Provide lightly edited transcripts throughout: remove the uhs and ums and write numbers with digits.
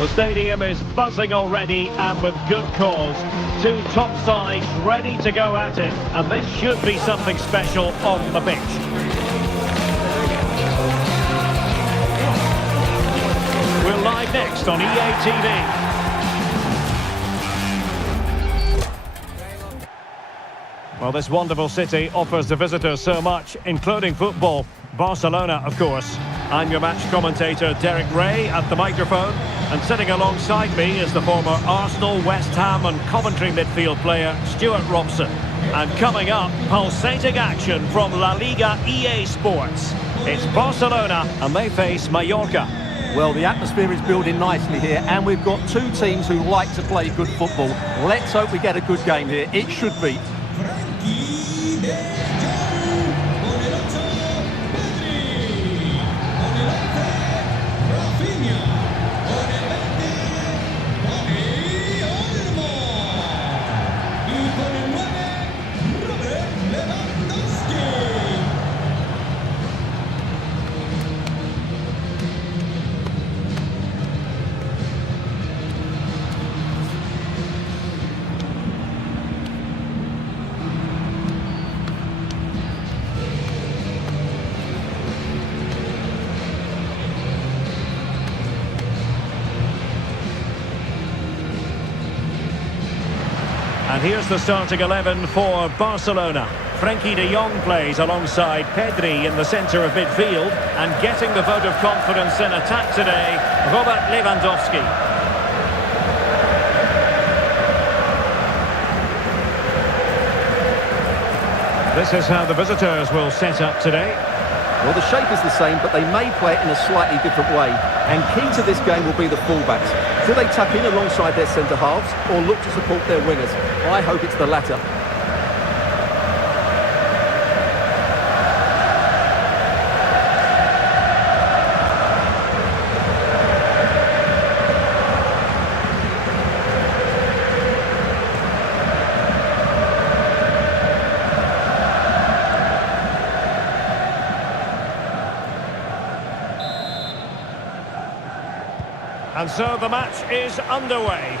The stadium is buzzing already, and with good cause. Two top sides ready to go at it, and this should be something special on the pitch. We're live next on EA TV. Well, this wonderful city offers the visitors so much, including football. Barcelona, of course. I'm your match commentator, Derek Ray, at the microphone. And sitting alongside me is the former Arsenal, West Ham and Coventry midfield player, Stuart Robson. And coming up, pulsating action from La Liga EA Sports. It's Barcelona and they face Mallorca. Well, the atmosphere is building nicely here, and we've got two teams who like to play good football. Let's hope we get a good game here. It should be. And here's the starting 11 for Barcelona. Frenkie de Jong plays alongside Pedri in the centre of midfield, and getting the vote of confidence in attack today, Robert Lewandowski. This is how the visitors will set up today. Well, the shape is the same, but they may play it in a slightly different way. And key to this game will be the fullbacks. Do they tuck in alongside their centre-halves or look to support their wingers? I hope it's the latter. And so the match is underway.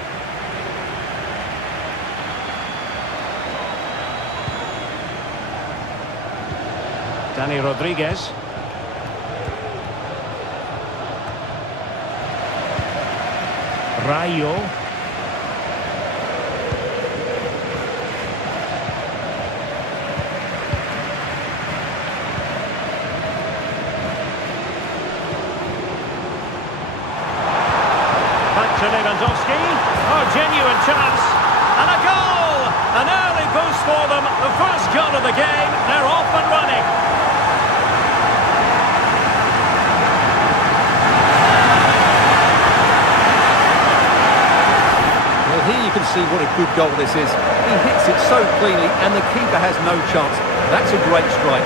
Dani Rodriguez. Rayo. Back to Lewandowski. Oh, genuine chance. And a goal! An early boost for them. The first goal of the game. They're off and running. Well, here you can see what a good goal this is. He hits it so cleanly and the keeper has no chance. That's a great strike.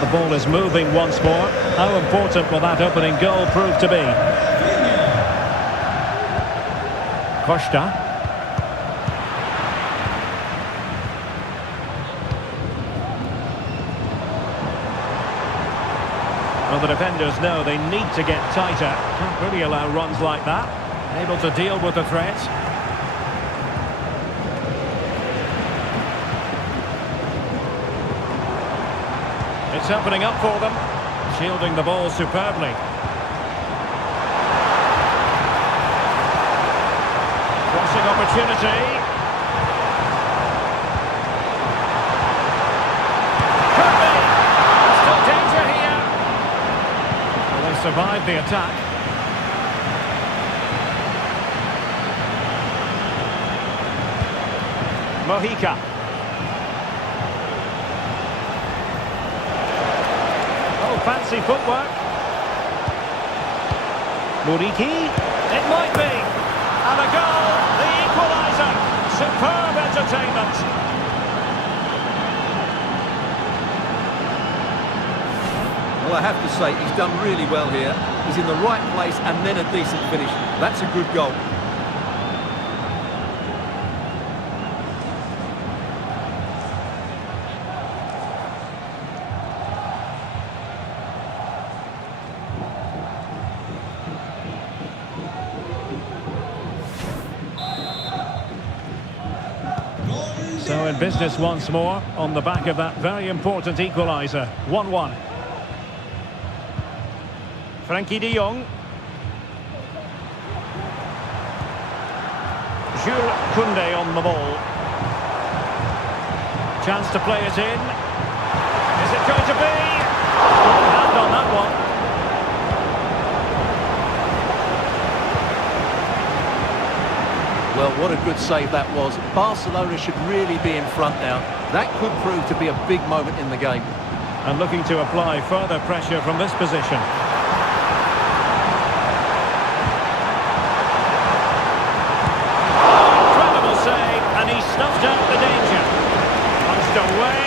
The ball is moving once more. How important will that opening goal prove to be? Costa. Well, the defenders know they need to get tighter. Can't really allow runs like that. Able to deal with the threat. It's opening up for them, shielding the ball superbly. Crossing opportunity. Could be. There's still danger here. Well, they survived the attack. Mojica. Fancy footwork. Muriqi. It might be. And a goal. The equaliser. Superb entertainment. Well, I have to say, he's done really well here. He's in the right place and then a decent finish. That's a good goal. So in business once more on the back of that very important equaliser. 1-1. Frankie de Jong. Jules Koundé on the ball. Chance to play it in. Is it going to be? Strong hand on that one. Well, what a good save that was. Barcelona should really be in front now. That could prove to be a big moment in the game. And looking to apply further pressure from this position. Incredible save, and he snuffed out the danger. Punched away.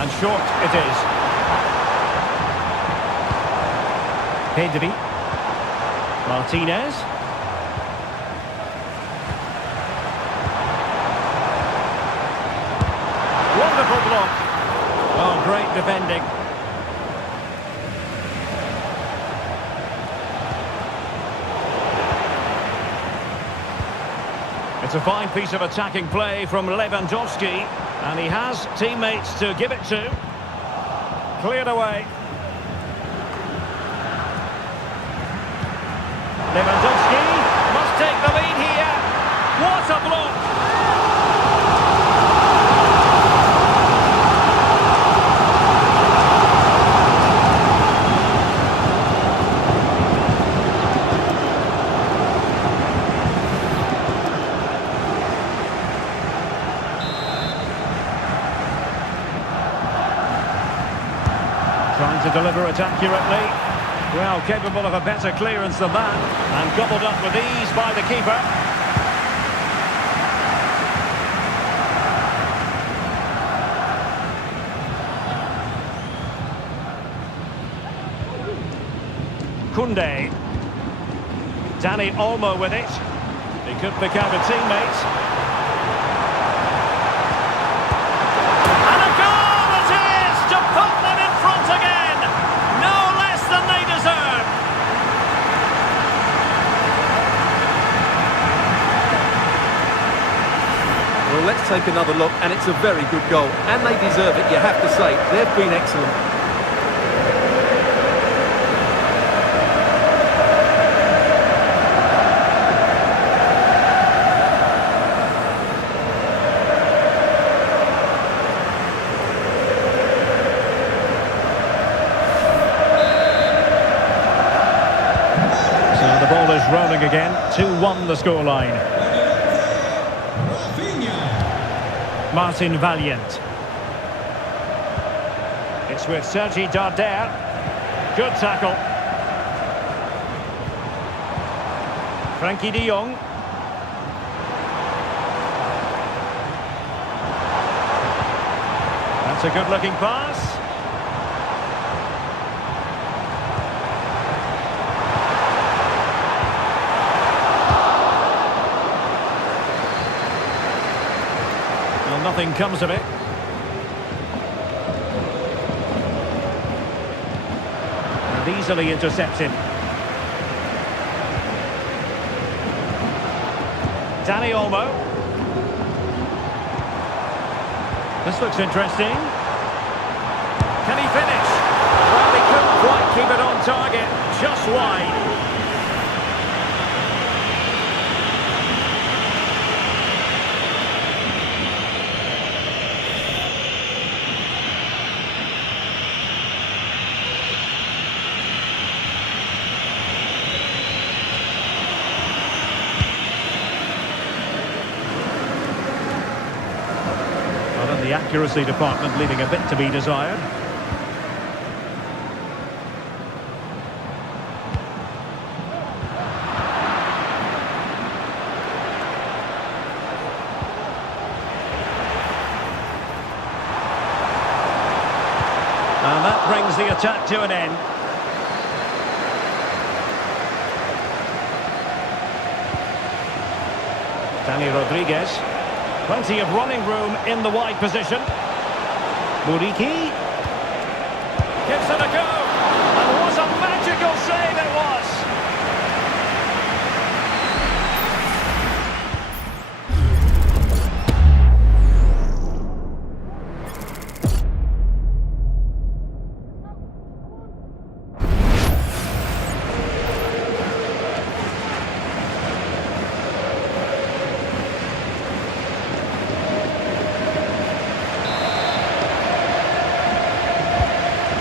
And short it is. Pedri. Martinez. Wonderful block. Oh, great defending. It's a fine piece of attacking play from Lewandowski. And he has teammates to give it to. Cleared away. Lewandowski must take the lead here. What a block! Trying to deliver it accurately. Well, capable of a better clearance than that. And gobbled up with ease by the keeper. Koundé. Dani Olmo with it. He could pick out a teammate. And a goal it is to put them in front again. No less than they deserve. Well, let's take another look, and it's a very good goal. And they deserve it, you have to say. They've been excellent. Rolling again, 2-1 the scoreline. Martin Valiant. It's with Sergi Darder. Good tackle. Frankie de Jong. That's a good-looking pass. Nothing comes of it. And easily intercepted. Dani Olmo. This looks interesting. Can he finish? Well, he couldn't quite keep it on target. Just wide. The accuracy department leaving a bit to be desired. And that brings the attack to an end. Dani Rodriguez. Plenty of running room in the wide position. Muriqi gives it a go. And what a magical save it was.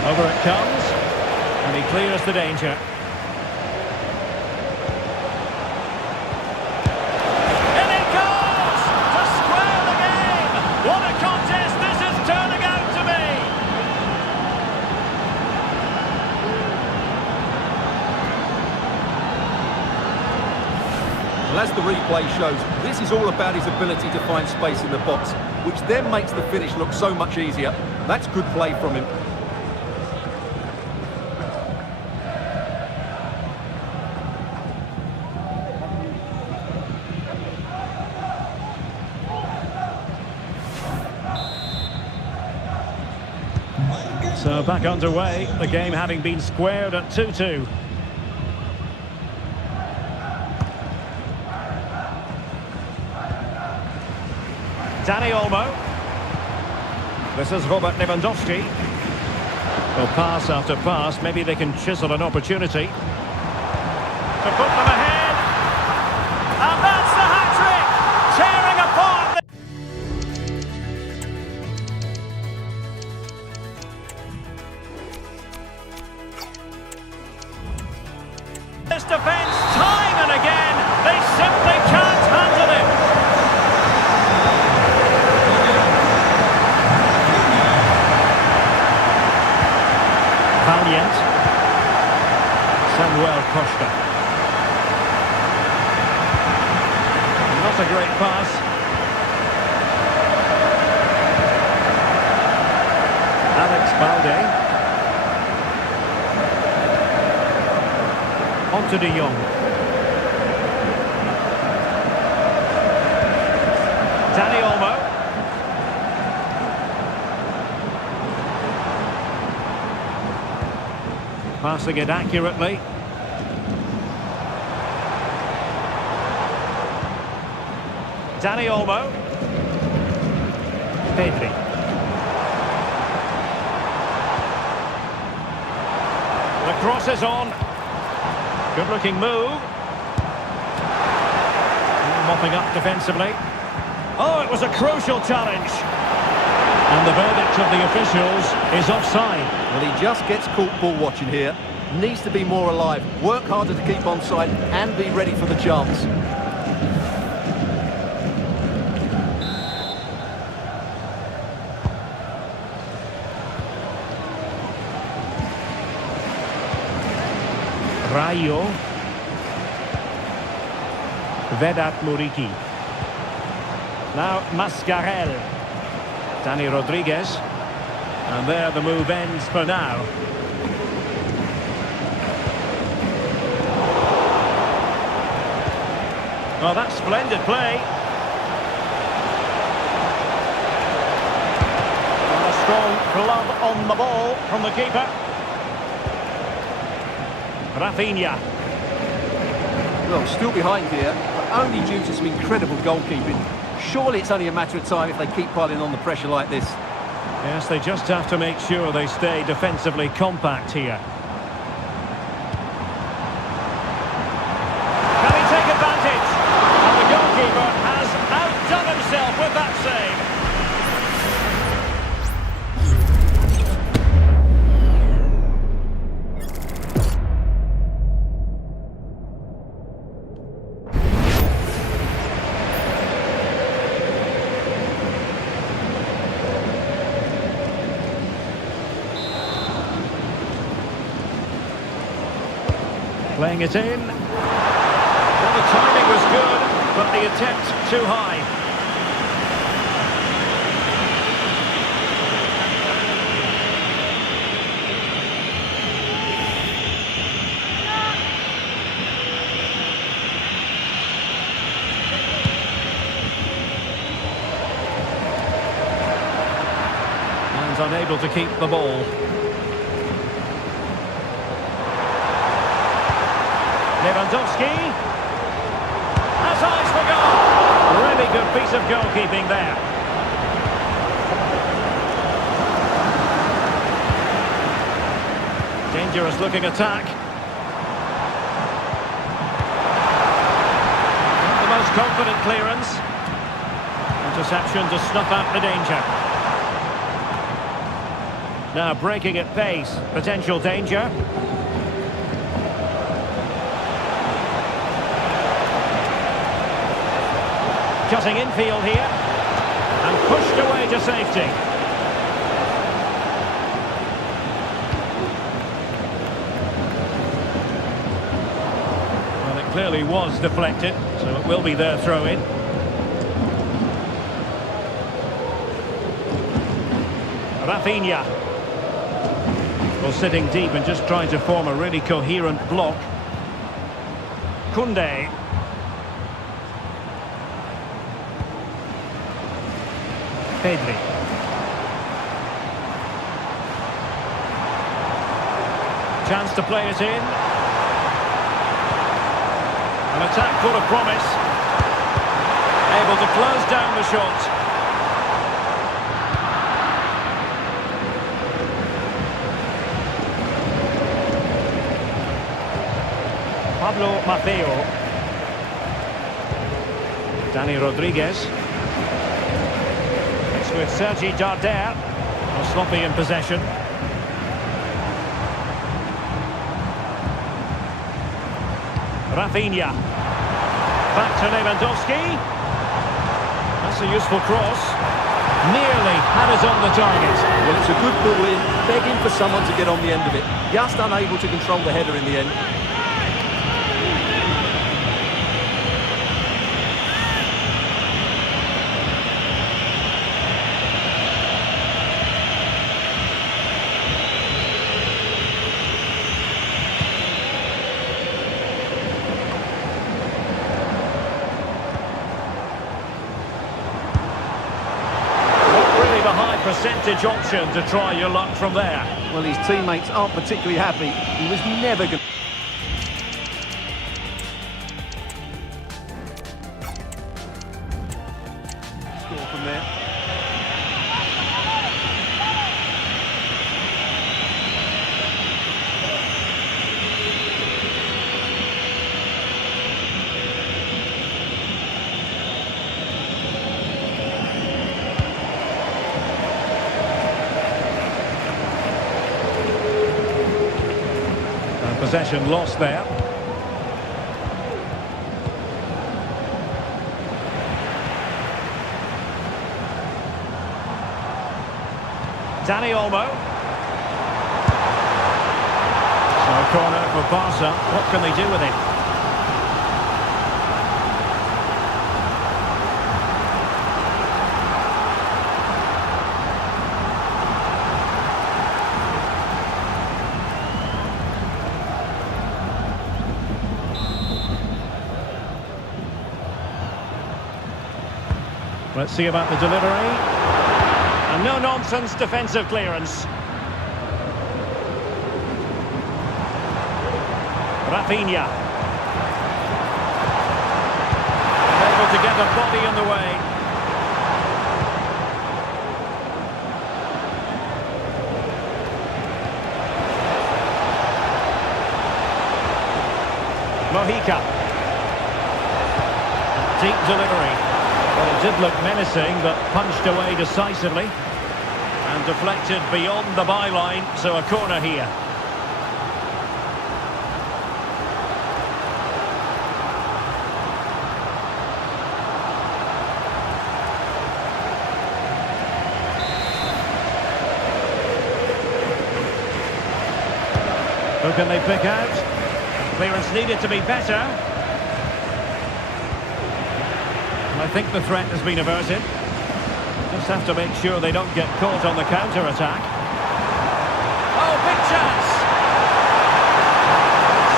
Over it comes, and he clears the danger. And it goes to square the game. What a contest this is turning out to be. Well, as the replay shows, this is all about his ability to find space in the box, which then makes the finish look so much easier. That's good play from him. So back underway, the game having been squared at 2-2. Dani Olmo. This is Robert Lewandowski. Well, pass after pass, maybe they can chisel an opportunity to put them ahead. And that's the hat-trick, tearing apart the... This defence, time and again, they simply can't handle it. yet. Samuel Costa. Not a great pass. Alex Balde. On to De Jong. Dani Olmo. Passing it accurately. Dani Olmo. Pedri. The cross is on. Good looking move. Mopping up defensively. Oh, it was a crucial challenge. And the verdict of the officials is offside. Well, he just gets caught ball watching here. Needs to be more alive, work harder to keep onside and be ready for the chance. Rayo. Vedat Muriqi. Now Mascarell. Dani Rodriguez. And there the move ends for now. Well, that's splendid play. And a strong glove on the ball from the keeper. Rafinha. Well, still behind here, but only due to some incredible goalkeeping. Surely it's only a matter of time if they keep piling on the pressure like this. Yes, they just have to make sure they stay defensively compact here. Can he take advantage? And the goalkeeper has outdone himself with that save. Playing it in. Well, the timing was good, but the attempt too high. And unable to keep the ball. Lewandowski has eyes for goal. Really good piece of goalkeeping there. Dangerous looking attack. Not the most confident clearance. Interception to snuff out the danger. Now breaking at pace. Potential danger. Cutting infield here, and pushed away to safety. Well, it clearly was deflected, so it will be their throw-in. Rafinha. Well, sitting deep and just trying to form a really coherent block. Koundé. Pedri. Chance to play it in. An attack full of promise. Able to close down the shot. Pablo Maffeo. Dani Rodriguez. With Sergi Darder, sloppy in possession. Rafinha. Back to Lewandowski. That's a useful cross. Nearly had it on the target. Well, it's a good ball in, begging for someone to get on the end of it. Just unable to control the header in the end. Percentage option to try your luck from there. Well, his teammates aren't particularly happy. He was never going to... score from there. Possession lost there. Dani Olmo. So corner for Barca. What can they do with it? Let's see about the delivery. And no-nonsense defensive clearance. Rafinha. Able to get the body in the way. Mojica. Deep delivery. Well, it did look menacing, but punched away decisively. And deflected beyond the byline, so a corner here. Who can they pick out? Clearance needed to be better. I think the threat has been averted. Just have to make sure they don't get caught on the counter-attack. Oh, big chance!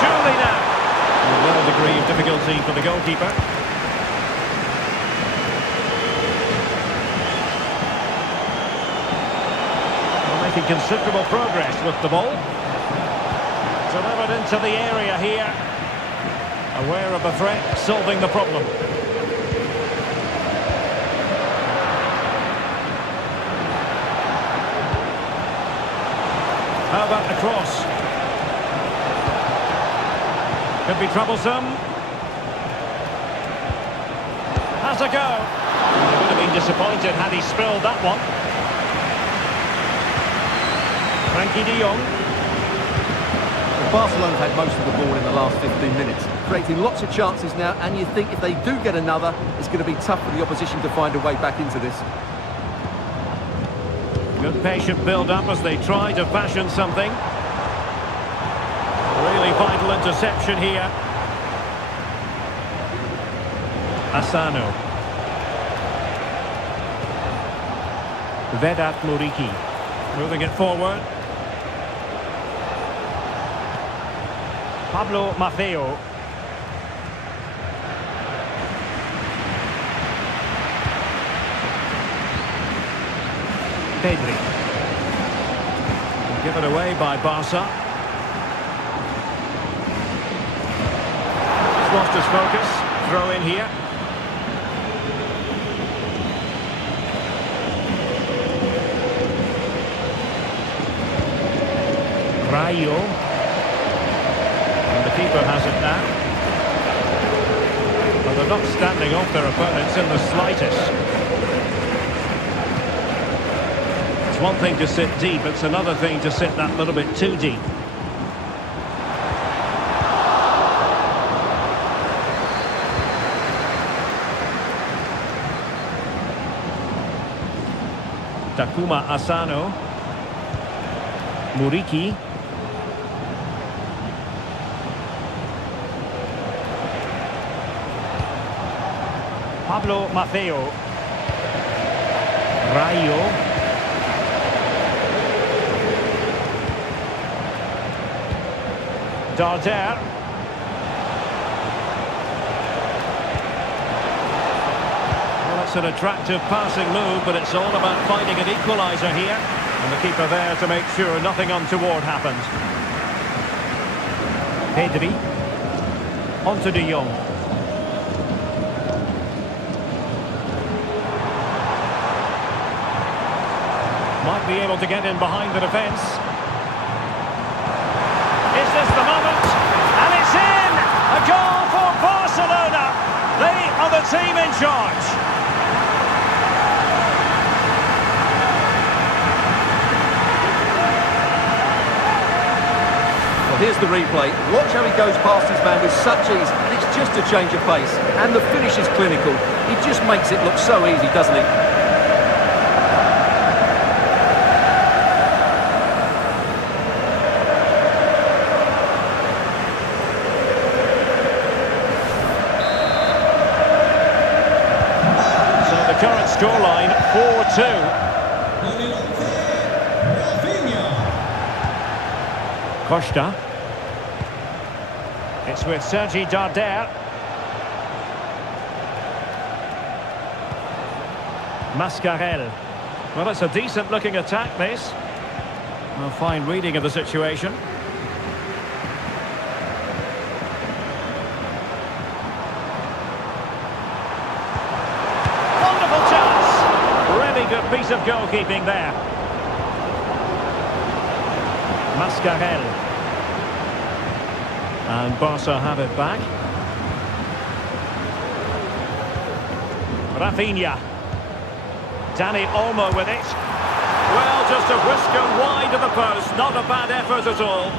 Surely now. A low degree of difficulty for the goalkeeper. Well, making considerable progress with the ball. Delivered into the area here. Aware of the threat, solving the problem. How about the cross? Could be troublesome. Has a go. He would have been disappointed had he spilled that one. Frankie de Jong. Well, Barcelona have had most of the ball in the last 15 minutes, creating lots of chances now, and you think if they do get another, it's going to be tough for the opposition to find a way back into this. Good patient build-up as they try to fashion something. Really vital interception here. Asano. Vedat Muriqi. Moving it forward. Pablo Maffeo. Pedri. Given away by Barca. He's lost his focus. Throw in here. Rayo. And the keeper has it now. But they're not standing off their opponents in the slightest. One thing to sit deep, it's another thing to sit that little bit too deep. Takuma Asano. Muriki. Pablo Maffeo. Rayo. Darder. Well, it's an attractive passing move, but it's all about finding an equaliser here. And the keeper there to make sure nothing untoward happens. Pedri. On to De Jong. Might be able to get in behind the defence. Is this the moment? And it's in! A goal for Barcelona! They are the team in charge. Well, here's the replay. Watch how he goes past his man with such ease. It's just a change of pace. And the finish is clinical. He just makes it look so easy, doesn't he? Current scoreline 4-2. Costa. It's with Sergi Darder. Mascarell. Well, it's a decent looking attack, this. A fine reading of the situation. Good piece of goalkeeping there. Mascarell. And Barca have it back. Rafinha. Dani Olmo with it. Well, just a whisker wide of the post. Not a bad effort at all.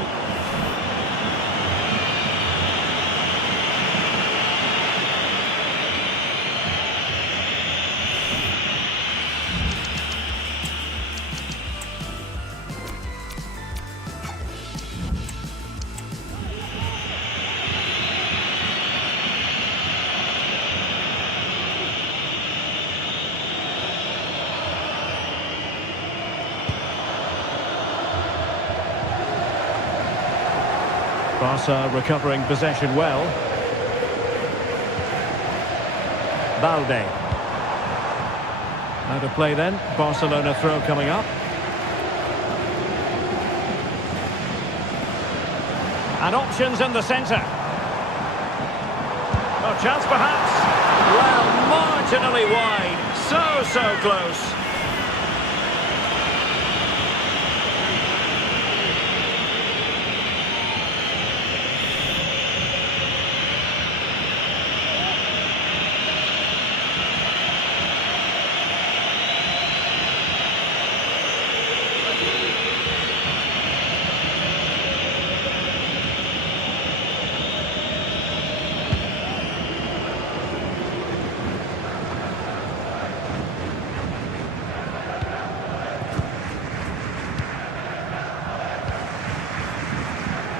Barca recovering possession well. Balde. Out of play then. Barcelona throw coming up. And options in the centre. A chance perhaps. Well, marginally wide. So close.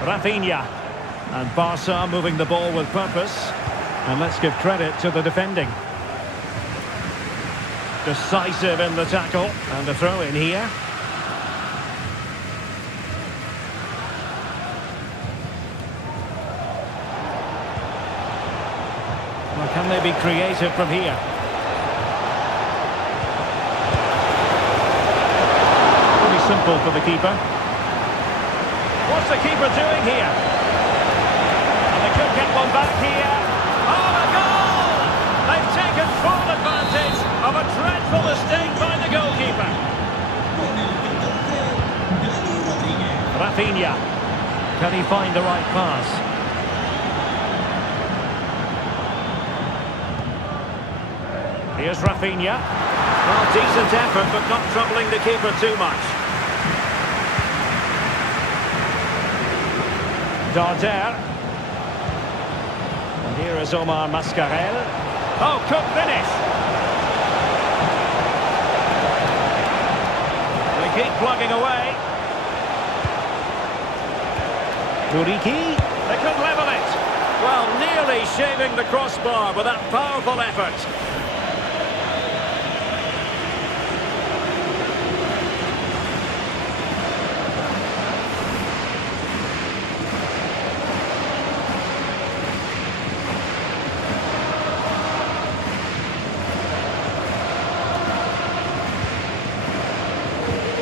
Rafinha. And Barca moving the ball with purpose. And let's give credit to the defending. Decisive in the tackle. And a throw in here. Well, can they be creative from here? Pretty simple for the keeper. What's the keeper doing here? And they could get one back here. Oh, a goal! They've taken full advantage of a dreadful mistake by the goalkeeper. Rafinha. Can he find the right pass? Here's Rafinha. Well, decent effort, but not troubling the keeper too much. Darder. And here is Omar Mascarell. Oh, good finish. keep plugging away. Muriqi. They could level it. Well, nearly shaving the crossbar with that powerful effort.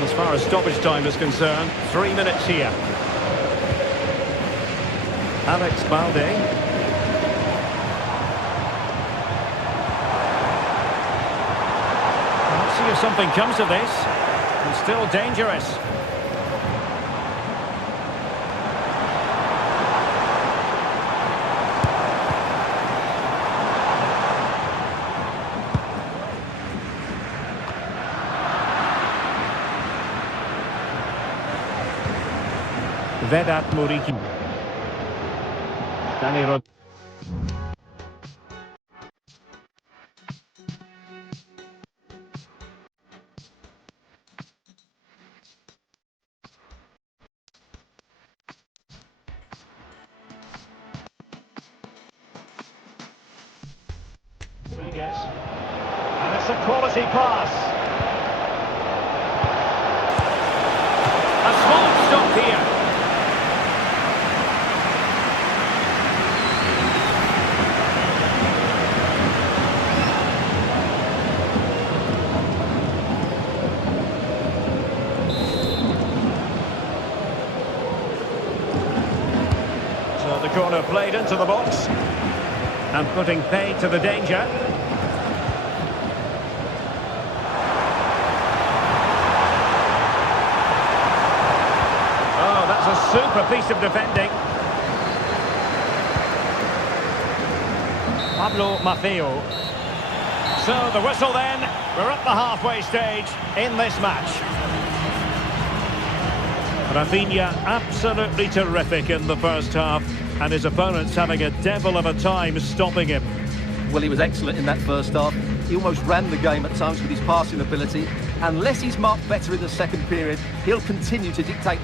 As far as stoppage time is concerned, 3 minutes here. Alex Balde. Let's see if something comes of this. And still dangerous. Vedat Muriqi. Danny Rod. And it's a quality pass. A small stop here. The corner played into the box and putting paid to the danger. Oh, that's a super piece of defending. Pablo Maffeo. So the whistle then. We're at the halfway stage in this match. Rafinha absolutely terrific in the first half, and his opponents having a devil of a time stopping him. Well, he was excellent in that first half. He almost ran the game at times with his passing ability. Unless he's marked better in the second period, he'll continue to dictate.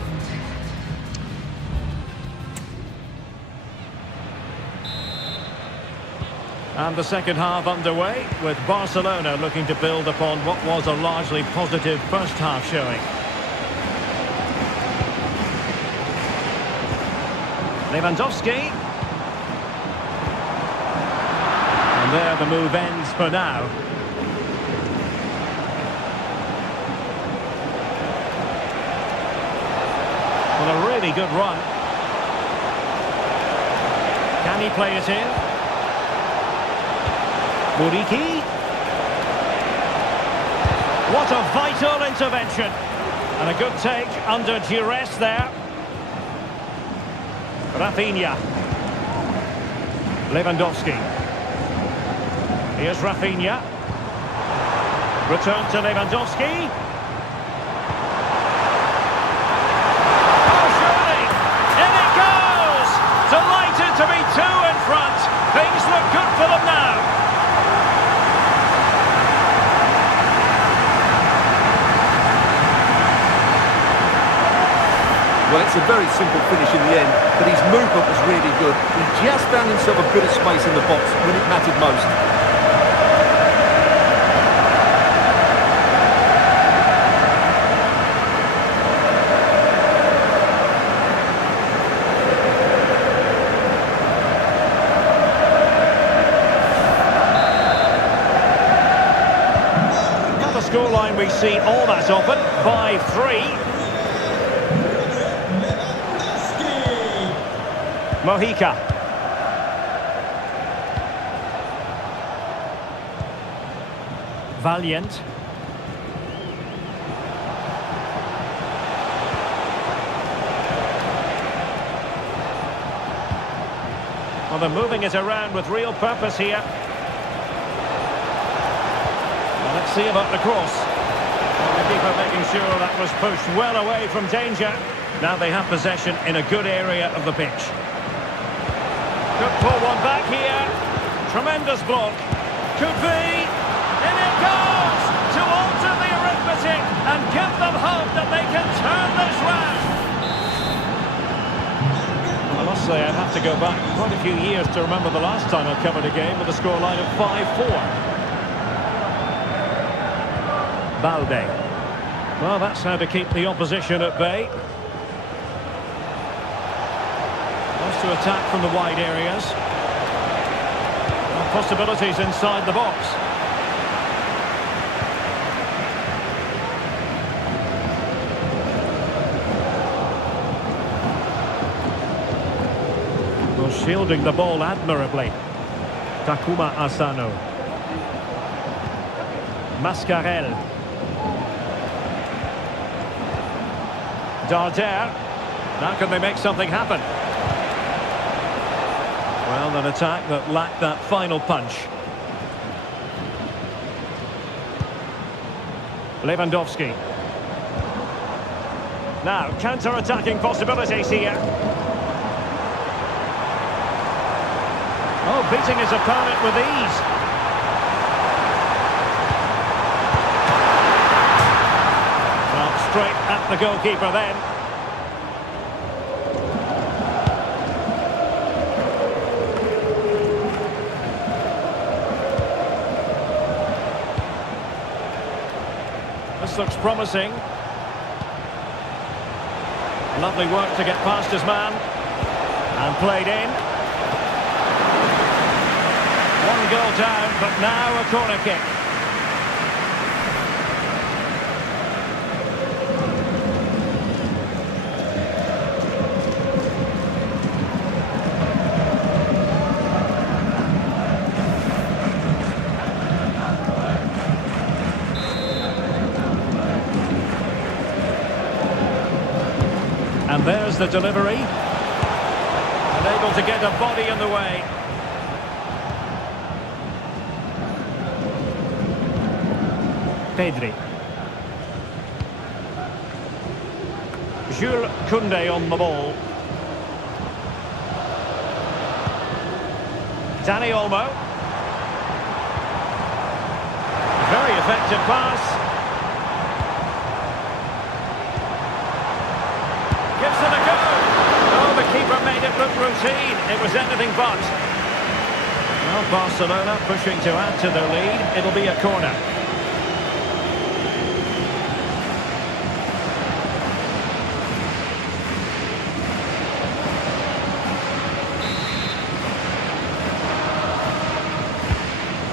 And the second half underway, with Barcelona looking to build upon what was a largely positive first half showing. Lewandowski. And there the move ends for now. Well, a really good run. Can he play it in? Muriqi. What a vital intervention. And a good take under duress there. Rafinha. Lewandowski. Here's Rafinha. Return to Lewandowski. Oh, surely! In it goes! Delighted to be two in front. Things look good for them now. Well, it's a very simple finish in the end, but his movement was really good. He just found himself a bit of space in the box when it mattered most. Not a scoreline we see all that often, 5-3. Mojica. Valiant. Well, they're moving it around with real purpose here. Well, let's see about the cross. The keeper making sure that was pushed well away from danger. Now they have possession in a good area of the pitch. Could pull one back here. Tremendous block. Could be. In it goes! To alter the arithmetic and give them hope that they can turn this round. I must say, I'd have to go back quite a few years to remember the last time I covered a game with a scoreline of 5-4. Balde. Well, that's how to keep the opposition at bay. Wants to attack from the wide areas. Well, possibilities inside the box. Well, shielding the ball admirably. Takuma Asano. Mascarel. Darder. Now can they make something happen? Well, an attack that lacked that final punch. Lewandowski. Now, counter-attacking possibilities here. Oh, beating his opponent with ease. Straight at the goalkeeper then. This looks promising. Lovely work to get past his man. And played in. One goal down, but now a corner kick. And there's the delivery. Unable to get a body in the way. Pedri. Jules Koundé on the ball. Dani Olmo. Very effective pass. Gives it a go. Oh, the keeper made it look routine. It was anything but. Well, Barcelona pushing to add to their lead. It'll be a corner.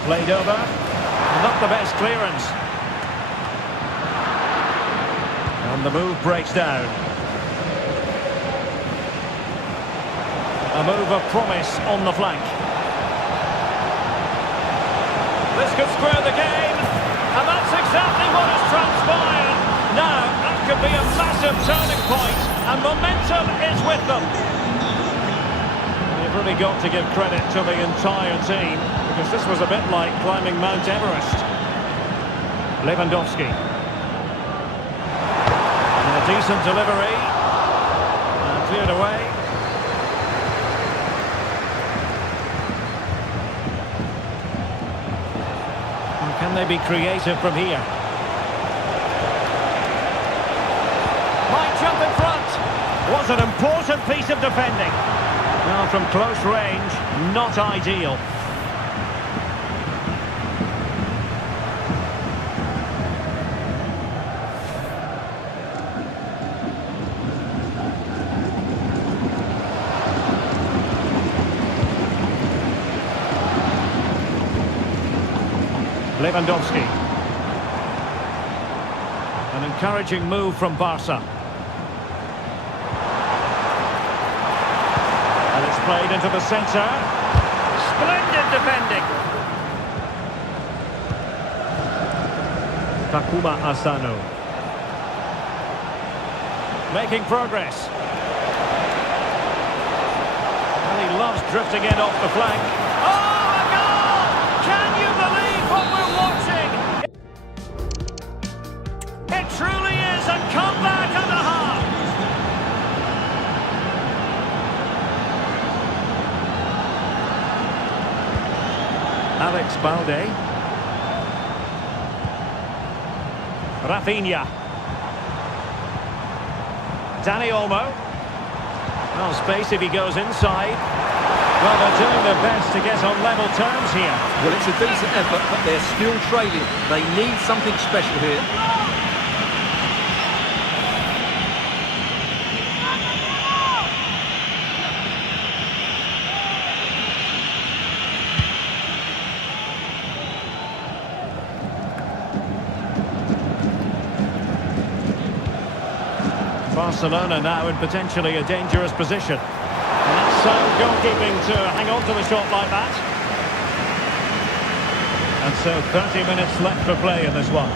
Played over. Not the best clearance. And the move breaks down. A move of promise on the flank. This could square the game, and that's exactly what has transpired. Now, that could be a massive turning point, and momentum is with them. You've really got to give credit to the entire team, because this was a bit like climbing Mount Everest. Lewandowski. And a decent delivery. And cleared away. Can they be creative from here? Might jump in front. Was an important piece of defending. Now from close range, not ideal. Lewandowski. An encouraging move from Barca. And it's played into the centre. Splendid defending. Takuma Asano. Making progress. And he loves drifting in off the flank. Oh, a goal! Can you believe what we're watching? It truly is a comeback and a half. Alex Balde. Rafinha. Danny Olmo. Well, space if he goes inside. Well, they're doing their best to get on level terms here. Well, it's a decent effort, but they're still trailing. They need something special here. Barcelona now in potentially a dangerous position. And that's sound goalkeeping to hang on to the shot like that. And so 30 minutes left for play in this one.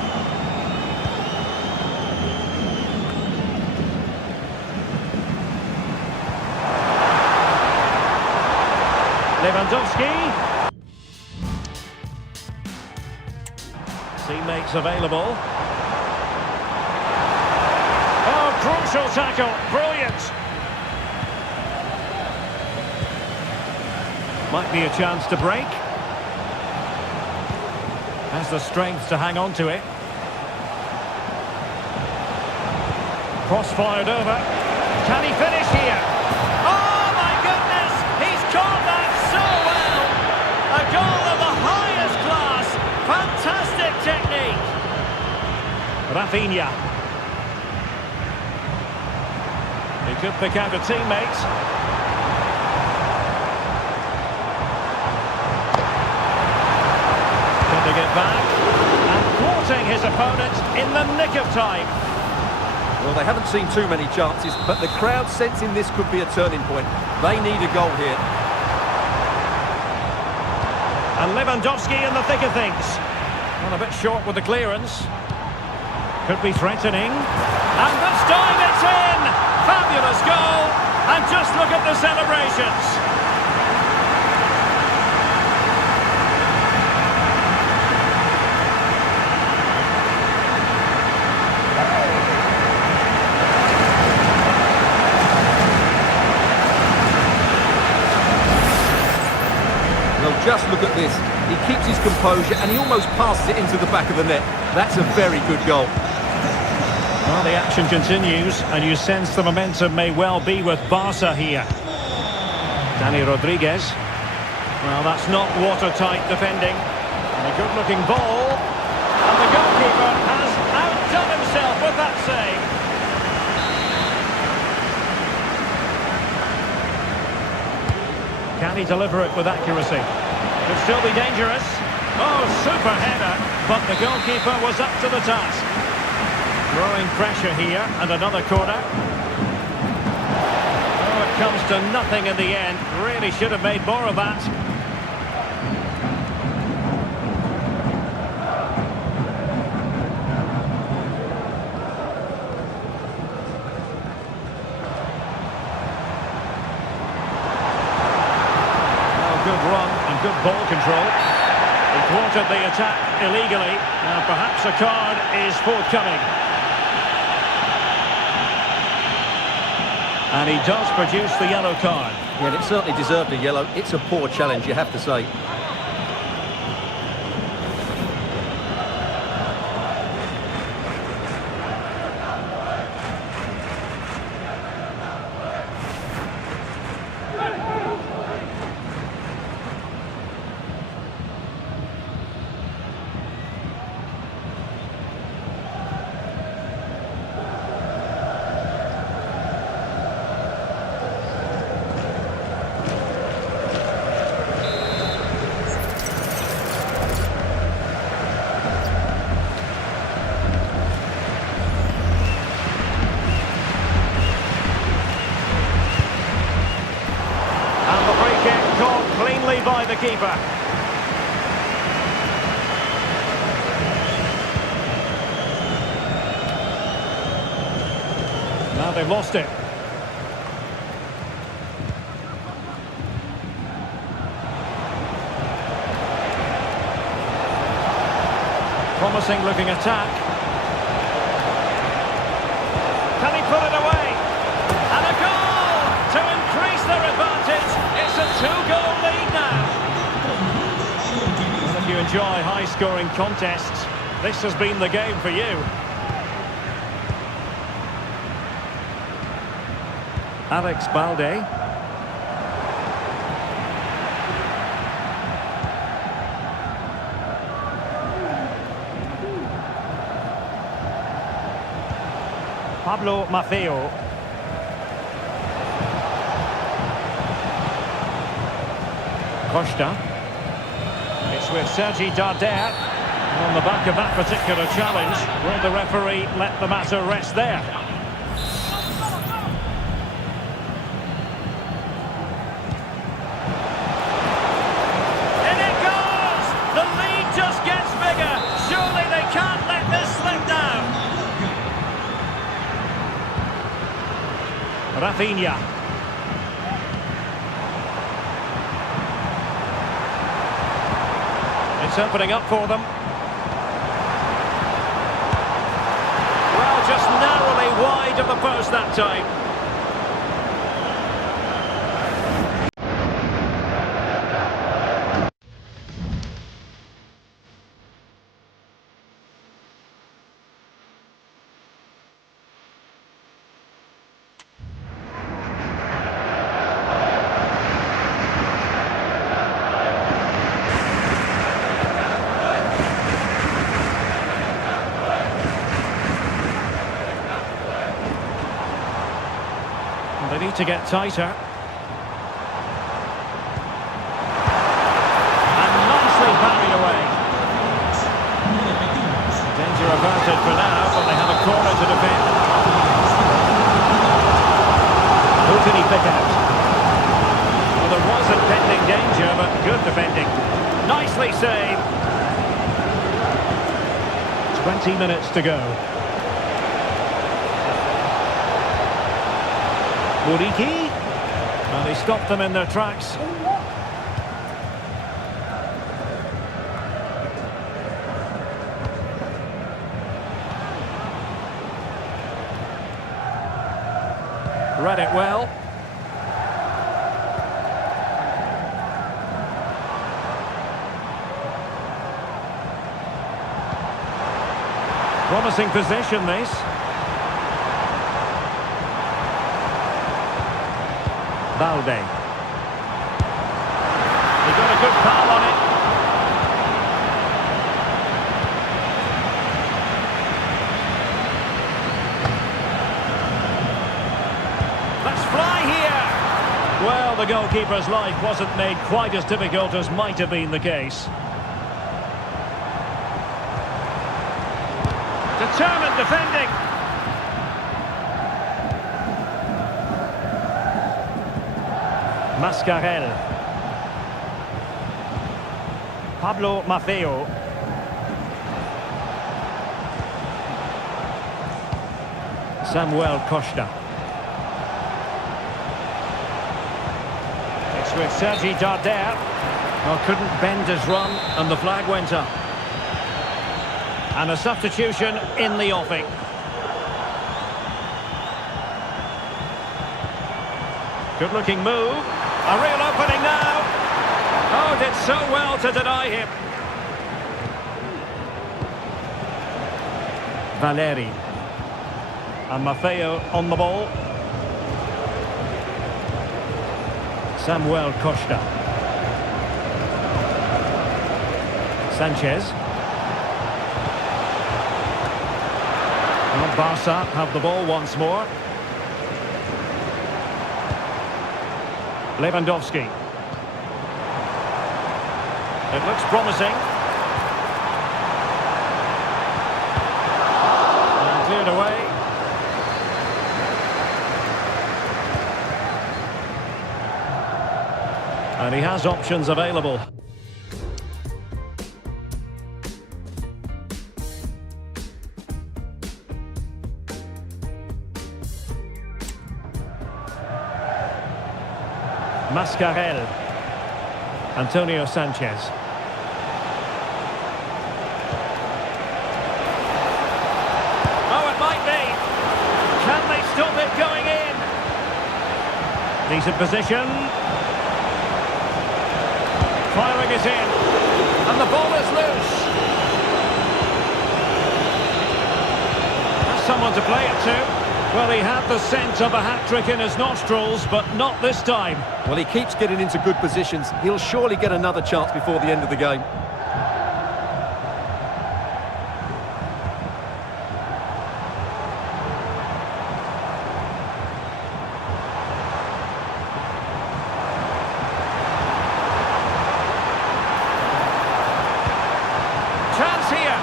Lewandowski. Teammates available. Crucial tackle, brilliant. Might be a chance to break. Has the strength to hang on to it. Cross fired over. Can he finish here? Oh my goodness! He's caught that so well! A goal of the highest class. Fantastic technique. Rafinha. He could pick out a teammate. Trying to get back. And thwarting his opponent in the nick of time. Well, they haven't seen too many chances, but the crowd sensing this could be a turning point. They need a goal here. And Lewandowski in the thick of things. Well, a bit short with the clearance. Could be threatening. And this time it's in! Fabulous goal, and just look at the celebrations. Well, just look at this. He keeps his composure and he almost passes it into the back of the net. That's a very good goal. Well, the action continues, and you sense the momentum may well be with Barca here. Dani Rodriguez. Well, that's not watertight defending. And a good-looking ball. And the goalkeeper has outdone himself with that save. Can he deliver it with accuracy? Could still be dangerous. Oh, super header. But the goalkeeper was up to the task. Growing pressure here, and another corner. Oh, it comes to nothing in the end. Really should have made more of that. Oh, good run and good ball control. He thwarted the attack illegally. Now perhaps a card is forthcoming. And he does produce the yellow card. Yeah, it certainly deserved a yellow. It's a poor challenge, you have to say. By the keeper. Now they've lost it. Promising looking attack. Can he put it away? And a goal to increase their advantage. It's a two-goal lead now. Well, if you enjoy high-scoring contests, this has been the game for you. Alex Balde. Pablo Maffeo. Costa. It's with Sergi Darder. On the back of that particular challenge, will the referee let the matter rest there? In it goes! The lead just gets bigger. Surely they can't let this slip down. Rafinha. It's opening up for them. Well, just narrowly wide of the post that time. They need to get tighter. And nicely parried away. Danger averted for now, but they have a corner to defend. Who can he pick out? Well, there was impending danger, but good defending. Nicely saved. 20 minutes to go. Muriqi, and he stopped them in their tracks. Read it well. Promising position, this. Balde. He got a good foul on it. Let's fly here! Well, the goalkeeper's life wasn't made quite as difficult as might have been the case. Determined defending. Mascarell. Pablo Maffeo. Samuel Costa. It's with Sergi Darder. Well, couldn't bend his run and the flag went up. And a substitution in the offing. Good looking move. A real opening now. Oh, did so well to deny him. Valeri. And Maffeo on the ball. Samuel Costa. Sanchez. Well, Barca have the ball once more. Lewandowski. It looks promising. And cleared away. And he has options available. Mascarell. Antonio Sanchez. Oh, it might be. Can they stop it going in? Decent position. Firing it in. And the ball is loose. Has someone to play it to. Well, he had the scent of a hat-trick in his nostrils, but not this time. Well, he keeps getting into good positions. He'll surely get another chance before the end of the game. Chance here.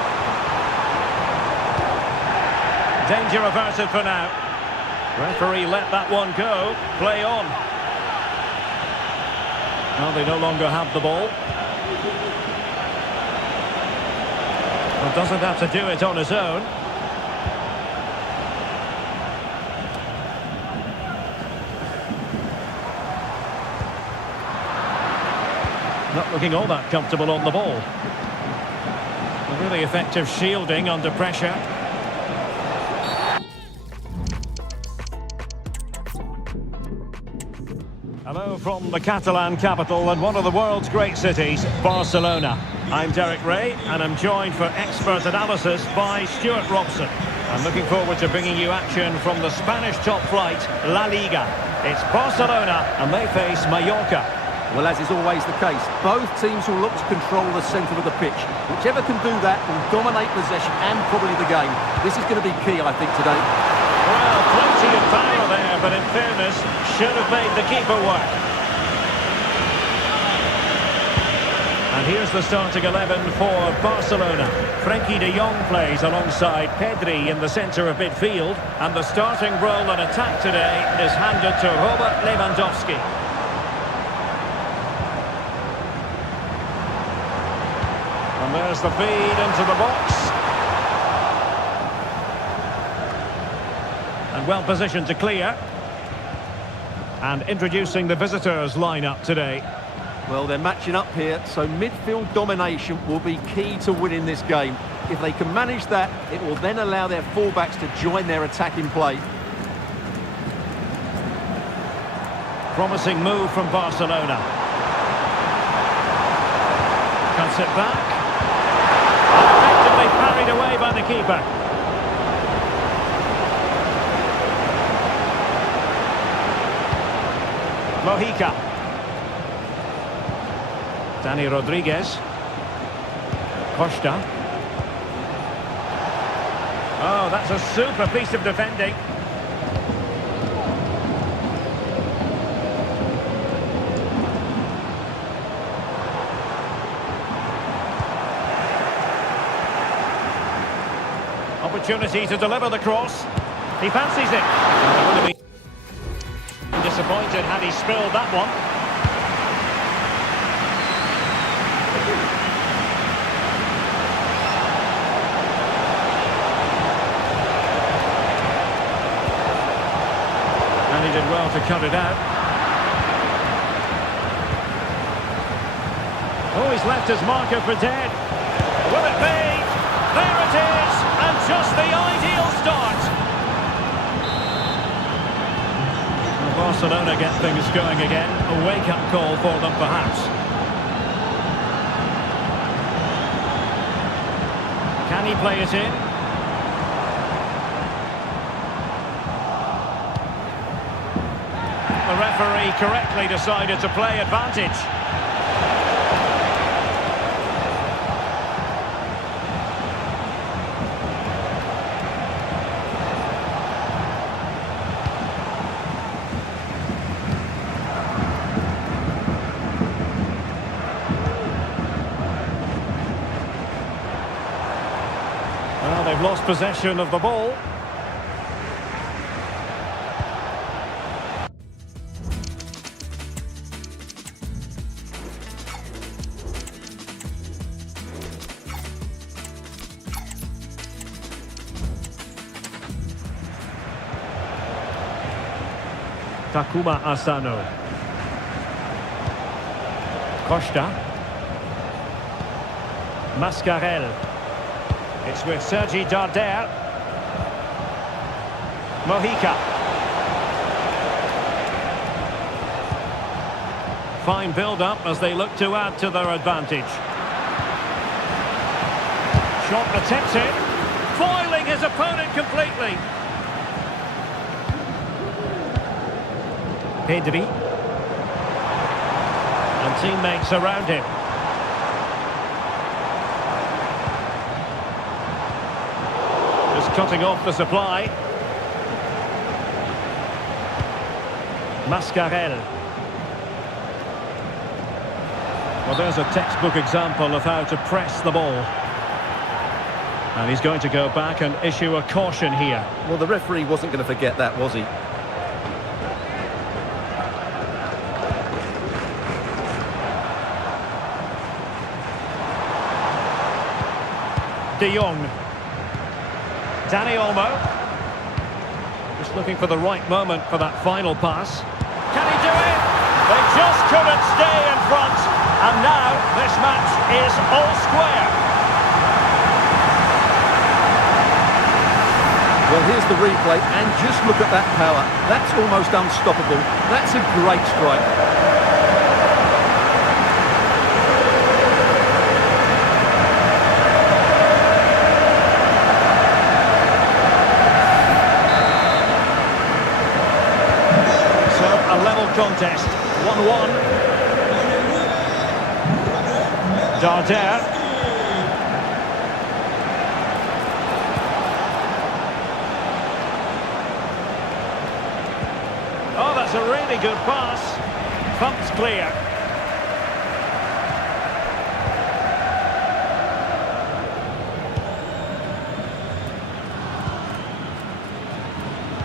Danger averted for now. Referee let that one go. Play on. Well, they no longer have the ball. Well, doesn't have to do it on his own. Not looking all that comfortable on the ball. Really effective shielding under pressure. Hello from the Catalan capital and one of the world's great cities, Barcelona. I'm Derek Ray and I'm joined for expert analysis by Stuart Robson. I'm looking forward to bringing you action from the Spanish top flight, La Liga. It's Barcelona and they face Mallorca. Well, as is always the case, both teams will look to control the centre of the pitch. Whichever can do that will dominate possession and probably the game. This is going to be key, I think, today. Well, plenty of power there, but in fairness, should have made the keeper work. And here's the starting 11 for Barcelona. Frenkie de Jong plays alongside Pedri in the centre of midfield. And the starting role in attack today is handed to Robert Lewandowski. And there's the feed into the box. And well positioned to clear. And introducing the visitors lineup today. Well, they're matching up here, so midfield domination will be key to winning this game. If they can manage that, it will then allow their fullbacks to join their attacking play. Promising move from Barcelona. Cuts it back. Effectively parried away by the keeper. Mojica. Dani Rodriguez. Costa. Oh, that's a super piece of defending. Opportunity to deliver the cross. He fancies it. Would have been disappointed had he spilled that one. And he did well to cut it out. Oh, he's left his marker for dead. Will it be? There it is! And just the ideal start. Well, Barcelona get things going again. A wake-up call for them, perhaps. Can he play it in? The referee correctly decided to play advantage. Well, they've lost possession of the ball. Takuma Asano. Costa. Mascarell. It's with Sergi Darder. Mojica. Fine build-up as they look to add to their advantage. Shot attempted, foiling his opponent completely. Pedri. And teammates around him. Just cutting off the supply. Mascarell. Well, there's a textbook example of how to press the ball. And he's going to go back and issue a caution here. Well, the referee wasn't going to forget that, was he? De Jong. Dani Olmo. Just looking for the right moment for that final pass. Can he do it? They just couldn't stay in front. And now this match is all square. Well, here's the replay, and just look at that power. That's almost unstoppable. That's a great strike. Contest 1-1. Darder. Oh, that's a really good pass. Pumps clear.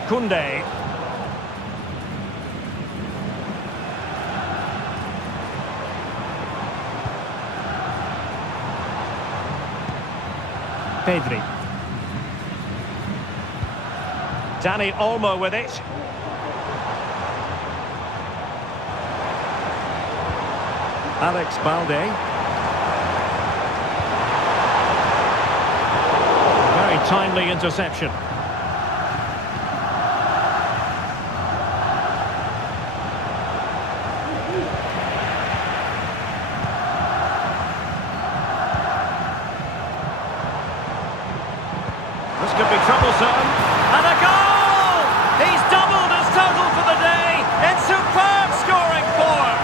Koundé. Pedri. Dani Olmo with it. Alex Balde. Very timely interception. This could be troublesome. And a goal! He's doubled his total for the day in superb scoring form.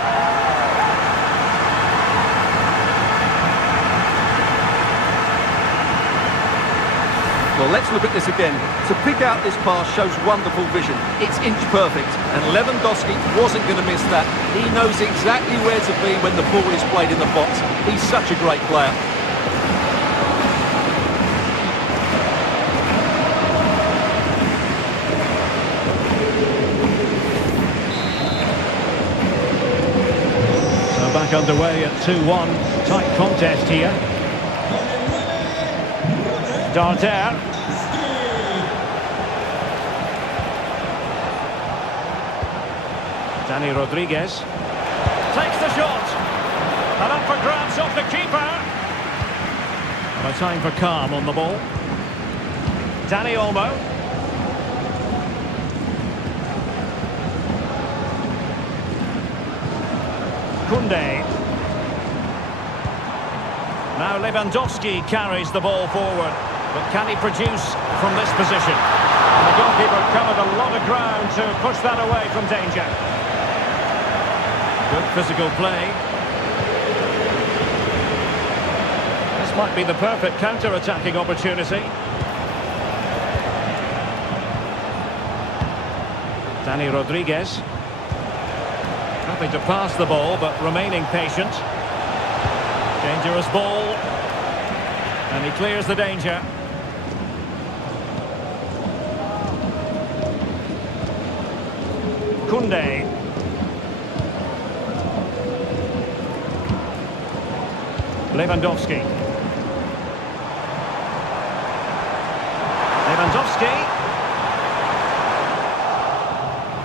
Well, let's look at this again. To pick out this pass shows wonderful vision. It's inch perfect, and Lewandowski wasn't going to miss that. He knows exactly where to be when the ball is played in the box. He's such a great player. Back underway at 2-1. Tight contest here. Darder. Dani Rodriguez. Takes the shot. And up for grabs off the keeper. No time for calm on the ball. Dani Olmo. Koundé. Now Lewandowski carries the ball forward, but can he produce from this position? And the goalkeeper covered a lot of ground to push that away from danger. Good physical play. This might be the perfect counter-attacking opportunity. Dani Rodriguez. Happy to pass the ball, but remaining patient. Dangerous ball. And he clears the danger. Koundé. Lewandowski.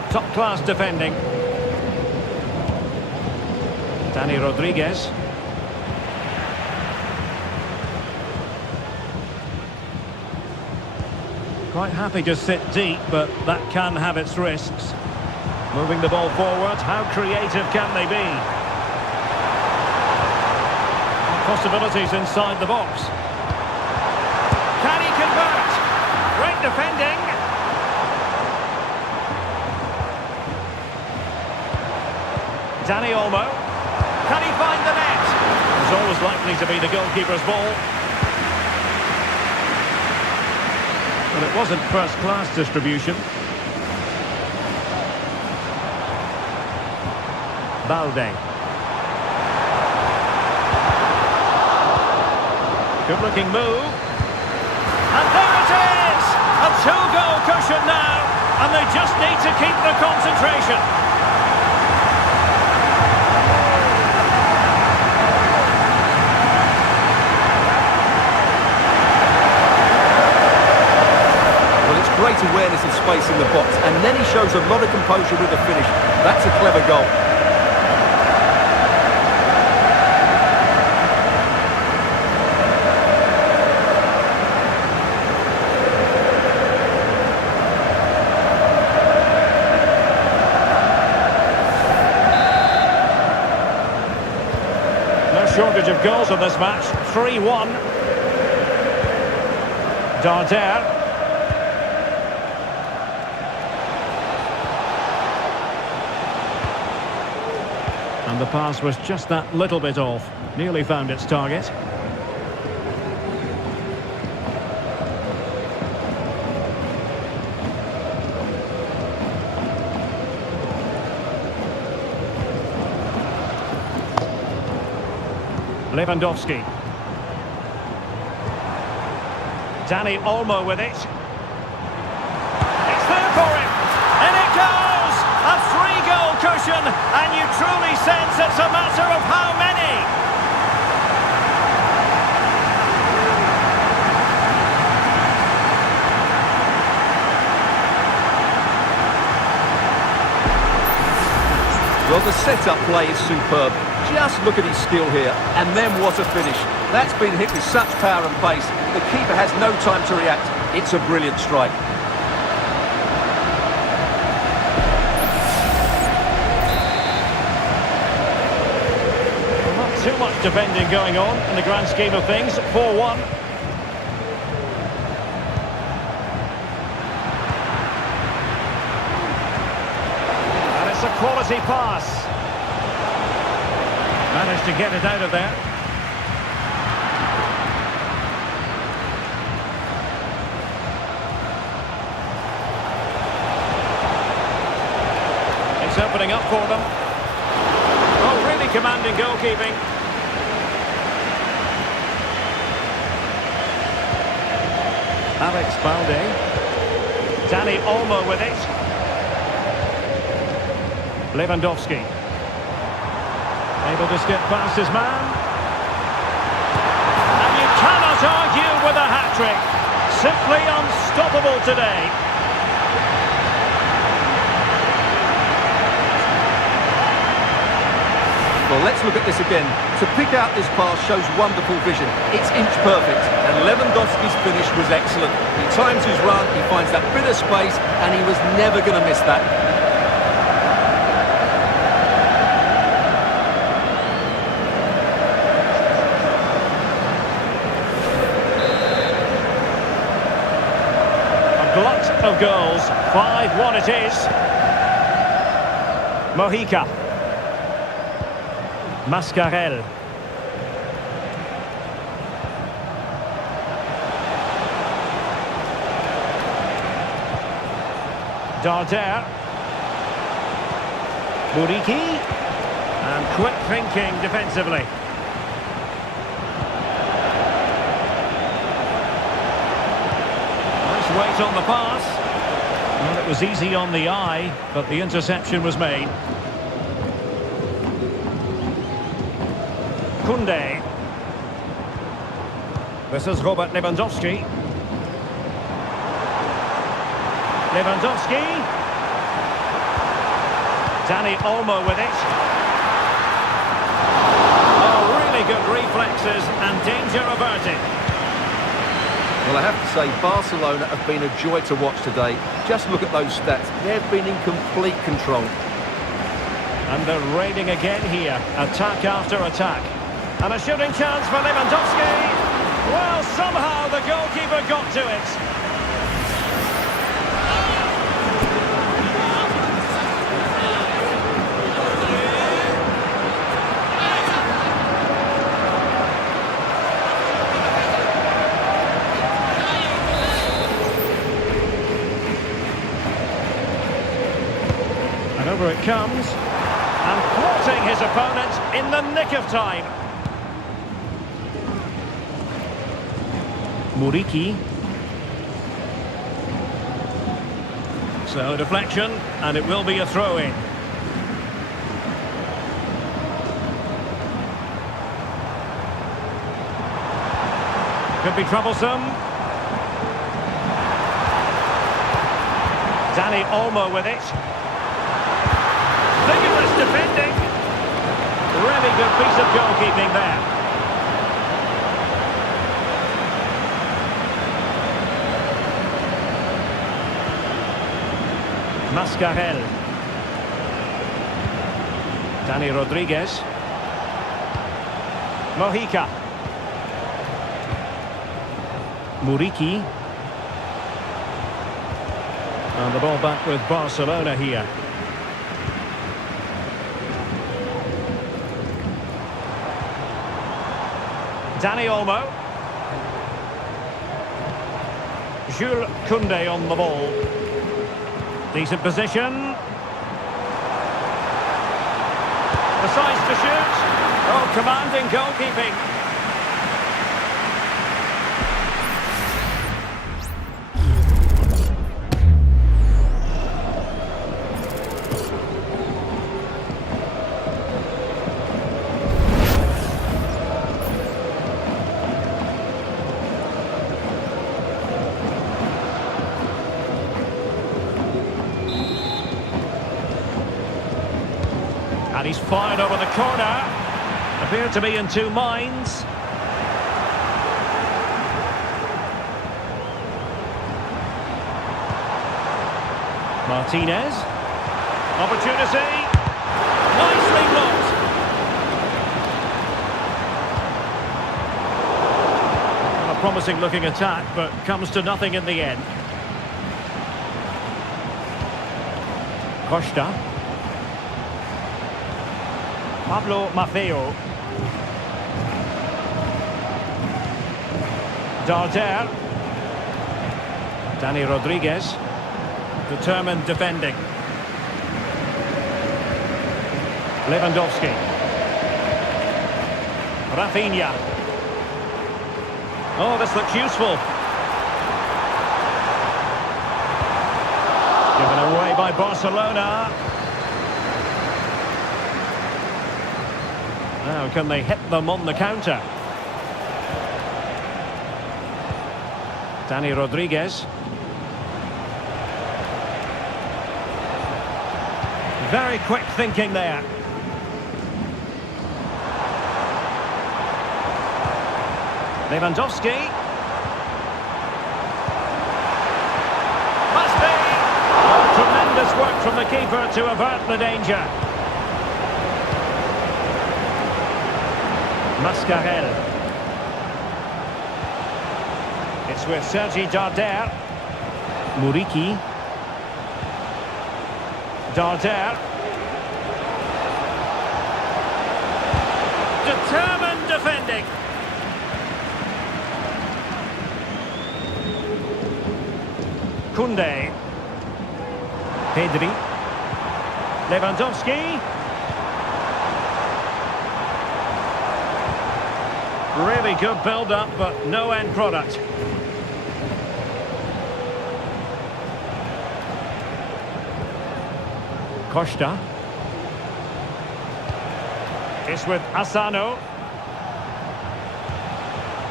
Top-class defending. Dani Rodriguez. Quite happy to sit deep, but that can have its risks. Moving the ball forward, how creative can they be? Possibilities inside the box. Can he convert? Great defending. Dani Olmo. Can he find the net? It's always likely to be the goalkeeper's ball. But it wasn't first-class distribution. Balde. Good-looking move. And there it is! A two-goal cushion now, and they just need to keep the concentration. Well, it's great awareness of space in the box, and then he shows a lot of composure with the finish. That's a clever goal. Shortage of goals in this match. 3-1. Darder. And the pass was just that little bit off. Nearly found its target. Lewandowski. Dani Olmo with it. It's there for him. And it goes! A three-goal cushion, and you truly sense it's a matter of how many. Well, the set-up play is superb. Just look at his skill here, and then what a finish. That's been hit with such power and pace. The keeper has no time to react. It's a brilliant strike. Not too much defending going on in the grand scheme of things. 4-1. And it's a quality pass. Managed to get it out of there. It's opening up for them. Oh, really commanding goalkeeping. Alex Balde. Dani Olmo with it. Lewandowski. Able to skip past his man. And you cannot argue with a hat-trick. Simply unstoppable today. Well, let's look at this again. To pick out this pass shows wonderful vision. It's inch perfect, and Lewandowski's finish was excellent. He times his run, he finds that bit of space, and he was never going to miss that. Glut of goals. 5-1 it is. Mojica. Mascarell. Darder. Muriqi. And quick thinking defensively. Weight on the pass. Well, it was easy on the eye, but the interception was made. Koundé. This is Robert Lewandowski. Lewandowski. Dani Olmo with it. Oh, really good reflexes and danger averted. Well, I have to say, Barcelona have been a joy to watch today. Just look at those stats. They've been in complete control. And they're raiding again here. Attack after attack. And a shooting chance for Lewandowski. Well, somehow the goalkeeper got to it. it comes. And thwarting his opponent in the nick of time. Muriqi. So deflection, and it will be a throw-in. Could be troublesome. Dani Olmo with it. Vigorous defending. Really good piece of goalkeeping there. Mascarell. Dani Rodriguez. Mojica. Muriqi. And the ball back with Barcelona here. Dani Olmo. Jules Koundé on the ball. Decent position. Decides to shoot. Oh, commanding goalkeeping. And he's fired over the corner. Appeared to be in two minds. Martinez. Opportunity. Nicely blocked. A promising looking attack, but comes to nothing in the end. Costa. Pablo Maffeo. Darder. Dani Rodriguez. Determined defending. Lewandowski. Rafinha. Oh, this looks useful. Given away by Barcelona. Now, can they hit them on the counter? Dani Rodriguez. Very quick thinking there. Lewandowski. Must be! Oh, tremendous work from the keeper to avert the danger. Mascarell. It's with Sergi Darder. Muriqi. Darder. Determined defending. Koundé. Pedri. Lewandowski. Really good build-up, but no end product. Costa. It's with Asano.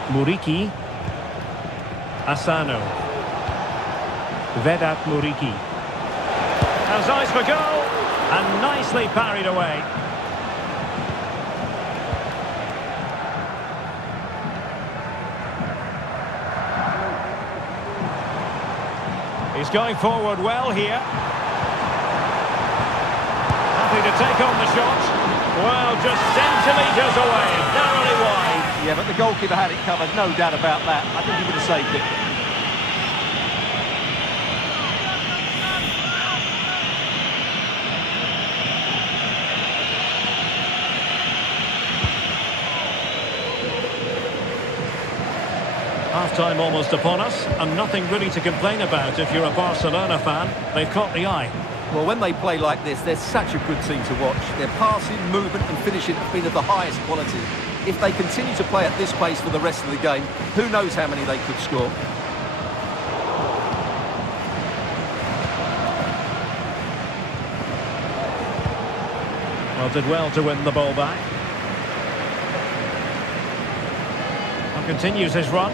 Muriqi. Asano. Vedat Muriqi. Has eyes for goal, and nicely parried away. He's going forward well here. Happy to take on the shot. Well, just centimetres away, narrowly wide. Yeah, but the goalkeeper had it covered, no doubt about that. I think he would have saved it. Half-time almost upon us, and nothing really to complain about if you're a Barcelona fan. They've caught the eye. Well, when they play like this, they're such a good team to watch. Their passing, movement and finishing have been of the highest quality. If they continue to play at this pace for the rest of the game, who knows how many they could score. Well, did well to win the ball back. And continues his run.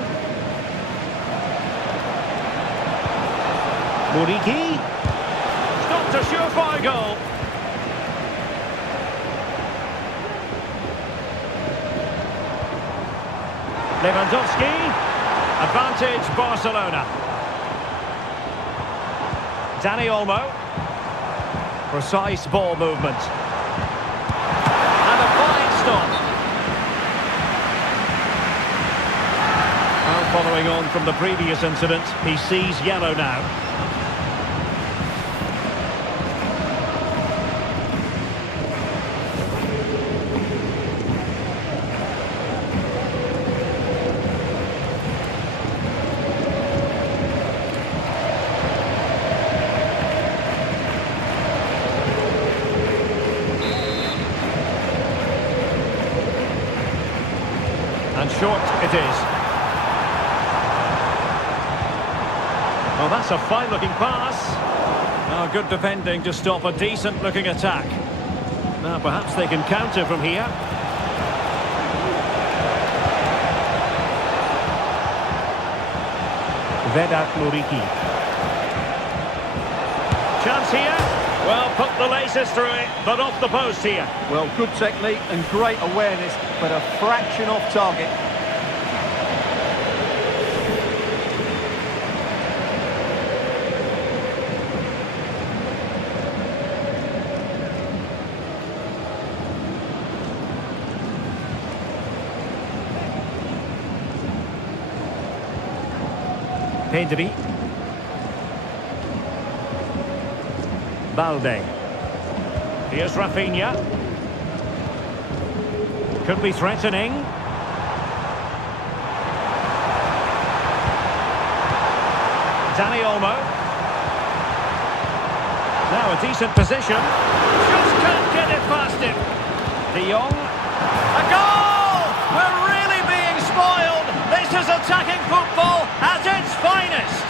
Muriqi. Stopped a surefire goal. Lewandowski. Advantage Barcelona. Dani Olmo. Precise ball movement. And a fine stop. Well, following on from the previous incident, he sees yellow now. And short it is. Well, that's a fine-looking pass. Now, good defending to stop a decent-looking attack. Now, perhaps they can counter from here. Vedat Muriqi. Chance here. Well, put the laces through it, but off the post here. Well, good technique and great awareness, but a fraction off target. Pedri. Balde. Here's Rafinha. Could be threatening. Dani Olmo. Now a decent position. Just can't get it past him. De Jong. A goal! We're really being spoiled. This is attacking football at its finest.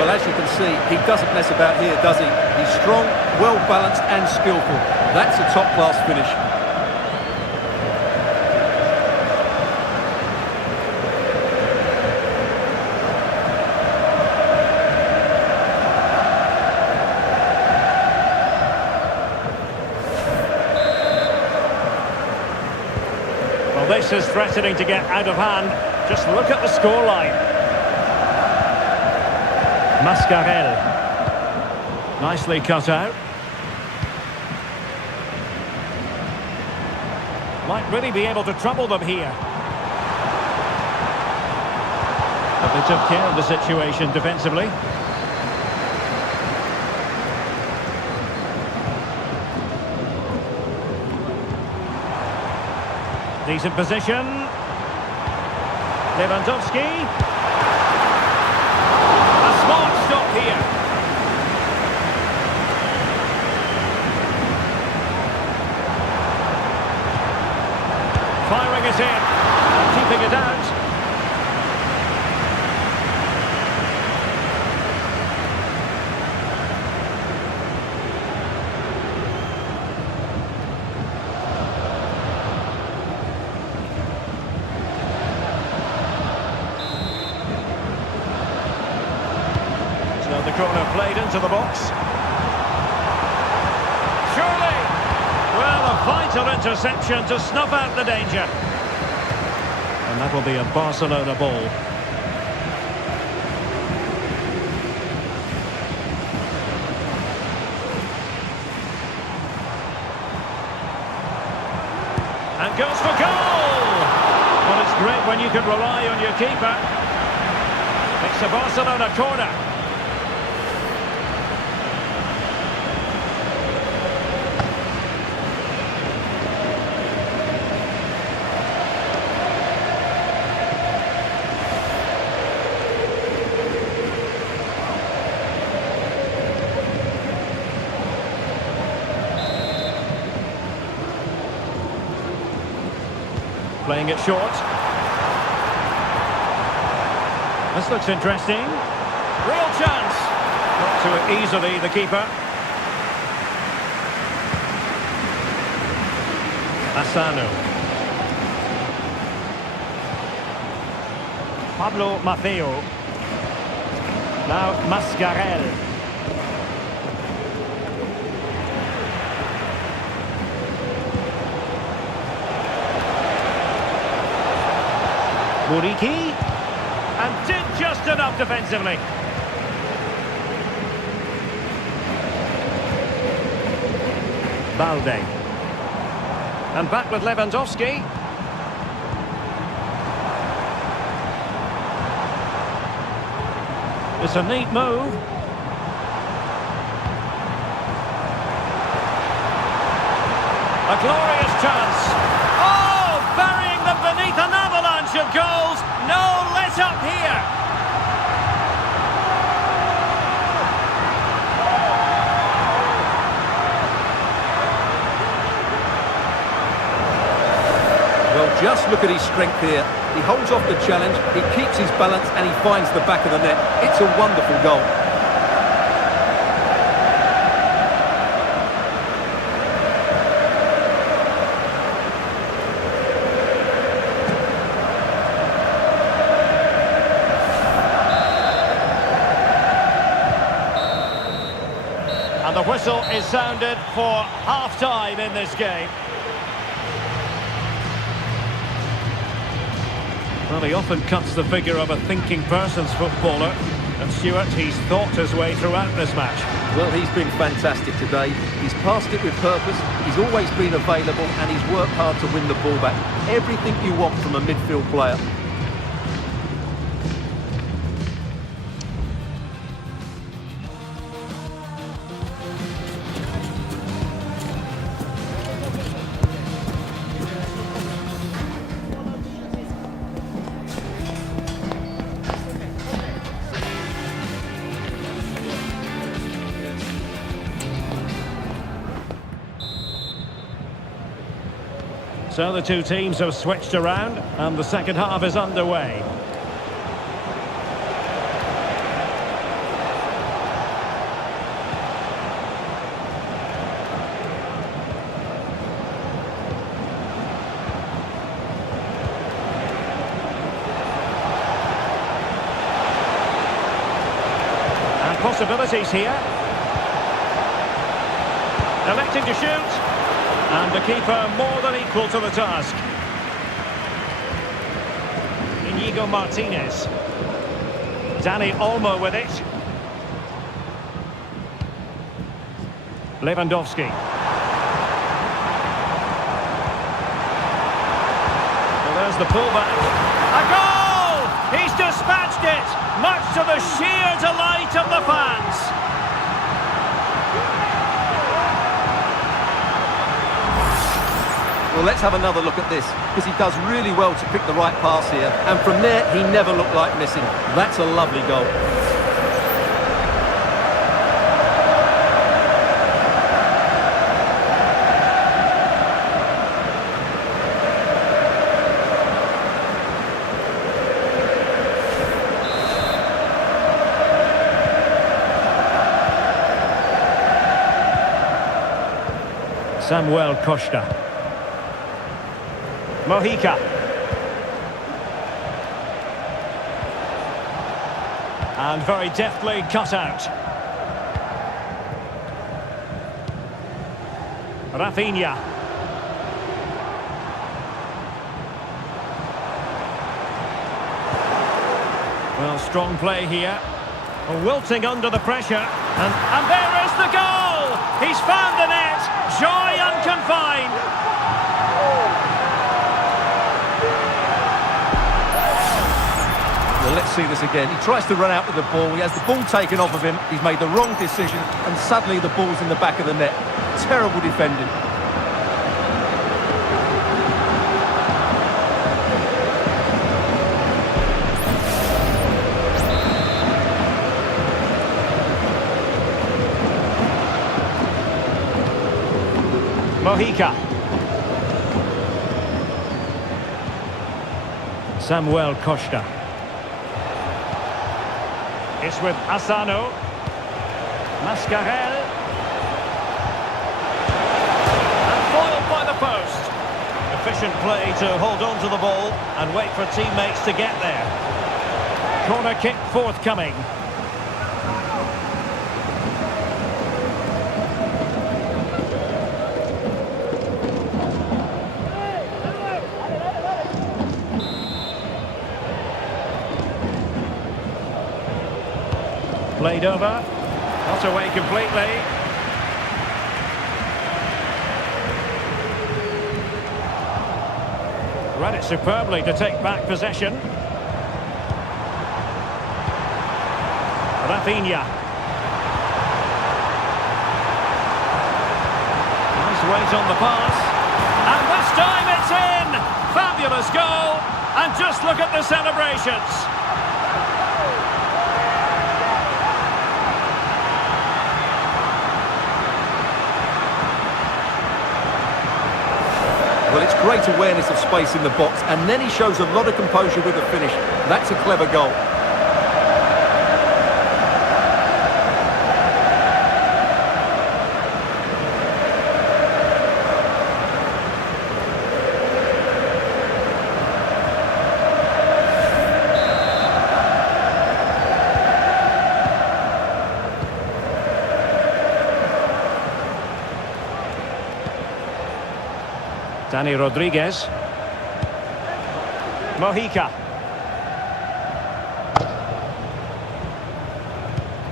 Well, as you can see, he doesn't mess about here, does he? He's strong, well-balanced and skillful. That's a top-class finish. Well, this is threatening to get out of hand. Just look at the scoreline. Mascarell. Nicely cut out. Might really be able to trouble them here. But they took care of the situation defensively. Decent position. Lewandowski. Stop here. Firing it in, keeping it out. The corner played into the box. Surely! Well, a vital interception to snuff out the danger. And that will be a Barcelona ball. And goes for goal! Well, it's great when you can rely on your keeper. It's a Barcelona corner. Playing it short. This looks interesting. Real chance. Not to it easily, the keeper. Asano. Pablo Maffeo. Now Mascarell. Muriqi. And did just enough defensively. Balde. And back with Lewandowski. It's a neat move. A glorious chance. Oh, burying them beneath an avalanche of goals. No let up here. Well, just look at his strength here. He holds off the challenge, he keeps his balance and he finds the back of the net. It's a wonderful goal. And the whistle is sounded for half-time in this game. Well, he often cuts the figure of a thinking person's footballer. And Stuart, he's thought his way throughout this match. Well, he's been fantastic today. He's passed it with purpose, he's always been available and he's worked hard to win the ball back. Everything you want from a midfield player. So the two teams have switched around and the second half is underway. And possibilities here. Electing to shoot. And the keeper more than equal to the task. Inigo Martinez. Dani Olmo with it. Lewandowski. Well, there's the pullback. A goal! He's dispatched it, much to the sheer delight of the fans. Well, let's have another look at this, because he does really well to pick the right pass here. And from there, he never looked like missing. That's a lovely goal. Samuel Costa. Mojica. And very deftly cut out. Rafinha. Well, strong play here. Wilting under the pressure. And there is the goal! He's found the net. Joy unconfined. Well, let's see this again. He tries to run out with the ball. He has the ball taken off of him. He's made the wrong decision, and suddenly the ball's in the back of the net. Terrible defending. Mojica. Samuel Costa. It's with Asano. Mascarell. And foiled by the post. Efficient play to hold on to the ball and wait for teammates to get there. Corner kick forthcoming. Played over, not away completely. Read it superbly to take back possession. Rafinha. Nice weight on the pass. And this time it's in! Fabulous goal! And just look at the celebrations. Well, it's great awareness of space in the box, and then he shows a lot of composure with the finish. That's a clever goal. Dani Rodriguez. Mojica.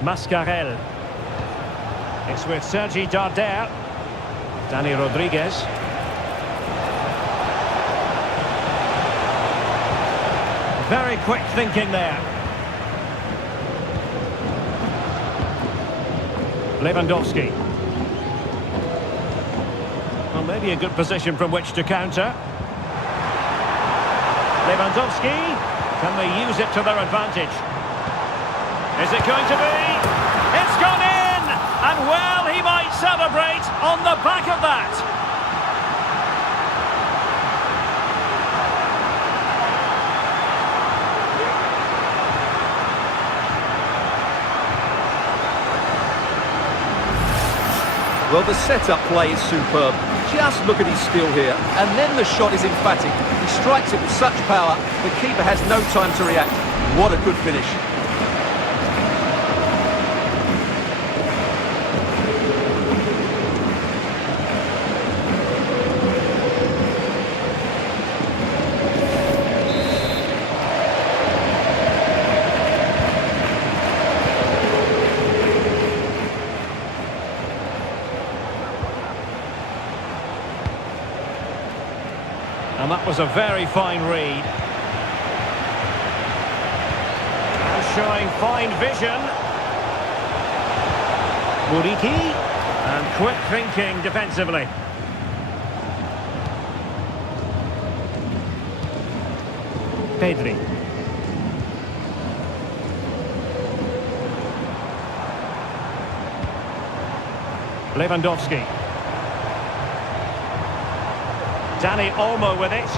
Mascarell. It's with Sergi Darder. Dani Rodriguez. Very quick thinking there. Lewandowski. Well, maybe a good position from which to counter. Lewandowski, can they use it to their advantage? Is it going to be? It's gone in! And well, he might celebrate on the back of that. Well, the set-up play is superb. Just look at his skill here. And then the shot is emphatic. He strikes it with such power, the keeper has no time to react. What a good finish. And that was a very fine read. And showing fine vision. Muriqi. And quick thinking defensively. Pedri. Lewandowski. Dani Olmo with it.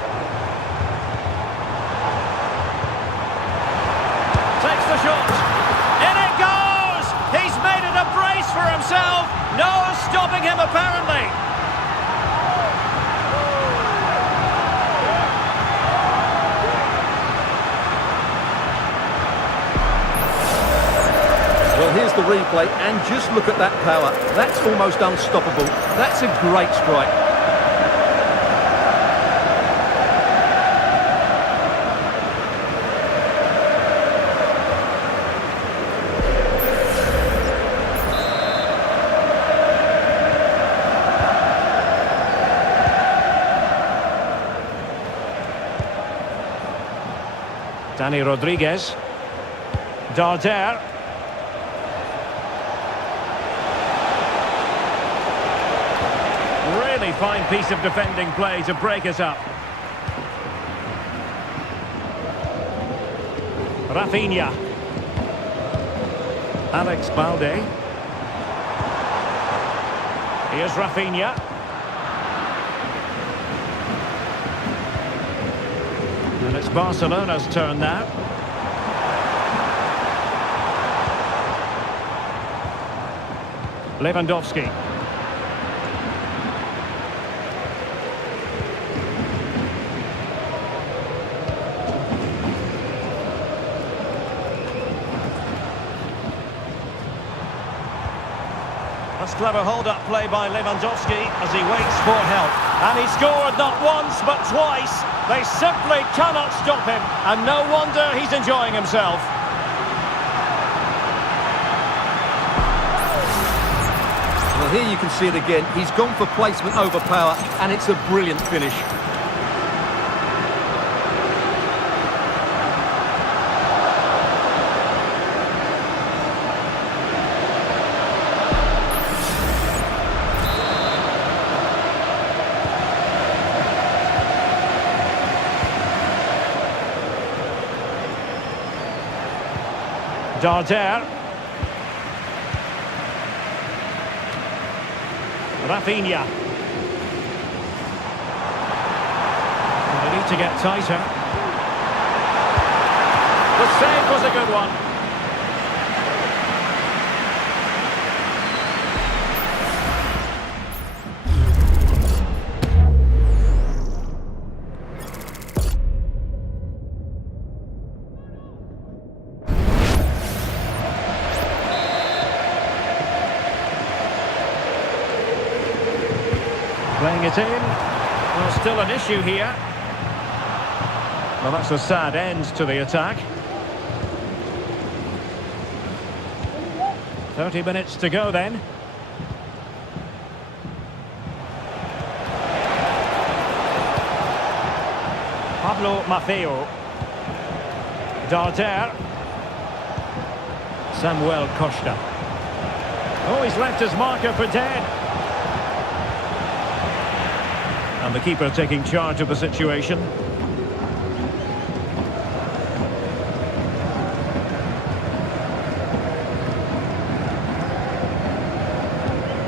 Takes the shot. In it goes! He's made it a brace for himself. No stopping him apparently. Well, here's the replay, and just look at that power. That's almost unstoppable. That's a great strike. Dani Rodriguez. Darder. Really fine piece of defending play to break us up. Rafinha. Alex Balde. Here's Rafinha. And it's Barcelona's turn now. Lewandowski. That's clever hold-up play by Lewandowski as he waits for help. And he scored not once but twice. They simply cannot stop him. And no wonder he's enjoying himself. Well, here you can see it again. He's gone for placement over power, and it's a brilliant finish. Darder. Rafinha. They need to get tighter. The save was a good one. Playing it in. Well, still an issue here. Well, that's a sad end to the attack. 30 minutes to go then. Pablo Maffeo. Darder. Samuel Costa. Oh, he's left his marker for dead. And the keeper taking charge of the situation.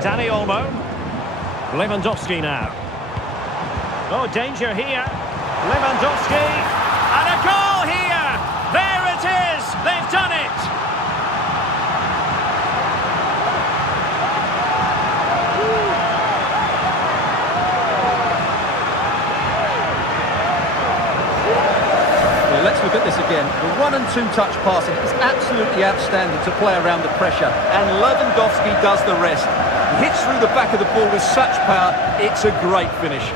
Dani Olmo. Lewandowski now. Oh, danger here. Lewandowski. And a goal here! There it is! They've done it! Let's look at this again. The 1- and 2-touch passing is absolutely outstanding to play around the pressure, and Lewandowski does the rest. He hits through the back of the ball with such power, it's a great finish.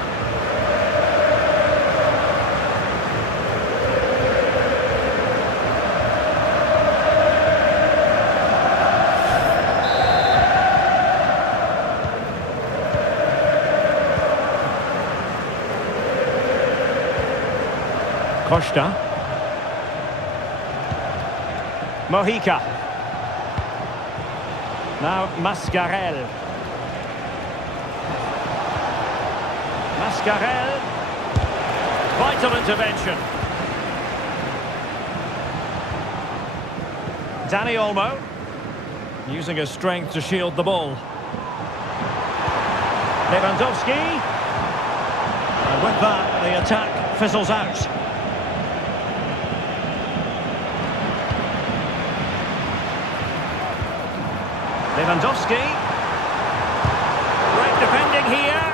Costa. Mojica. Now Mascarell. Mascarell. Vital intervention. Dani Olmo. Using his strength to shield the ball. Lewandowski. And with that, the attack fizzles out. Lewandowski. Great defending here.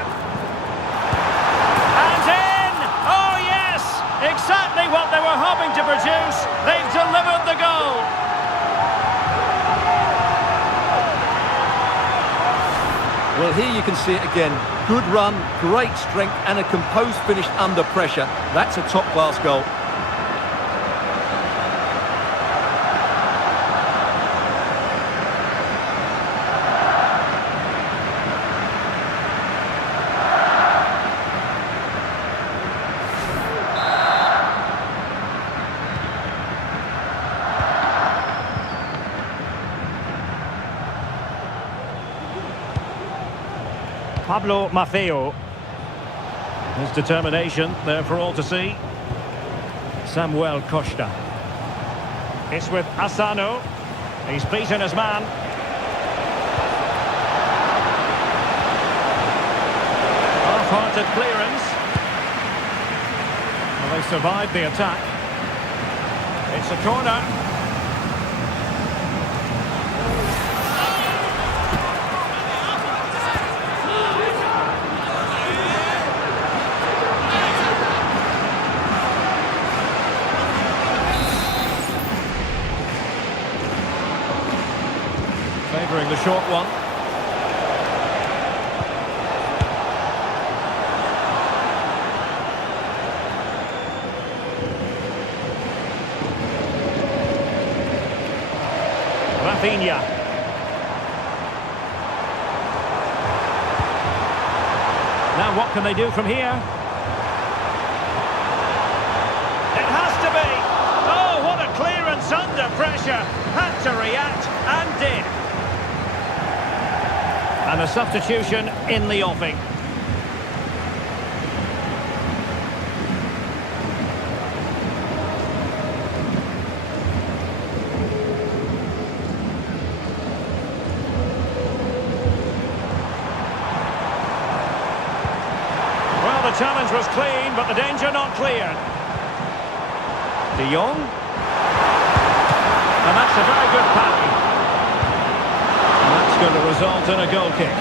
And in! Oh yes! Exactly what they were hoping to produce. They've delivered the goal. Well, here you can see it again. Good run, great strength, and a composed finish under pressure. That's a top-class goal. Pablo Maffeo. His determination there for all to see. Samuel Costa. It's with Asano. He's beaten his man. Half-hearted clearance. Well, they to survive the attack. It's a corner. Favouring the short one. Rafinha. Now what can they do from here? It has to be! Oh, what a clearance under pressure! Had to react and did. And a substitution in the offing. Well, the challenge was clean, but the danger not cleared. De Jong. And that's a very good pass. That's going to result in a goal kick.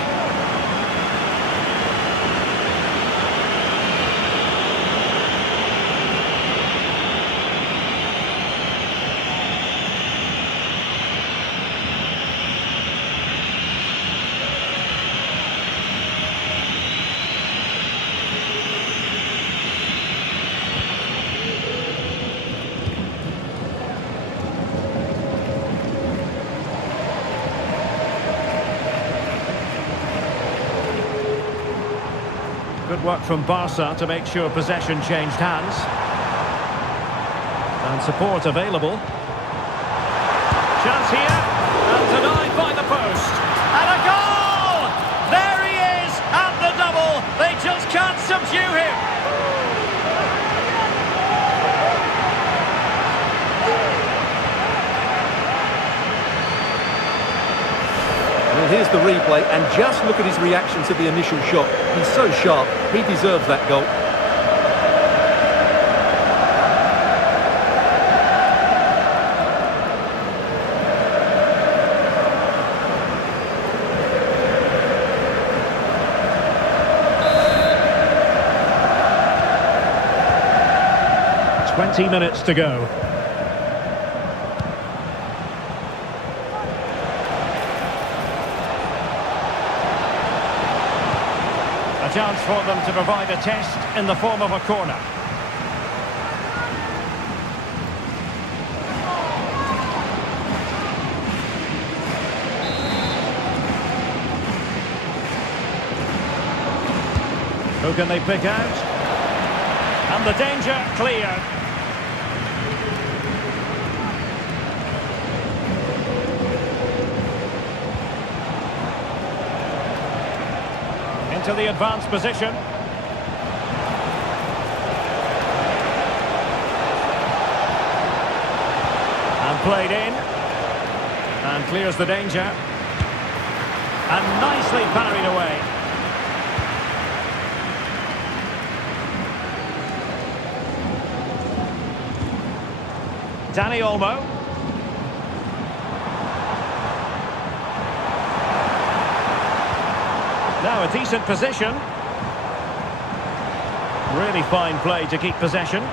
Good work from Barca to make sure possession changed hands. And support available. Chance here. And denied by the post. And a goal! There he is at the double. They just can't subdue him. Well, here's the replay, and just look at his reaction to the initial shot. He's so sharp, he deserves that goal. Twenty minutes to go. A chance for them to provide a test in the form of a corner. Who can they pick out? And the danger cleared. Into the advanced position. And played in. And clears the danger. And nicely parried away. Dani Olmo. Now a decent position. Really fine play to keep possession. And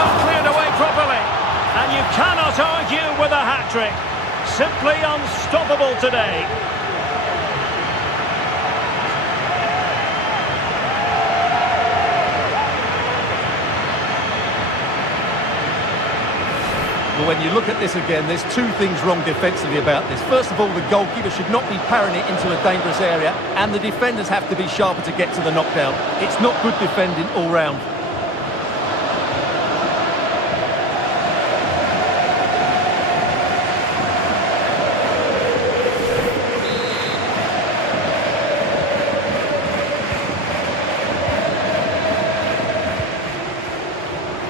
not cleared away properly. And you cannot argue with a hat-trick. Simply unstoppable today. Well, when you look at this again, there's two things wrong defensively about this. First of all, the goalkeeper should not be parrying it into a dangerous area, and the defenders have to be sharper to get to the knockdown. It's not good defending all round.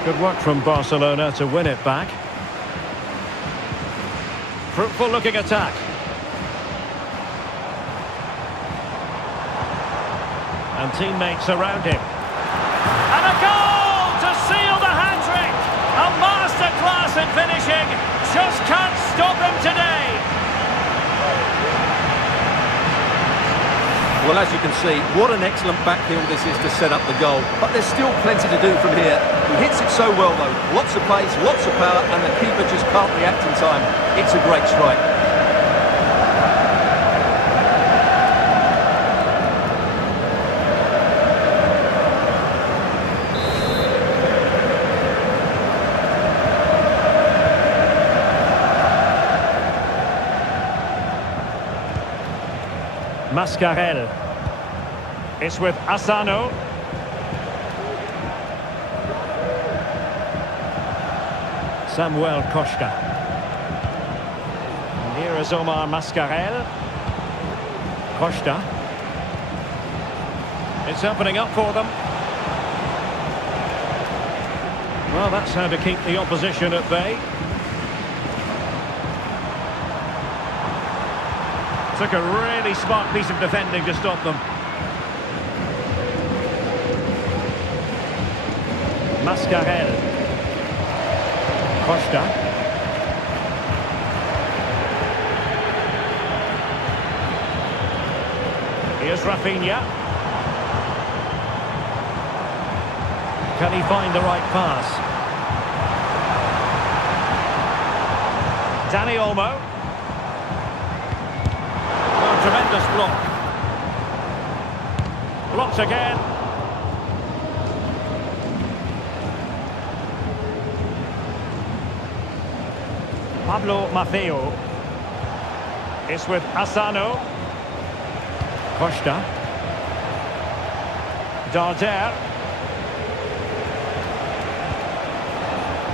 Good work from Barcelona to win it back. Fruitful looking attack. And teammates around him. just can't stop him today. Well, as you can see, what an excellent backfield this is to set up the goal. But there's still plenty to do from here. He hits it so well, though. Lots of pace, lots of power, and the keeper just can't react in time. It's a great strike. Mascarell. It's with Asano. Samuel Costa. And here is Omar Mascarell. Costa. It's opening up for them. Well, that's how to keep the opposition at bay. Took a really smart piece of defending to stop them. Mascarell. Costa. Here's Rafinha. Can he find the right pass? Dani Olmo. Tremendous block. Blocked again. Pablo Maffeo. It's with Asano. Costa. Darder.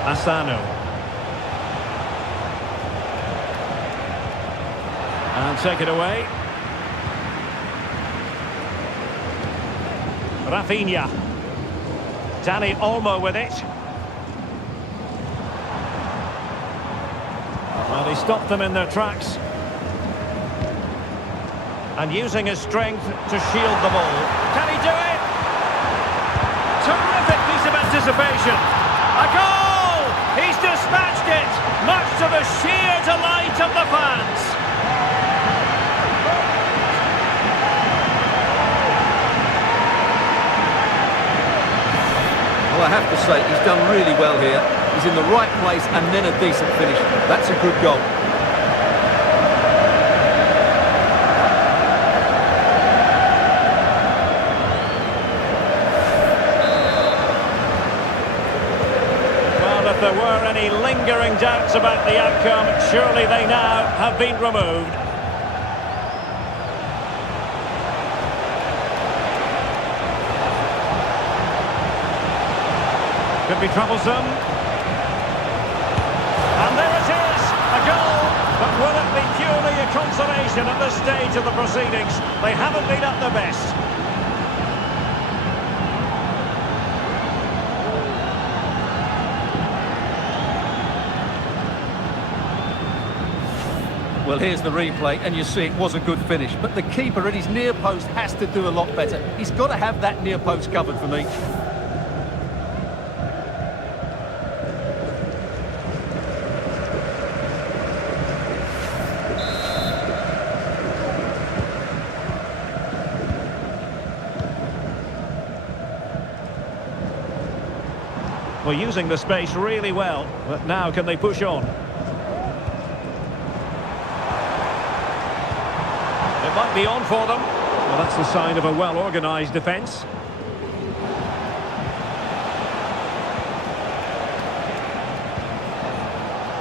Asano. And take it away. Rafinha. Dani Olmo with it. Well, he stopped them in their tracks. And using his strength to shield the ball. Can he do it? Terrific piece of anticipation. A goal! He's dispatched it, much to the sheer delight of the fans. Well, I have to say, he's done really well here. He's in the right place and then a decent finish. That's a good goal. Well, if there were any lingering doubts about the outcome, surely they now have been removed. Could be troublesome. And there it is, a goal. But will it be purely a consolation at this stage of the proceedings? They haven't been at their best. Well, here's the replay, and you see it was a good finish. But the keeper at his near post has to do a lot better. He's got to have that near post covered for me. Well, using the space really well, but now can they push on? It might be on for them. Well, that's the sign of a well-organised defence.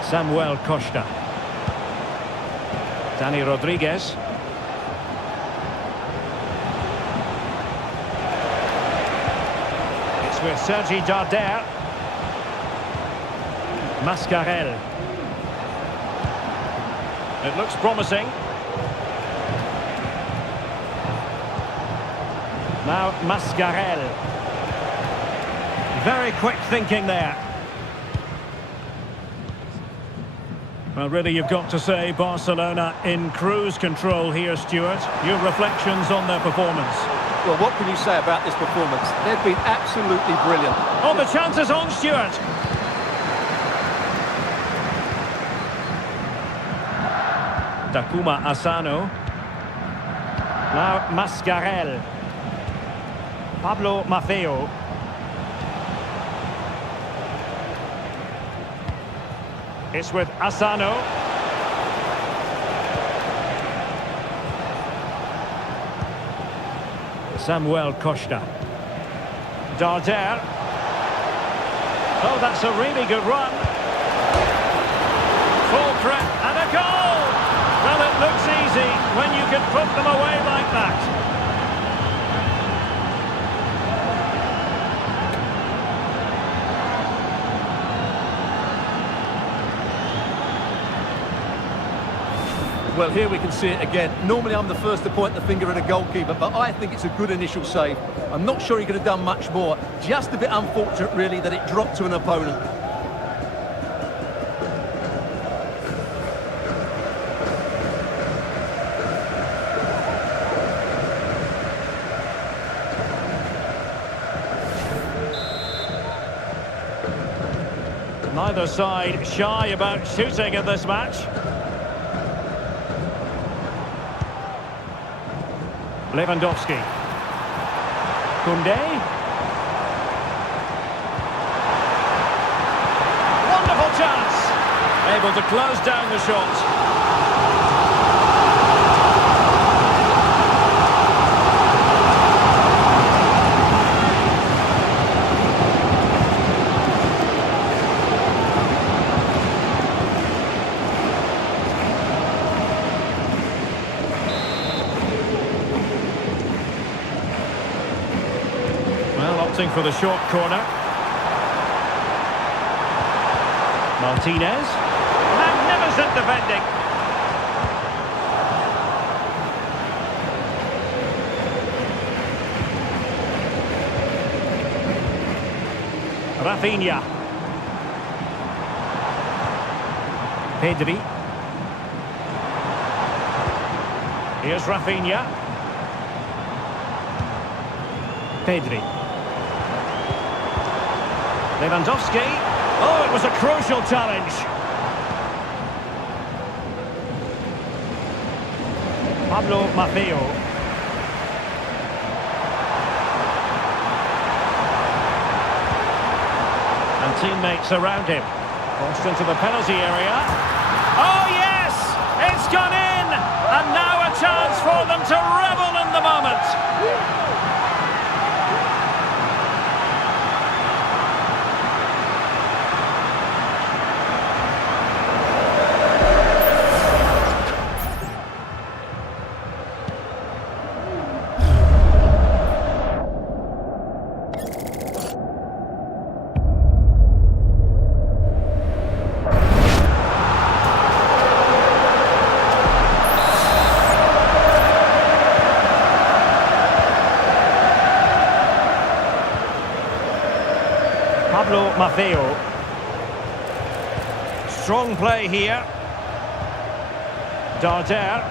Samuel Costa. Dani Rodriguez. It's with Sergi Darder. Mascarell. It looks promising. Now Mascarell. Very quick thinking there. Well, really, you've got to say Barcelona in cruise control here, Stuart. Your reflections on their performance. Well, what can you say about this performance? They've been absolutely brilliant. Oh, the chance is on, Stuart. Takuma Asano. Now Mascarell. Pablo Maffeo. It's with Asano. Samuel Costa. Darder. Oh, that's a really good run. Full threat and a goal! Well, it looks easy when you can put them away like that. Well, here we can see it again. Normally I'm the first to point the finger at a goalkeeper, but I think it's a good initial save. I'm not sure he could have done much more. Just a bit unfortunate, really, that it dropped to an opponent. Neither side shy about shooting in this match. Lewandowski. Koundé. Wonderful chance. Able to close down the shot. Opting for the short corner. Martinez. Magnificent defending. Rafinha. Pedri. Here's Rafinha. Pedri. Lewandowski. Oh, it was a crucial challenge. Pablo Maffeo. And teammates around him. Crossed into the penalty area. Oh, yes! It's gone in! And now a chance for them to revel in the moment. Pablo Maffeo. Strong play here. Darder.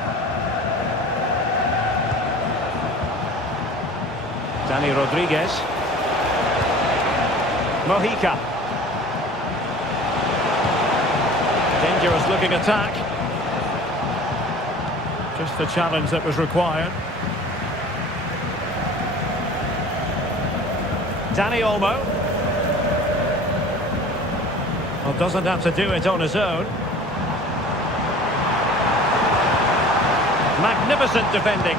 Dani Rodriguez. Mojica. Dangerous looking attack. Just the challenge that was required. Dani Olmo. Well, doesn't have to do it on his own. Magnificent defending.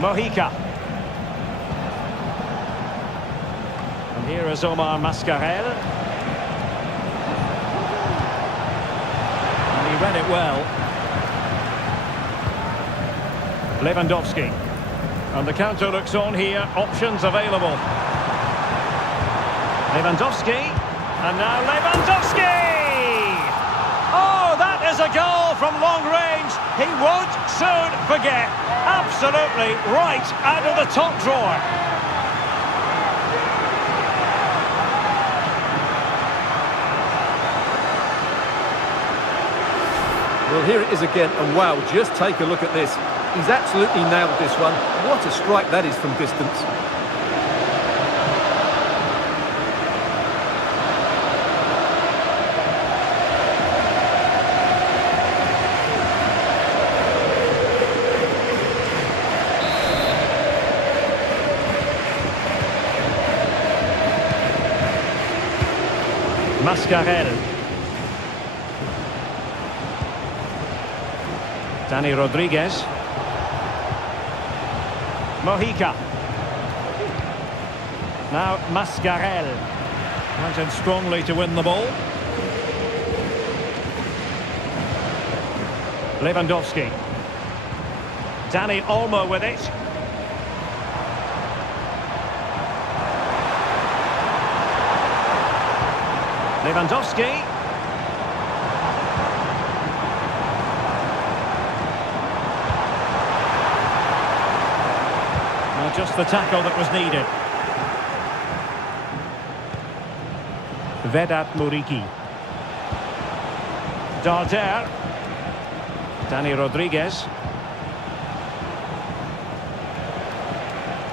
Mojica. And here is Omar Mascarell. And he read it well. Lewandowski. And the counter looks on here. Options available. Lewandowski. And now Lewandowski! Oh, that is a goal from long range. He won't soon forget. Absolutely right out of the top drawer. Well, here it is again, and wow, just take a look at this. He's absolutely nailed this one. What a strike that is from distance. Mascarell. Dani Rodriguez. Mojica. Now Mascarell. Went in strongly to win the ball. Lewandowski. Dani Olmo with it. Lewandowski. Well, just the tackle that was needed. Vedat Muriqi. Darder. Dani Rodriguez.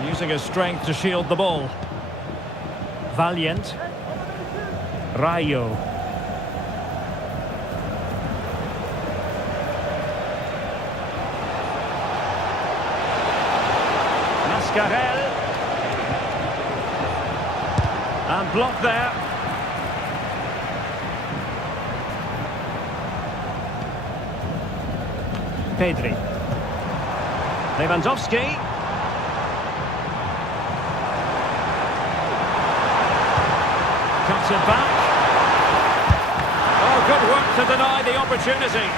Using his strength to shield the ball. Valiant. Rayo. Mascarell. And blocked there. Pedri. Lewandowski. Cuts it back. Oh, good work to deny the opportunity.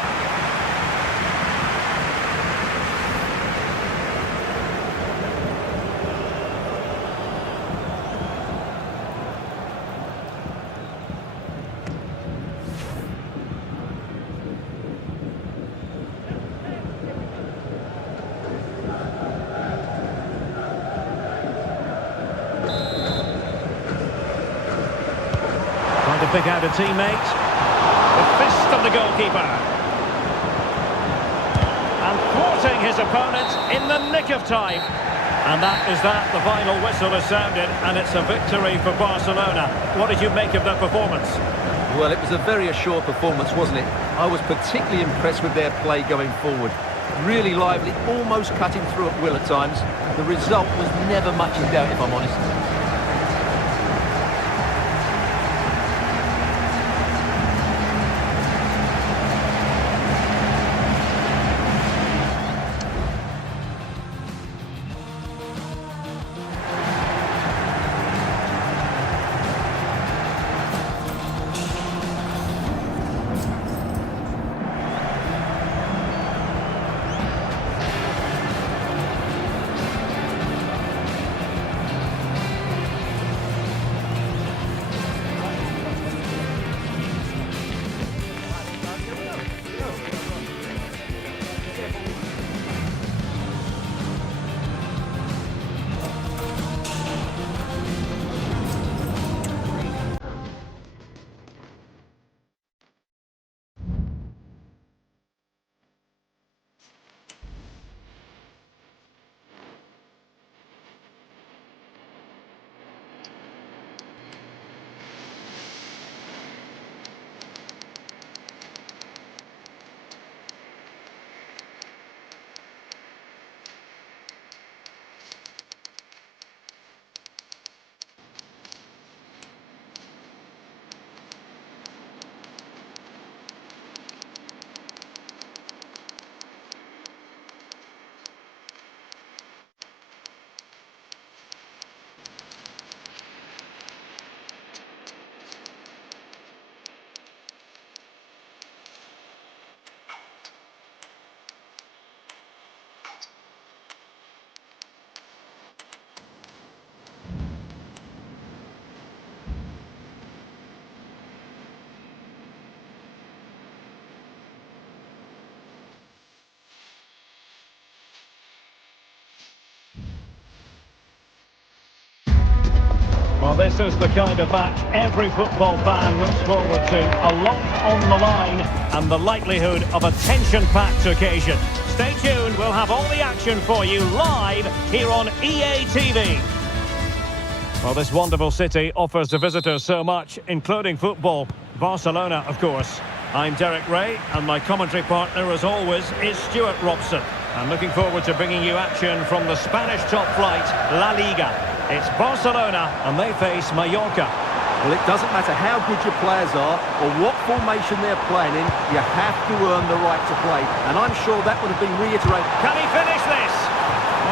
Trying to pick out a teammate. The fist of the goalkeeper. And thwarting his opponent in the nick of time. And that. The final whistle has sounded, and it's a victory for Barcelona. What did you make of their performance? Well, it was a very assured performance, wasn't it? I was particularly impressed with their play going forward. Really lively, almost cutting through at will at times. The result was never much in doubt, if I'm honest. Well, this is the kind of match every football fan looks forward to. A lot on the line and the likelihood of a tension-packed occasion. Stay tuned, we'll have all the action for you live here on EA TV. Well, this wonderful city offers the visitors so much, including football. Barcelona, of course. I'm Derek Ray, and my commentary partner, as always, is Stuart Robson. I'm looking forward to bringing you action from the Spanish top flight, La Liga. It's Barcelona, and they face Mallorca. Well, it doesn't matter how good your players are or what formation they're playing in, you have to earn the right to play. And I'm sure that would have been reiterated. Can he finish this?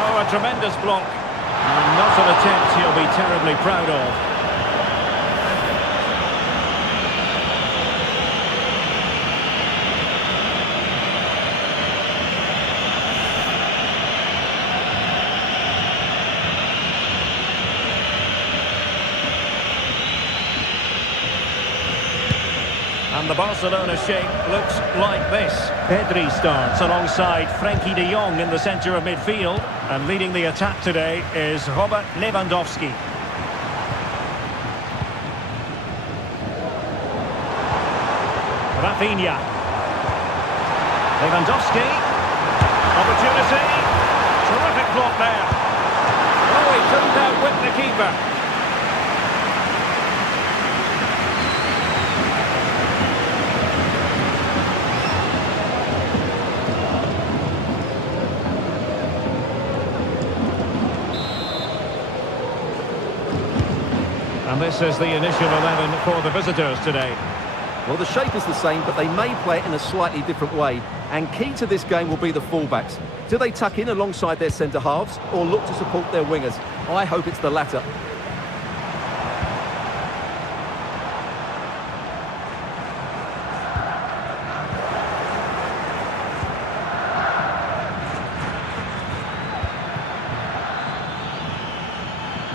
Oh, a tremendous block. And not an attempt he'll be terribly proud of. And the Barcelona shape looks like this. Pedri starts alongside Frenkie de Jong in the centre of midfield. And leading the attack today is Robert Lewandowski. Rafinha. Lewandowski. Opportunity. Terrific block there. Oh, he couldn't outwit the keeper. And this is the initial 11 for the visitors today. Well, the shape is the same, but they may play it in a slightly different way. And key to this game will be the fullbacks. Do they tuck in alongside their centre-halves or look to support their wingers? I hope it's the latter.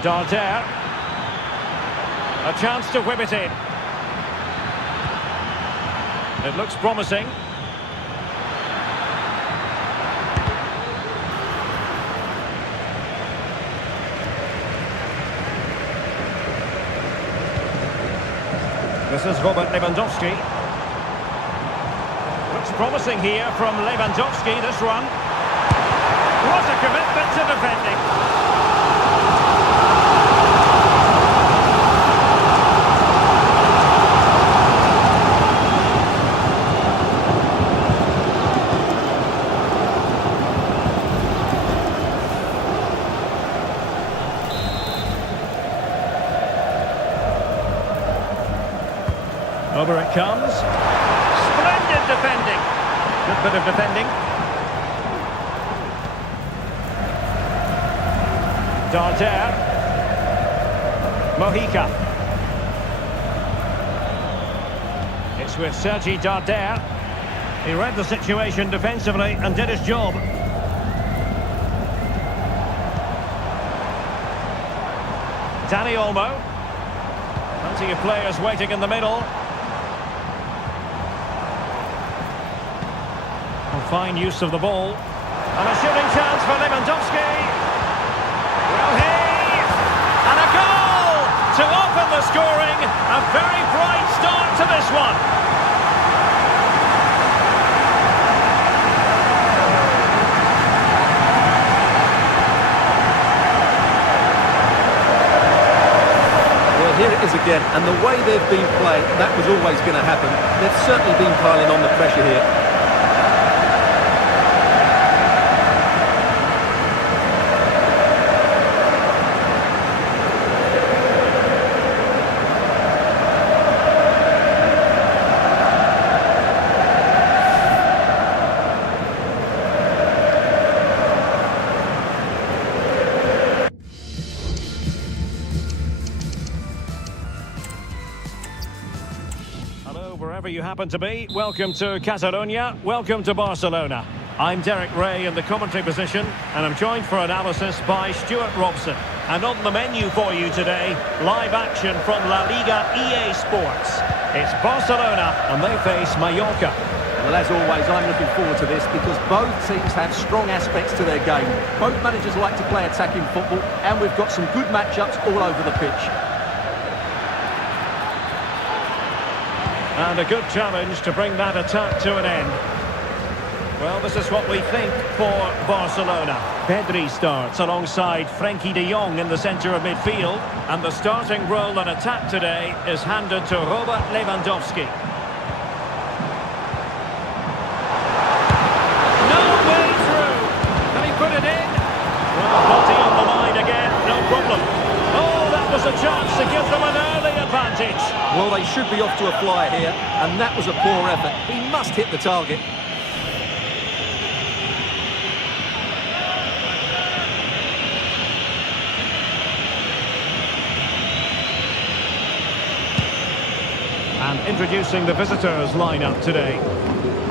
Darder. A chance to whip it in. It looks promising. This is Robert Lewandowski. Looks promising here from Lewandowski, this run. What a commitment to defending. Over it comes. Splendid defending. Good bit of defending. Darder. Mojica. It's with Sergi Darder. He read the situation defensively and did his job. Dani Olmo. Plenty of players waiting in the middle. Fine use of the ball. And a shooting chance for Lewandowski. Will he? And a goal to open the scoring. A very bright start to this one. Well, here it is again. And the way they've been playing, that was always going to happen. They've certainly been piling on the pressure here. Wherever you happen to be, welcome to Catalonia, welcome to Barcelona. I'm Derek Ray in the commentary position, and I'm joined for analysis by Stuart Robson. And on the menu for you today, live action from La Liga EA Sports. It's Barcelona, and they face Mallorca. Well, as always, I'm looking forward to this because both teams have strong aspects to their game. Both managers like to play attacking football, and we've got some good matchups all over the pitch. And a good challenge to bring that attack to an end. Well, this is what we think for Barcelona. Pedri starts alongside Frenkie de Jong in the centre of midfield. And the starting role in attack today is handed to Robert Lewandowski. No way through! Can he put it in? Well, body on the line again, no problem. Oh, that was a chance to give them an early advantage. advantage. Well, they should be off to a flyer here, and that was a poor effort. He must hit the target. And introducing the visitors lineup today.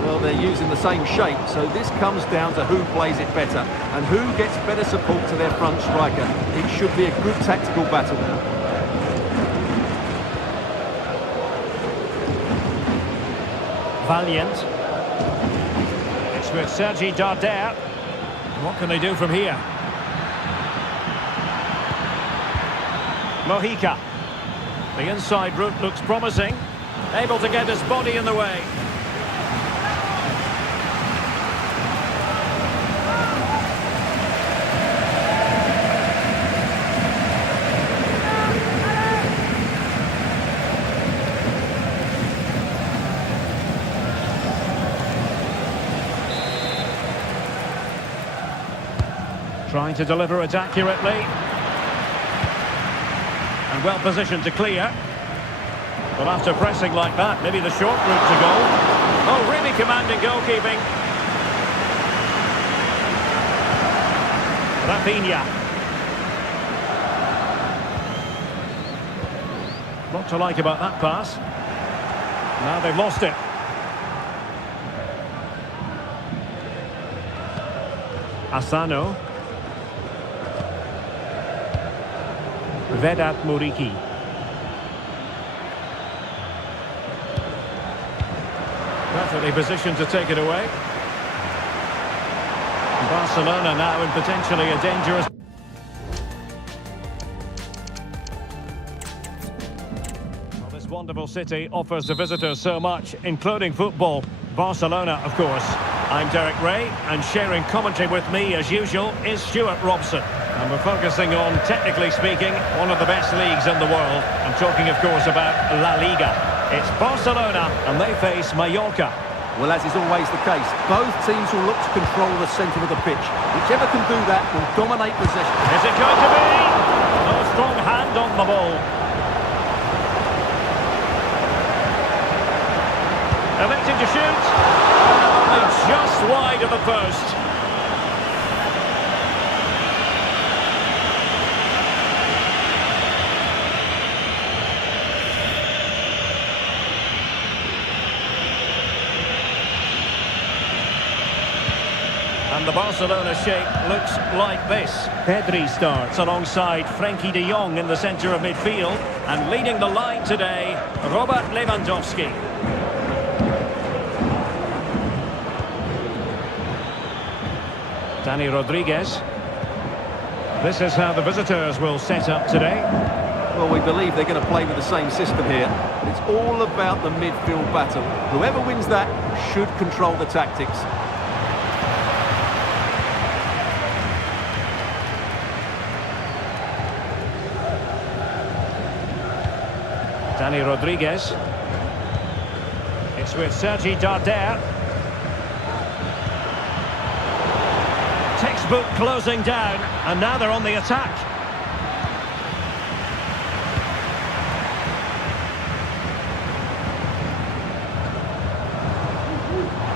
Well, they're using the same shape, so this comes down to who plays it better and who gets better support to their front striker. It should be a good tactical battle. Valiant. It's with Sergi Darder. What can they do from here? Mojica. The inside route looks promising. Able to get his body in the way. Trying to deliver it accurately. And well positioned to clear. But after pressing like that, maybe the short route to goal. Oh, really commanding goalkeeping. Rafinha. What to like about that pass. Now they've lost it. Asano. Vedat Muriqi. Perfectly positioned to take it away. Barcelona now in potentially a dangerous... Well, this wonderful city offers the visitors so much, including football. Barcelona, of course. I'm Derek Ray, and sharing commentary with me, as usual, is Stuart Robson. And we're focusing on, technically speaking, one of the best leagues in the world. I'm talking, of course, about La Liga. It's Barcelona, and they face Mallorca. Well, as is always the case, both teams will look to control the centre of the pitch. Whichever can do that will dominate possession. Is it going to be? No strong hand on the ball. Electing to shoot. Only just wide of the post. And the Barcelona shape looks like this. Pedri starts alongside Frenkie de Jong in the centre of midfield. And leading the line today, Robert Lewandowski. Dani Rodriguez. This is how the visitors will set up today. Well, we believe they're going to play with the same system here. It's all about the midfield battle. Whoever wins that should control the tactics. Dani Rodriguez. It's with Sergi Darder. Textbook closing down, and now they're on the attack.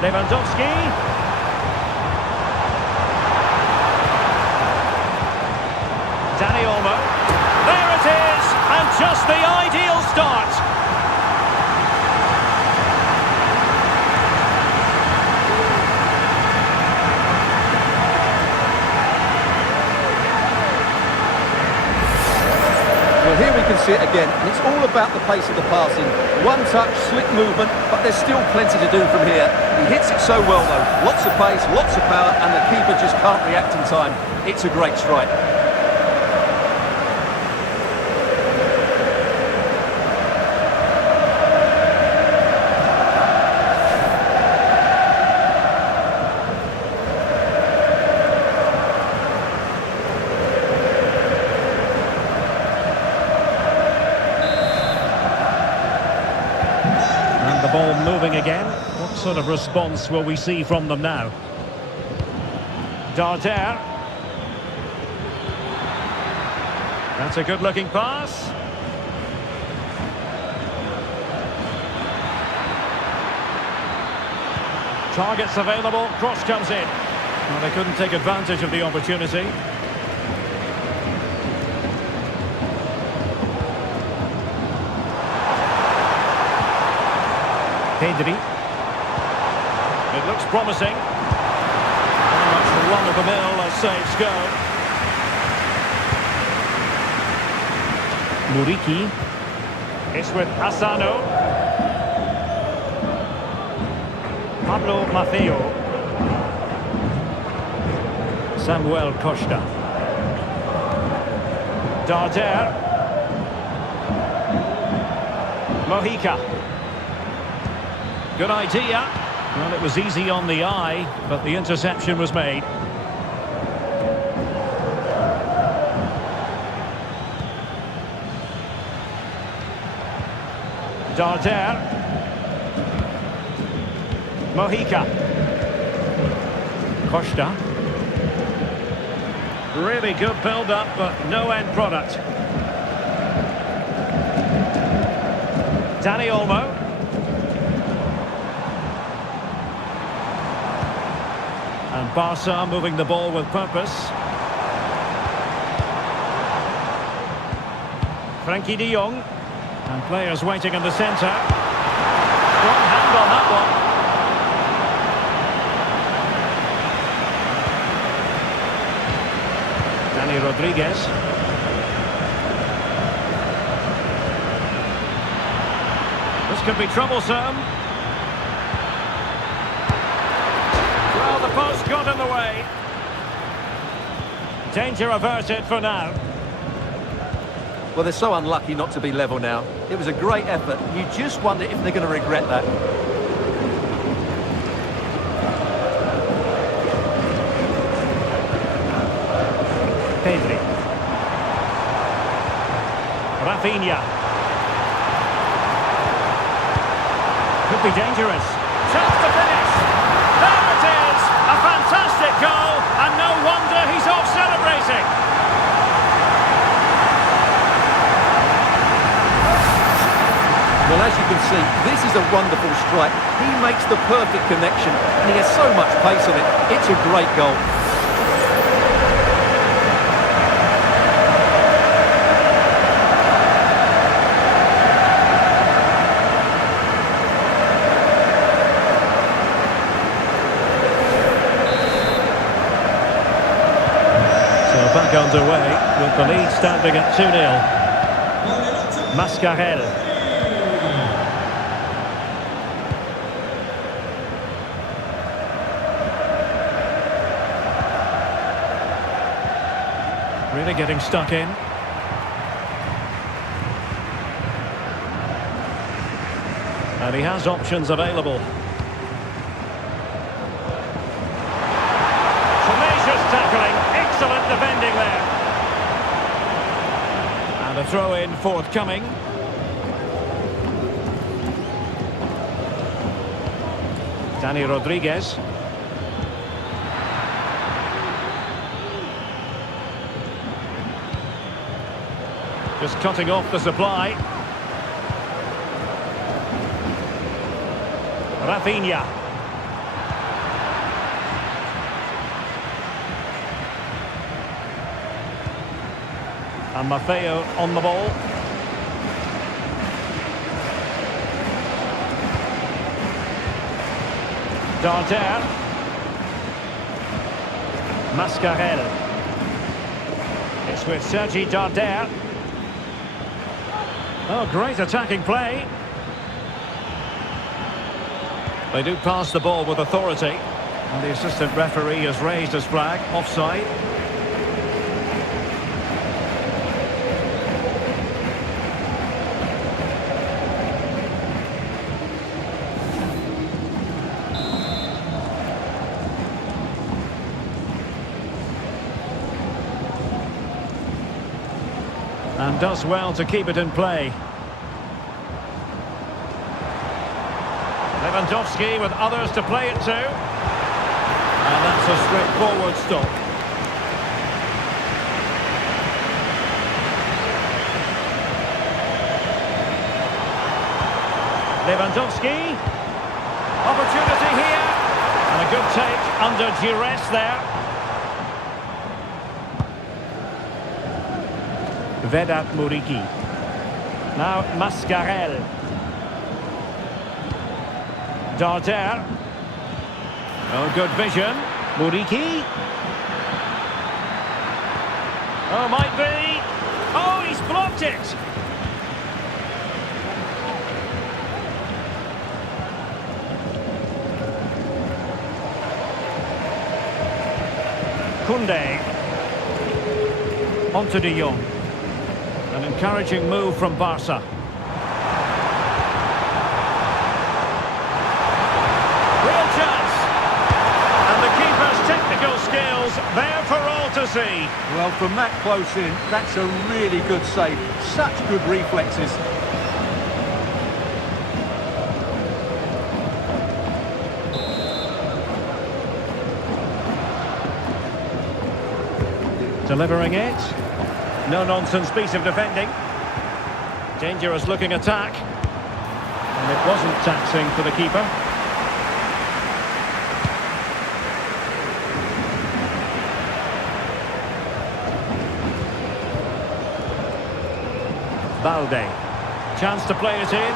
Lewandowski. Dani Olmo. There it is, and just the ideal start. Well, here we can see it again, and it's all about the pace of the passing. One touch, slick movement, but there's still plenty to do from here. He hits it so well, though. Lots of pace, lots of power, and the keeper just can't react in time. It's a great strike. The ball moving again. What sort of response will we see from them now? Darder. That's a good-looking pass. Targets available, cross comes in. Well, they couldn't take advantage of the opportunity. Pedri. It looks promising. Very much run-of-the-mill as saves go. Muriqi. It's with Asano. Pablo Maffeo. Samuel Costa. Darder. Mojica. Good idea. Well, it was easy on the eye, but the interception was made. Darder. Mojica. Costa. Really good build-up, but no end product. Dani Olmo. And Barca moving the ball with purpose. Frankie de Jong. And players waiting in the centre. Strong hand on that one. Dani Rodriguez. This could be troublesome. Well, the post got in the way. Danger averted for now. Well, they're so unlucky not to be level now. It was a great effort. You just wonder if they're going to regret that. Pedri. Rafinha. Could be dangerous. Chance to finish. There it is! A fantastic goal, and no wonder he's off celebrating. Well, as you can see, this is a wonderful strike. He makes the perfect connection, and he has so much pace on it. It's a great goal. So back underway, with the lead standing at 2-0. Mascarell. Really getting stuck in. And he has options available. Tenacious tackling, excellent defending there. And a throw-in forthcoming. Dani Rodriguez. Just cutting off the supply. Rafinha. And Maffeo on the ball. Darder. Mascarell. It's with Sergi Darder. Oh, great attacking play. They do pass the ball with authority. And the assistant referee has raised his flag, offside. And does well to keep it in play. Lewandowski with others to play it to. And that's a straightforward stop. Lewandowski. Opportunity here. A good take under duress there. Vedat Muriqi. Now Mascarel. Darder. Oh, good vision. Muriqi. Oh, might be. Oh, he's blocked it. Koundé. Onto De Jong. An encouraging move from Barca. Real chance. And the keeper's technical skills there for all to see. Well, from that close in, that's a really good save. Such good reflexes. Delivering it. No-nonsense piece of defending. Dangerous looking attack. And it wasn't taxing for the keeper. Balde. Chance to play it in.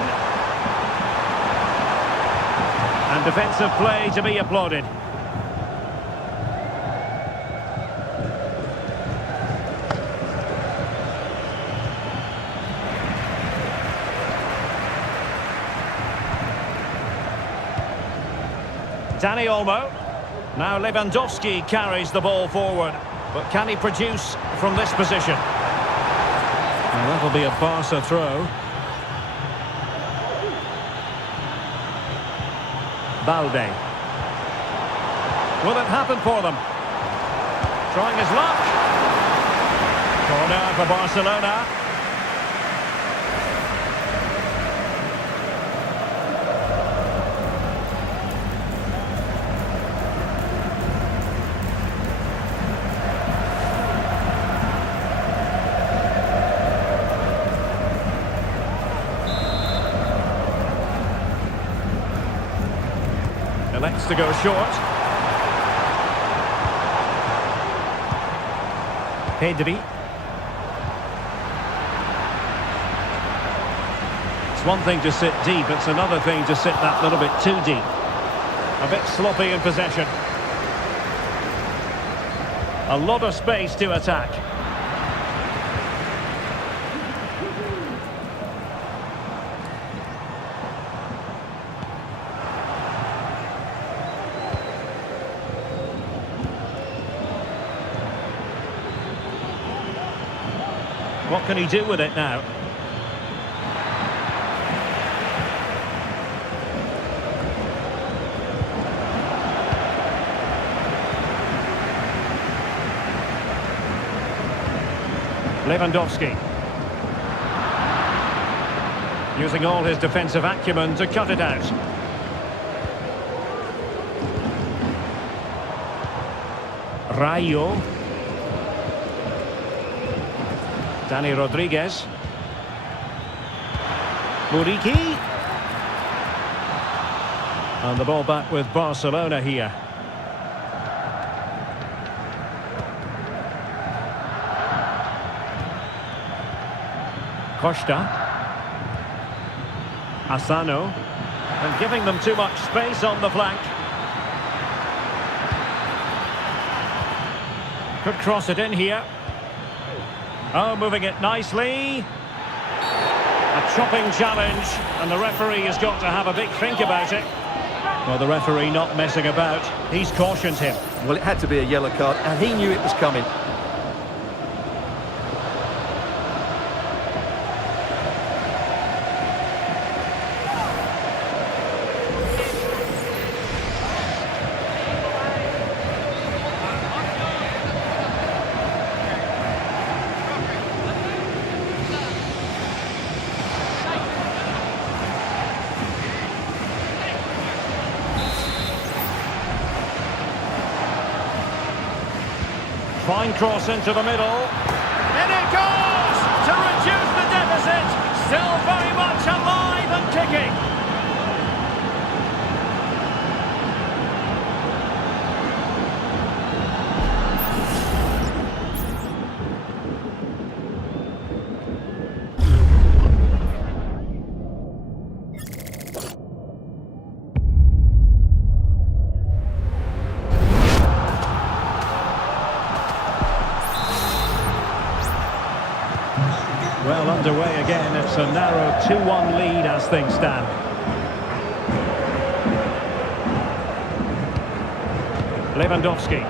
And defensive play to be applauded. Dani Olmo. Now Lewandowski carries the ball forward. But can he produce from this position? Well, that'll be a Barca throw. Balde. Will it happen for them? Trying his luck. Corner for Barcelona. Elects to go short. Pedri. It's one thing to sit deep, it's another thing to sit that little bit too deep. A bit sloppy in possession. A lot of space to attack. What can he do with it now? Lewandowski. Using all his defensive acumen to cut it out. Rayo. Dani Rodriguez. Muriqi. And the ball back with Barcelona here. Costa. Asano. And giving them too much space on the flank. Could cross it in here. Oh, moving it nicely. A chopping challenge, and the referee has got to have a big think about it. Well, the referee not messing about. He's cautioned him. Well, it had to be a yellow card, and he knew it was coming. Fine cross into the middle. In it goes! To reduce the deficit. Still very much alive and kicking. Well, underway again. It's a narrow 2-1 lead as things stand. Lewandowski.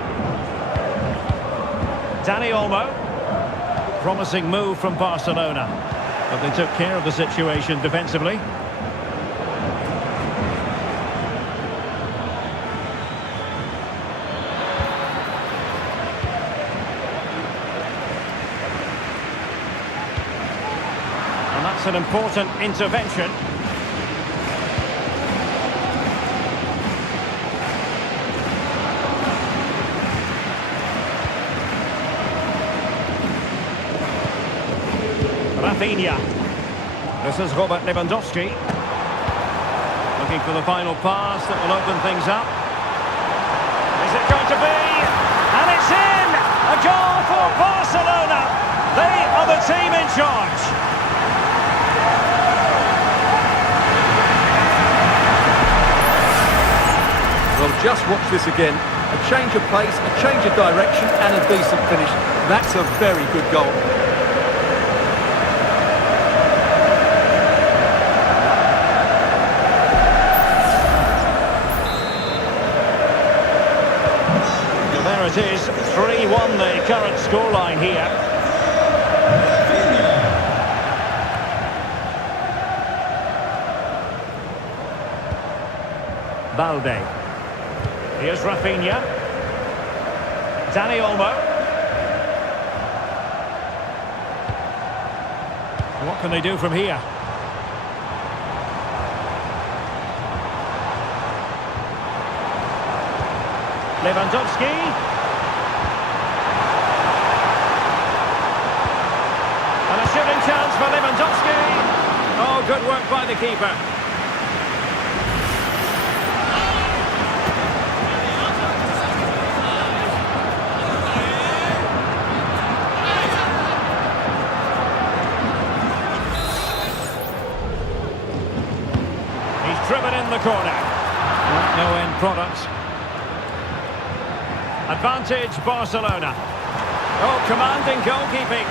Dani Olmo. Promising move from Barcelona. But they took care of the situation defensively. And that's an important intervention. Rafinha. This is Robert Lewandowski. Looking for the final pass that will open things up. Is it going to be? And it's in! A goal for Barcelona! They are the team in charge. Well, just watch this again. A change of pace, a change of direction and a decent finish. That's a very good goal. There it is, 3-1 the current scoreline here. Balde. Here's Rafinha. Dani Olmo. What can they do from here? Lewandowski. And a shooting chance for Lewandowski. Oh, good work by the keeper. He's driven in the corner. No end product. Advantage Barcelona. Oh, commanding goalkeeping.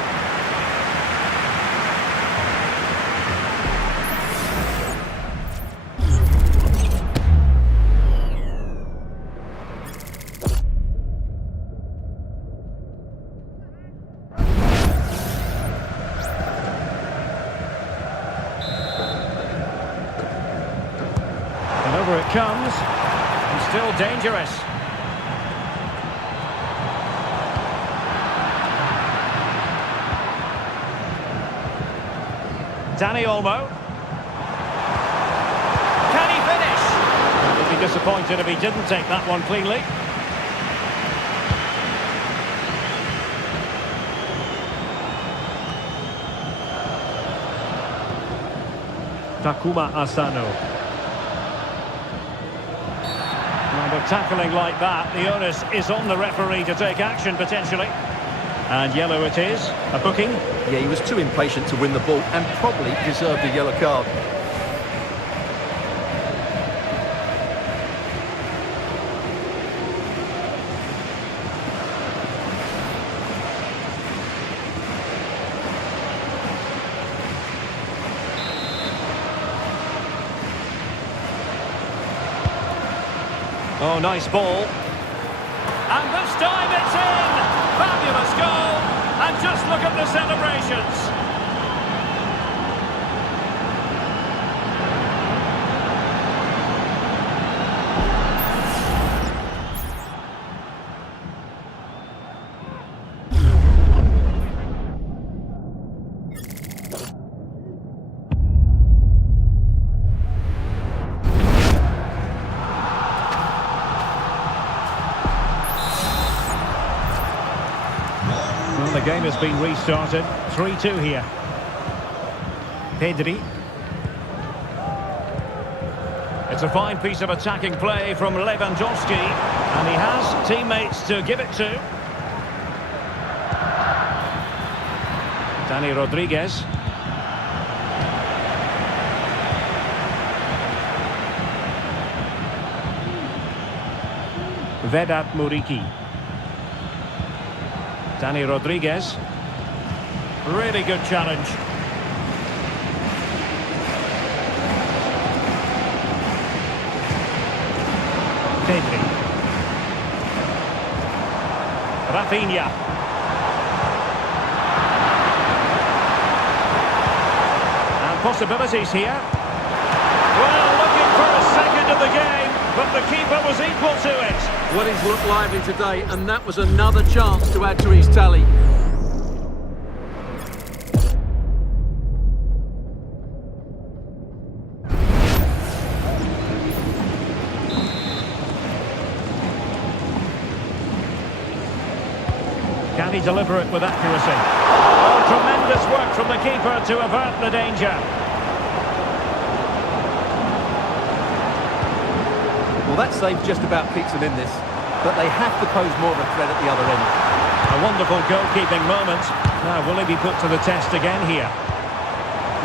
And over it comes. And still dangerous. Dani Olmo. Can he finish? He'll be disappointed if he didn't take that one cleanly. Takuma Asano. And with tackling like that, the onus is on the referee to take action potentially. And yellow it is, a booking. Yeah, he was too impatient to win the ball and probably deserved a yellow card. Oh, nice ball. And this time it's in! Fabulous goal! And just look at the celebrations! Well, the game has been restarted. 3-2 here. Pedri. It's a fine piece of attacking play from Lewandowski. And he has teammates to give it to. Dani Rodriguez. Vedat Muriqi. Dani Rodriguez. Really good challenge. Pedri. Rafinha. And possibilities here. Well, looking for a second of the game, but the keeper was equal to it. Well, he's looked lively today, and that was another chance to add to his tally. Can he deliver it with accuracy? Oh, tremendous work from the keeper to avert the danger. Well, that save just about keeps them in this, but they have to pose more of a threat at the other end. A wonderful goalkeeping moment. Now, will he be put to the test again here?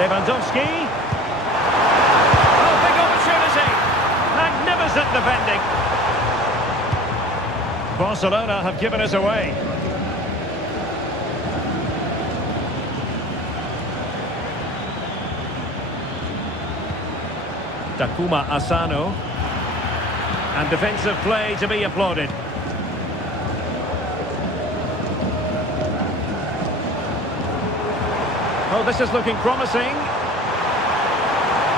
Lewandowski. Oh, big opportunity. Magnificent defending. Barcelona have given us away. Takuma Asano. And defensive play to be applauded. Oh, this is looking promising.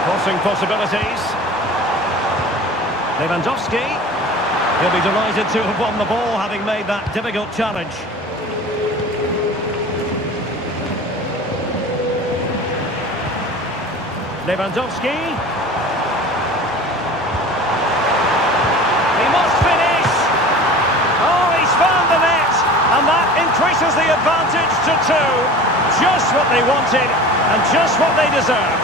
Crossing possibilities. Lewandowski. He'll be delighted to have won the ball, having made that difficult challenge. Lewandowski. And that increases the advantage to 2. Just what they wanted and just what they deserve.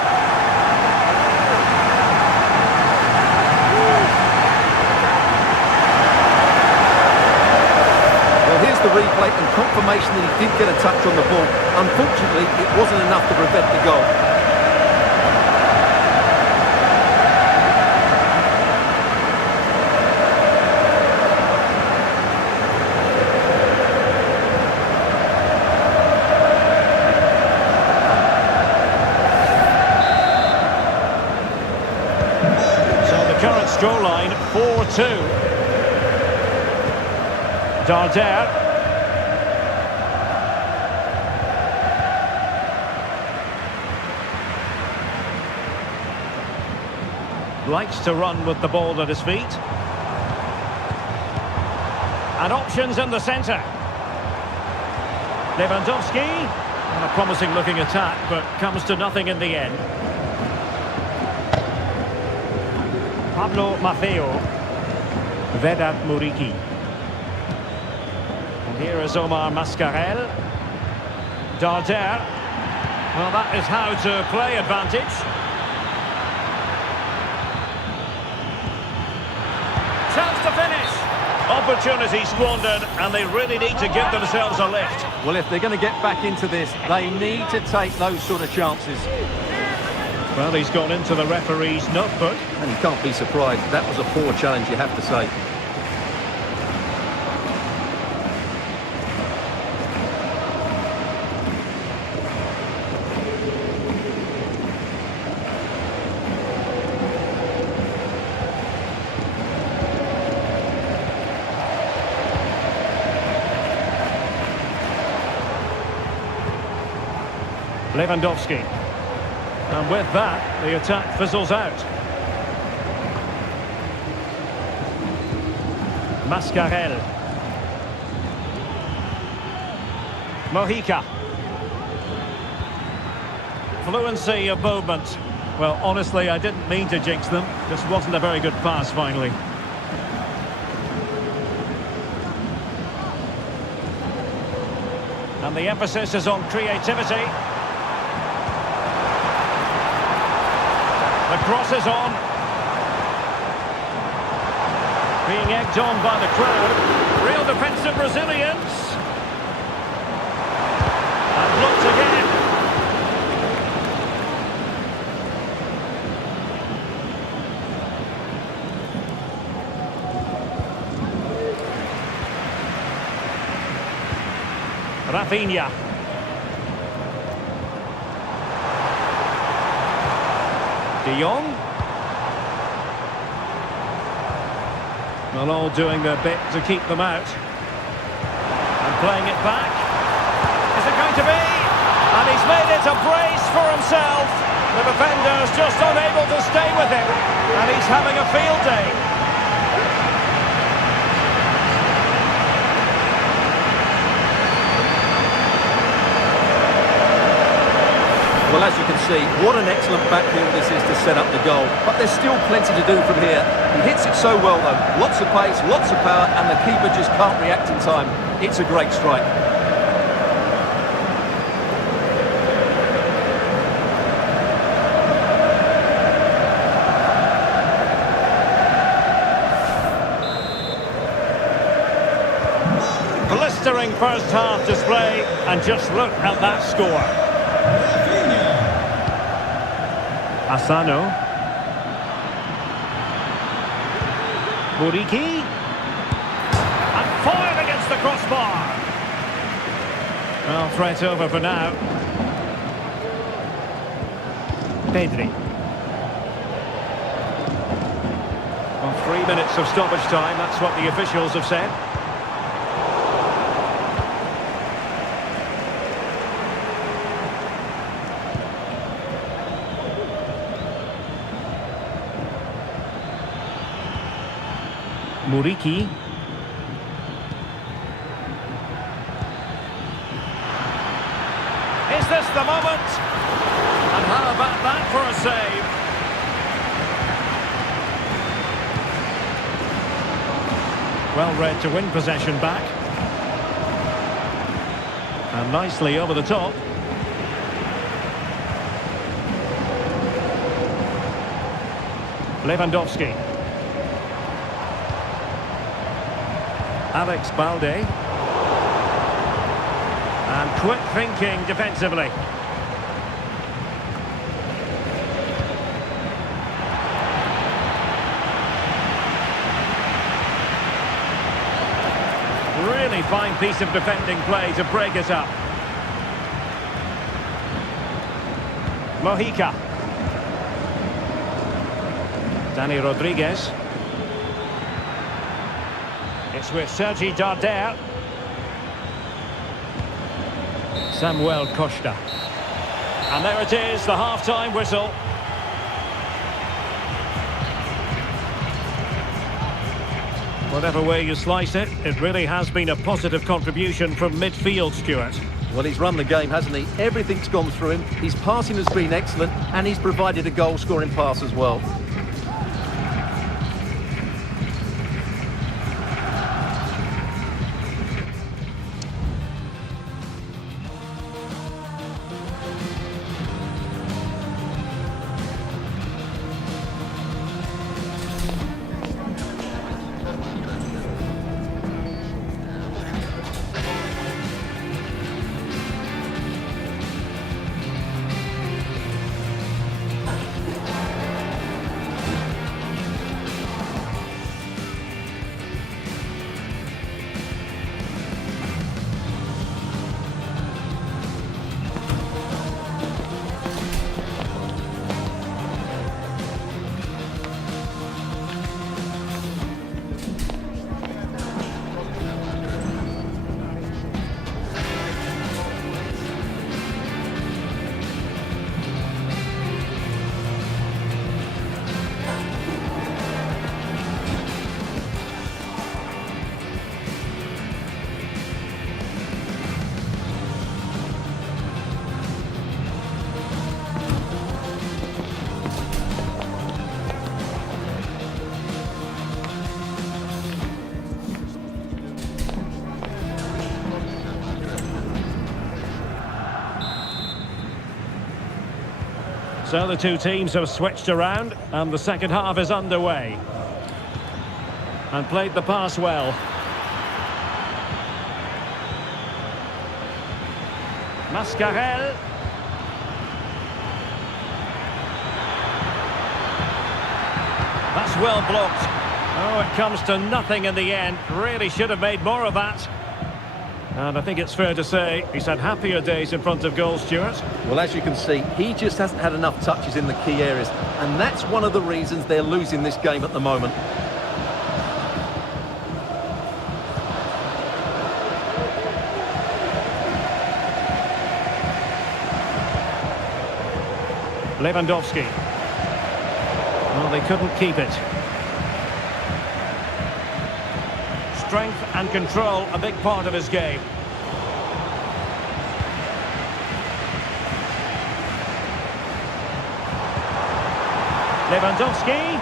Well, here's the replay and confirmation that he did get a touch on the ball. Unfortunately, it wasn't enough to prevent the goal. Current scoreline 4-2. Darder. Likes to run with the ball at his feet. And options in the centre. Lewandowski. And a promising looking attack, but comes to nothing in the end. Pablo Maffeo. Vedat Muriqi. And here is Omar Mascarell. Darder. Well, that is how to play advantage. Chance to finish. Opportunity squandered, and they really need to give themselves a lift. Well, if they're going to get back into this, they need to take those sort of chances. Well, he's gone into the referee's notebook. And you can't be surprised. That was a poor challenge, you have to say. Lewandowski. And with that, the attack fizzles out. Mascarell. Mojica. Fluency of movement. Well, honestly, I didn't mean to jinx them. This wasn't a very good pass, finally. And the emphasis is on creativity. The cross is on. Being egged on by the crowd. Real defensive resilience. And blocked again. Rafinha. De Jong. Well, all doing their bit to keep them out. And playing it back. Is it going to be? And he's made it a brace for himself. The defender's just unable to stay with him. And he's having a field day. Well, as you can see, what an excellent backfield this is to set up the goal. But there's still plenty to do from here. He hits it so well, though. Lots of pace, lots of power, and the keeper just can't react in time. It's a great strike. Blistering first half display, and just look at that score. Asano. Muriki. And fired against the crossbar. Well, threat over for now. Pedri. Well, 3 minutes of stoppage time, that's what the officials have said. Muriki. Is this the moment? And how about that for a save? Well read to win possession back. And nicely over the top. Lewandowski. Alex Balde. And quick thinking defensively. Really fine piece of defending play to break it up. Mojica. Dani Rodriguez. It's with Sergi Darder. Samuel Costa. And there it is, the half-time whistle. Whatever way you slice it, it really has been a positive contribution from midfield, Stuart. Well, he's run the game, hasn't he? Everything's gone through him. His passing has been excellent, and he's provided a goal-scoring pass as well. So the two teams have switched around and the second half is underway. And played the pass well. Mascarell. That's well blocked. Oh, it comes to nothing in the end. Really should have made more of that. And I think it's fair to say he's had happier days in front of goal, Stuart. Well, as you can see, he just hasn't had enough touches in the key areas. And that's one of the reasons they're losing this game at the moment. Lewandowski. Well, they couldn't keep it. Strength and control, a big part of his game. Lewandowski.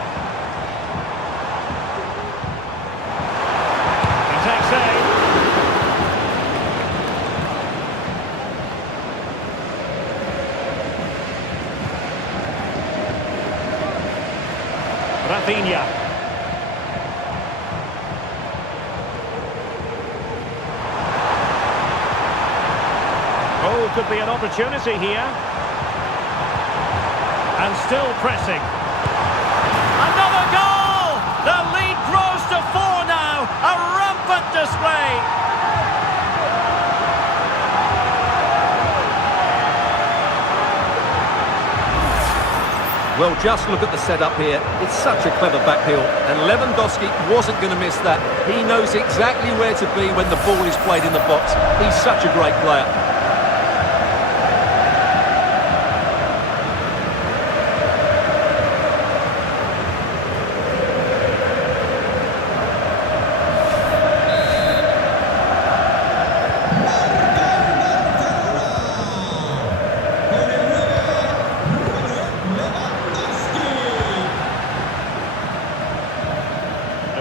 He takes aim. Rafinha. Oh, could be an opportunity here. And still pressing. Another goal! The lead grows to 4 now. A rampant display. Well, just look at the setup here. It's such a clever back heel, and Lewandowski wasn't going to miss that. He knows exactly where to be when the ball is played in the box. He's such a great player.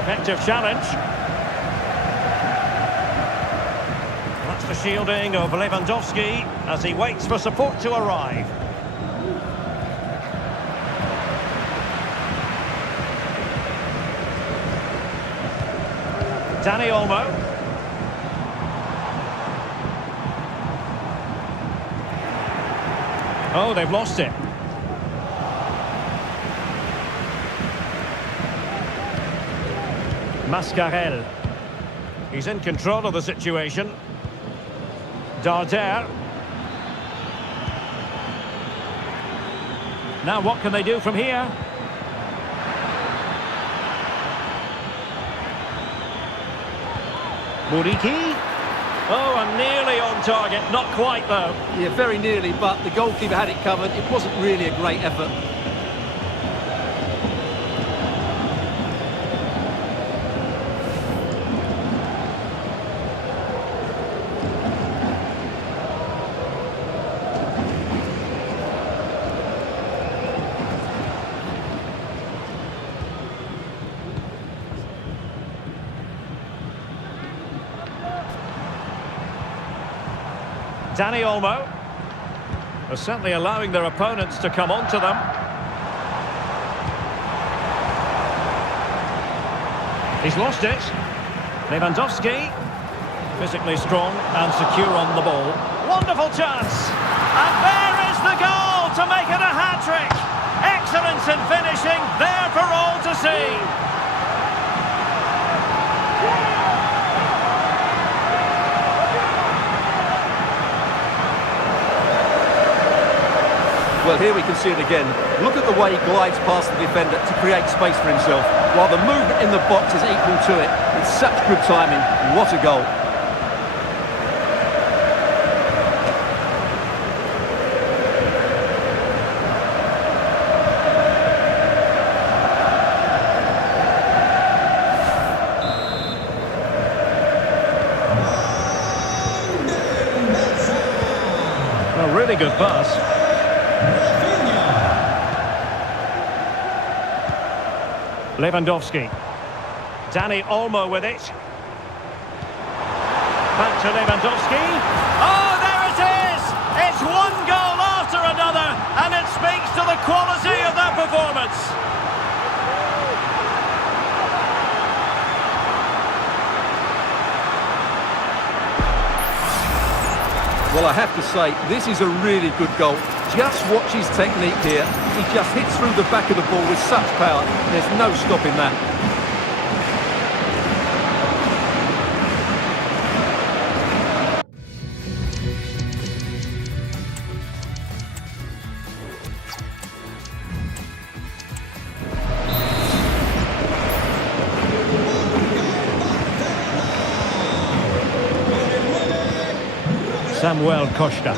Effective challenge. That's the shielding of Lewandowski as he waits for support to arrive. Dani Olmo. Oh, they've lost it. Mascarell. He's in control of the situation. Darder. Now what can they do from here? Muriqi. Oh, and nearly on target. Not quite, though. Yeah, very nearly, but the goalkeeper had it covered. It wasn't really a great effort. Dani Olmo. They're certainly allowing their opponents to come onto them. He's lost it. Lewandowski. Physically strong and secure on the ball. Wonderful chance. And there is the goal to make it a hat-trick. Excellence in finishing, there for all to see. Well, here we can see it again. Look at the way he glides past the defender to create space for himself, while the movement in the box is equal to it. It's such good timing. What a goal. A really good pass. Lewandowski. Dani Olmo with it. Back to Lewandowski. Oh, there it is! It's one goal after another, and it speaks to the quality of that performance. Well, I have to say, this is a really good goal. Just watch his technique here. He just hits through the back of the ball with such power. There's no stopping that. Samuel Costa.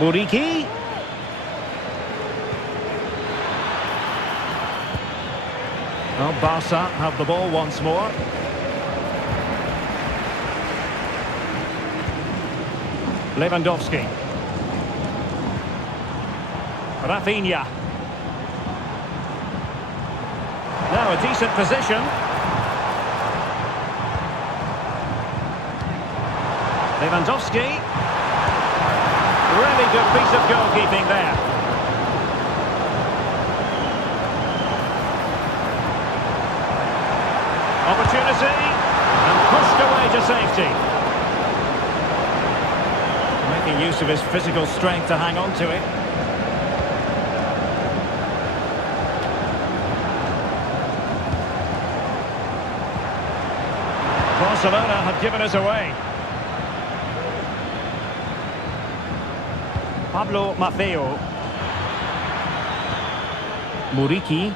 Muriqi. Well, Barca have the ball once more. Lewandowski. Rafinha. Now a decent position. Lewandowski. Really good piece of goalkeeping there. Opportunity. And pushed away to safety. Making use of his physical strength to hang on to it. Barcelona have given us away. Pablo Maffeo. Muriqi.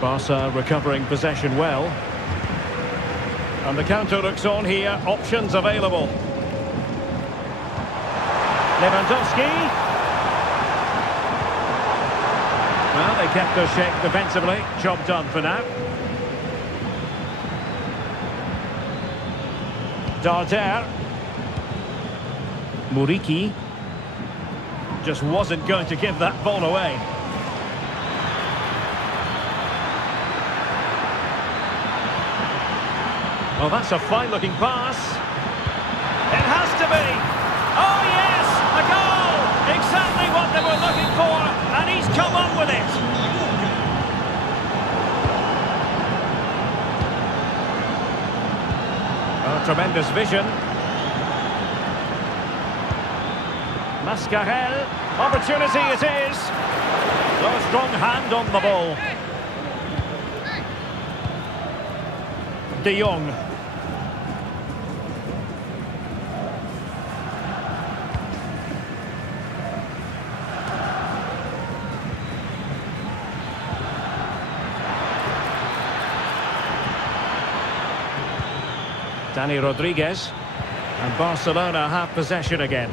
Barca recovering possession well. And the counter looks on here. Options available. Lewandowski. Well, they kept their shape defensively. Job done for now. Darder. Muriqi. Just wasn't going to give that ball away. Well, that's a fine-looking pass. It has to be. Oh, yes! A goal! Exactly what they were looking for, and he's come up with it. Oh, tremendous vision. Mascarell. Opportunity it is. No strong hand on the ball. De Jong. Dani Rodriguez. And Barcelona have possession again.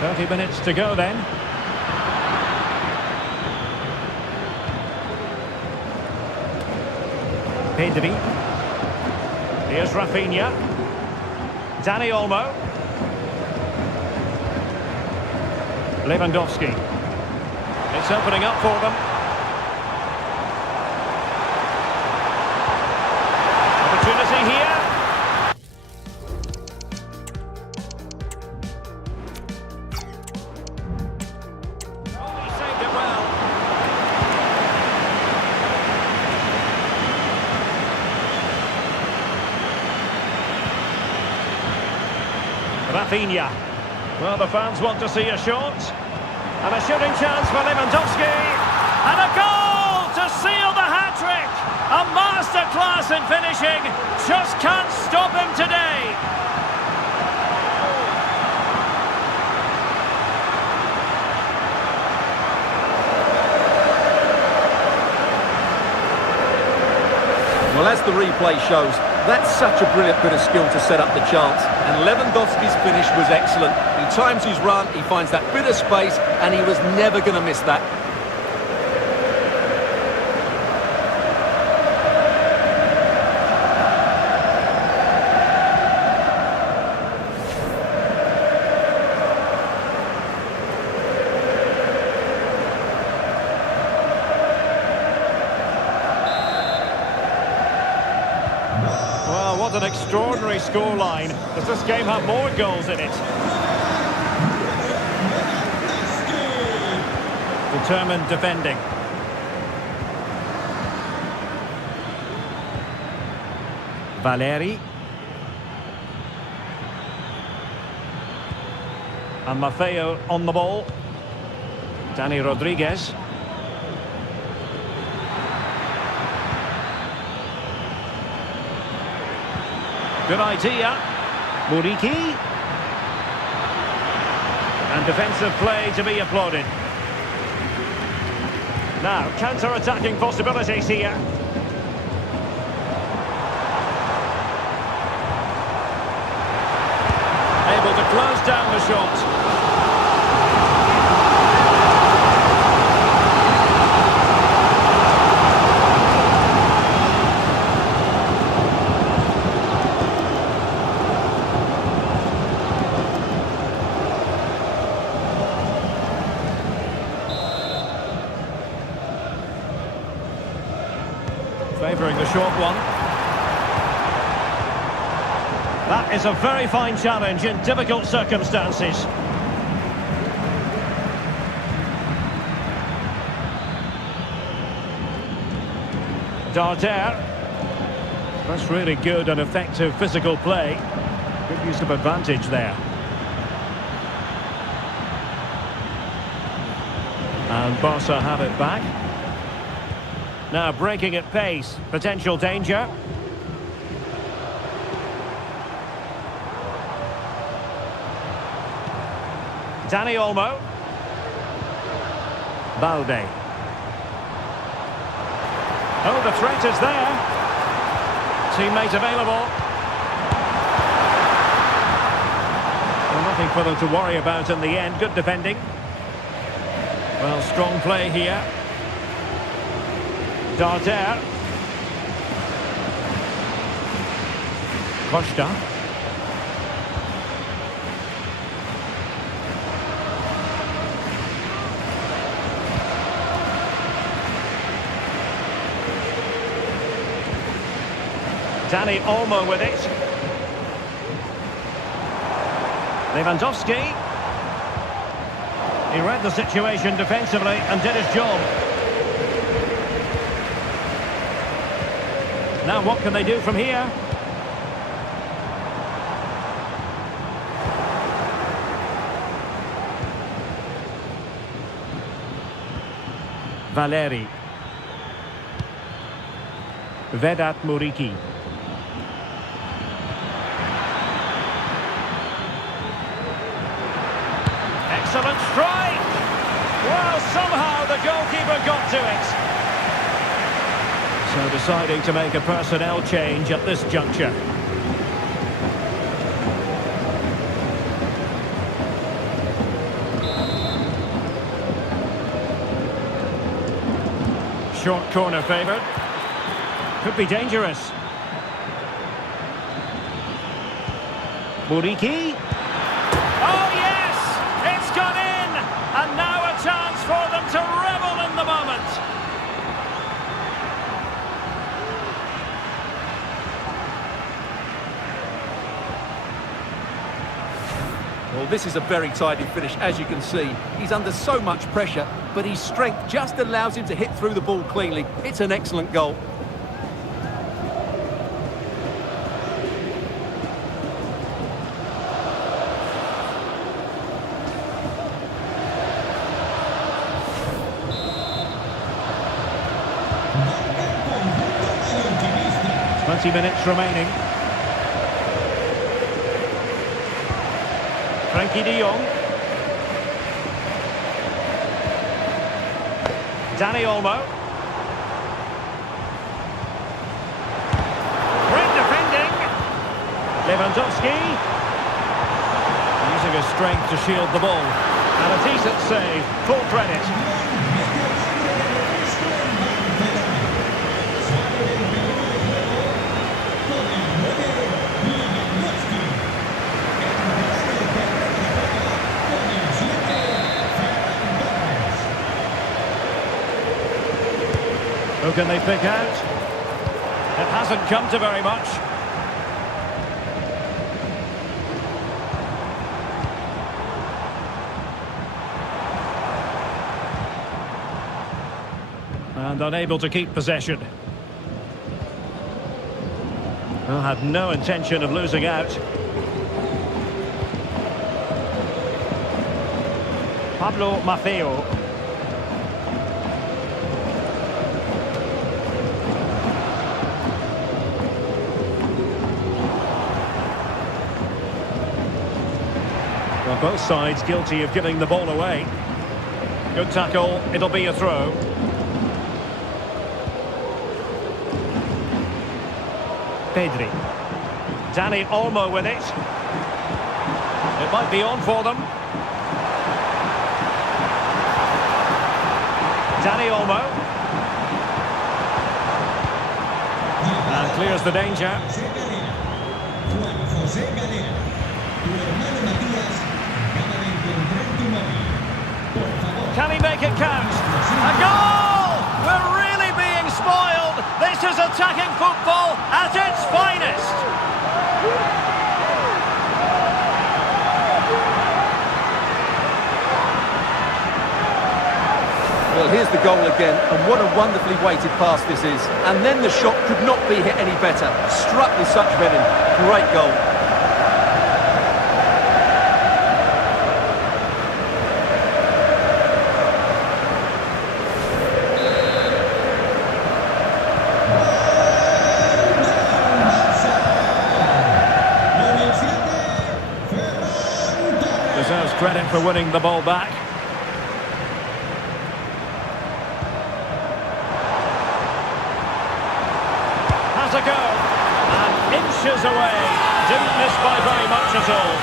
30 minutes to go then. Pedri. Here's Rafinha. Dani Olmo. Lewandowski. It's opening up for them. Opportunity here. Oh, he saved it well. Rafinha. Well, the fans want to see a shot. And a shooting chance for Lewandowski. And a goal to seal the hat-trick. A masterclass in finishing. Just can't stop him today. Well, as the replay shows, that's such a brilliant bit of skill to set up the chance. And Lewandowski's finish was excellent. He times his run, he finds that bit of space, and he was never going to miss that. Well, what an extraordinary scoreline. Does this game have more goals in it? Determined defending. Valeri. And Maffeo on the ball. Dani Rodriguez. Good idea. Muriqi. And defensive play to be applauded. Now, counter-attacking possibilities here. the shot. Favouring the short one. That is a very fine challenge in difficult circumstances. Darder. That's really good and effective physical play. Good use of advantage there. And Barca have it back. Now breaking at pace, potential danger. Dani Olmo. Balde. Oh, the threat is there. Teammate available. Well, nothing for them to worry about in the end. Good defending. Well, strong play here. Darder. Costa. Dani Olmo with it. Lewandowski. He read the situation defensively and did his job. Now what can they do from here? Valeri. Vedat Muriqi. Excellent strike! Well, somehow the goalkeeper got to it. So deciding to make a personnel change at this juncture. Short corner favoured. Could be dangerous. Muriqi. Oh yes! It's gone in! And now a chance for them to revel in the moment. Well, this is a very tidy finish, as you can see. He's under so much pressure, but his strength just allows him to hit through the ball cleanly. It's an excellent goal. Minutes remaining. Frankie de Jong. Dani Olmo. Great defending. Lewandowski. Using his strength to shield the ball. And a decent save. Full credit. Who can they pick out? It hasn't come to very much. And unable to keep possession. Well, had no intention of losing out. Pablo Maffeo. Well, both sides guilty of giving the ball away. Good tackle, it'll be a throw. Pedri. Dani Olmo with it. It might be on for them. Danny Olmo. And clears the danger. Can he make it count? A goal! We're really being spoiled. This is attacking football at its finest. Well, here's the goal again, and what a wonderfully weighted pass this is. And then the shot could not be hit any better. Struck with such venom. Great goal. Deserves credit for winning the ball back. Has a go. And inches away. Didn't miss by very much at all.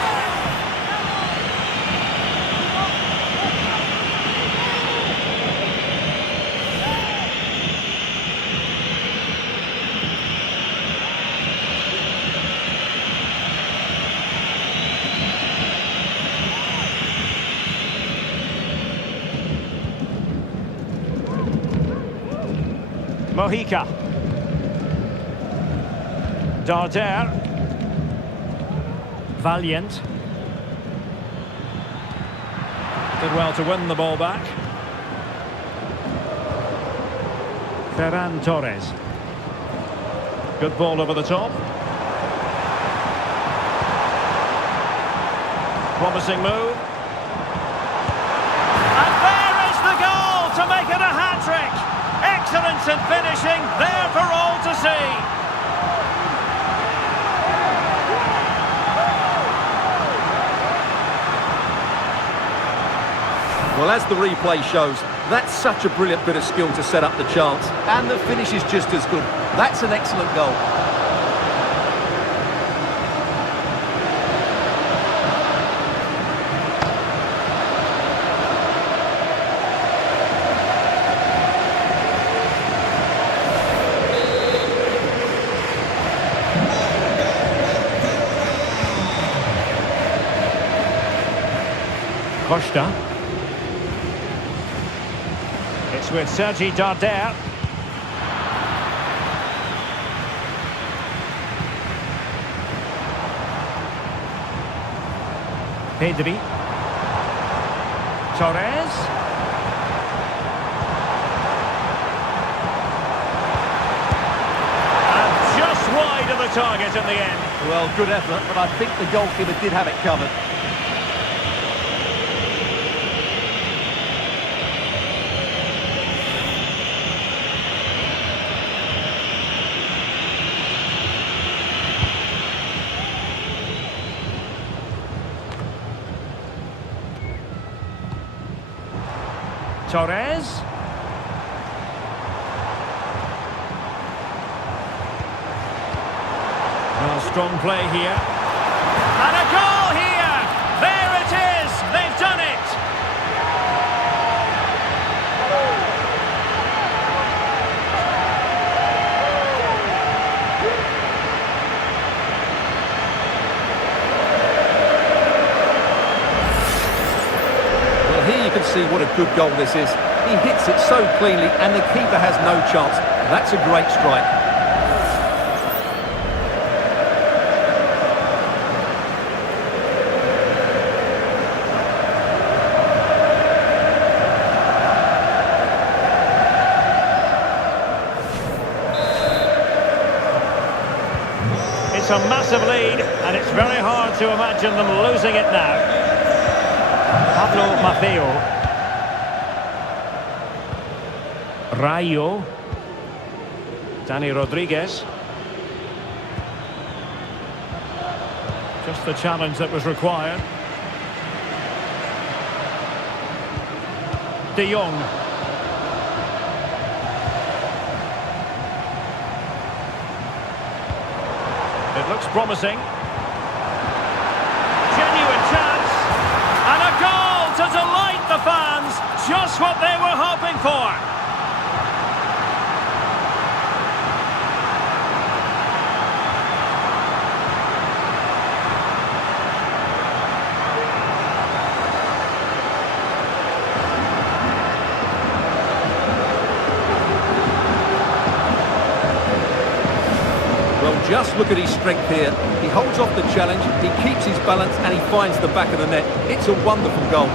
Mojica. Darder. Valiant. Did well to win the ball back. Ferran Torres. Good ball over the top. Promising move. And there is the goal to make it a hat-trick. Excellence in finishing, there for all to see. Well, as the replay shows, that's such a brilliant bit of skill to set up the chance. And the finish is just as good. That's an excellent goal. Costa. It's with Sergi Darder. Pedri. Torres. And just wide of the target in the end. Well, good effort, but I think the goalkeeper did have it covered. Torres. Well, strong play here. And a goal here! There it is! They've done it! Well, here you can see what a good goal this is. He hits it so cleanly and the keeper has no chance. That's a great strike. It's a massive lead, and it's very hard to imagine them losing it now. Pablo Maffeo. Rayo. Dani Rodriguez. Just the challenge that was required. De Jong. It looks promising. Genuine chance. Well, just look at his strength here. He holds off the challenge, he keeps his balance, and he finds the back of the net. It's a wonderful goal.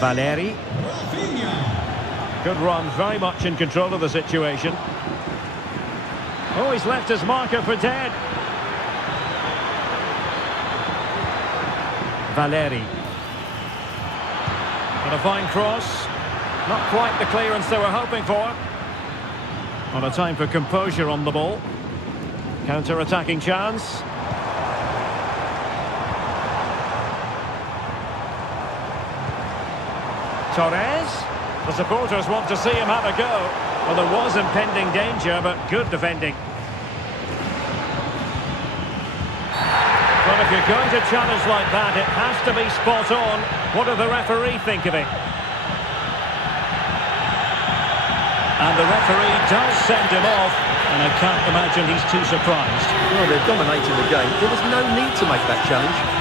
Valeri. Good run, very much in control of the situation. Oh, he's left his marker for dead. Valeri. And a fine cross. Not quite the clearance they were hoping for. On a time for composure on the ball. Counter-attacking chance. Torres. The supporters want to see him have a go. Well, there was impending danger, but good defending. Well, if you're going to challenge like that, it has to be spot on. What does the referee think of it? And the referee does send him off, and I can't imagine he's too surprised. Well, they're dominating the game. There was no need to make that challenge.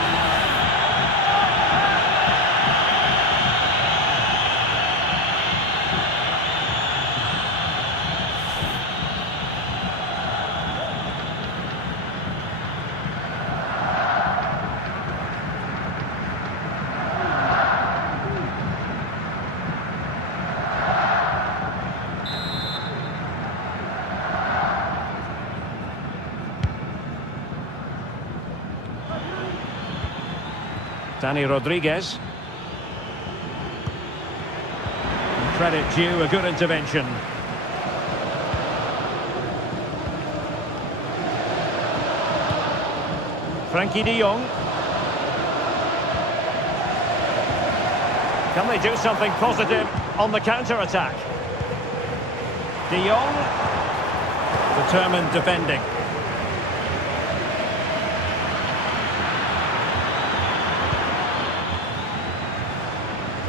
Dani Rodriguez. Credit due, a good intervention. Frankie de Jong. Can they do something positive on the counter-attack? De Jong. Determined defending.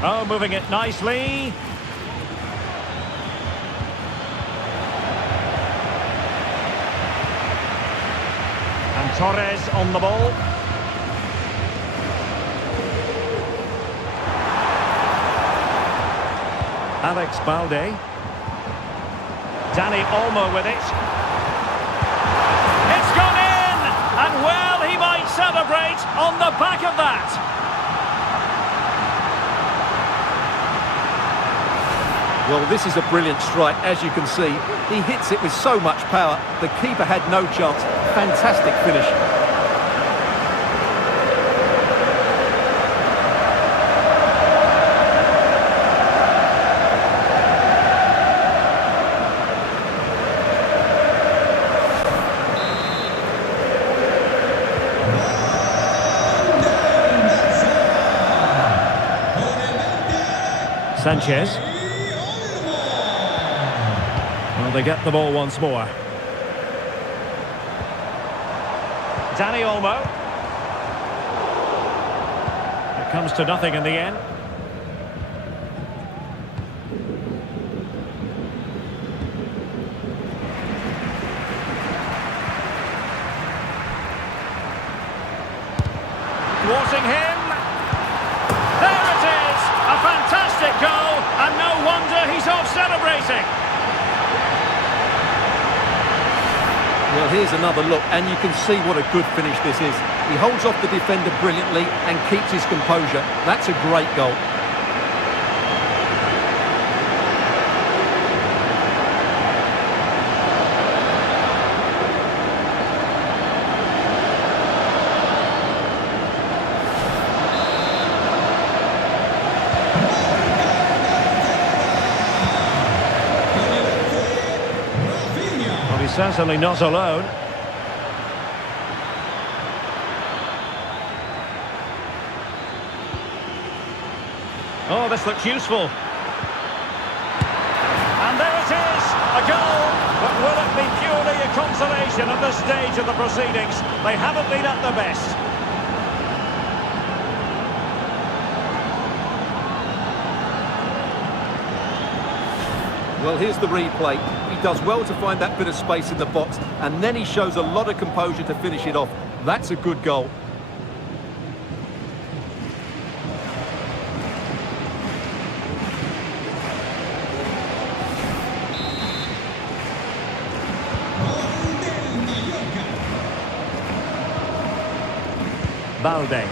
Oh, moving it nicely. And Torres on the ball. Alex Balde. Dani Olmo with it. It's gone in! And well, he might celebrate on the back of that. Well, this is a brilliant strike, as you can see. He hits it with so much power. The keeper had no chance. Fantastic finish. Sanchez. Well, they get the ball once more. Dani Olmo. It comes to nothing in the end. Thwarting him. There it is! A fantastic goal, and no wonder he's off celebrating. Well, here's another look, and you can see what a good finish this is. He holds off the defender brilliantly and keeps his composure. That's a great goal. Certainly not alone. Oh, this looks useful. And there it is, a goal, but will it be purely a consolation at this stage of the proceedings. They haven't been at their best. Well, here's the replay. He does well to find that bit of space in the box, and then he shows a lot of composure to finish it off. That's a good goal. Balde.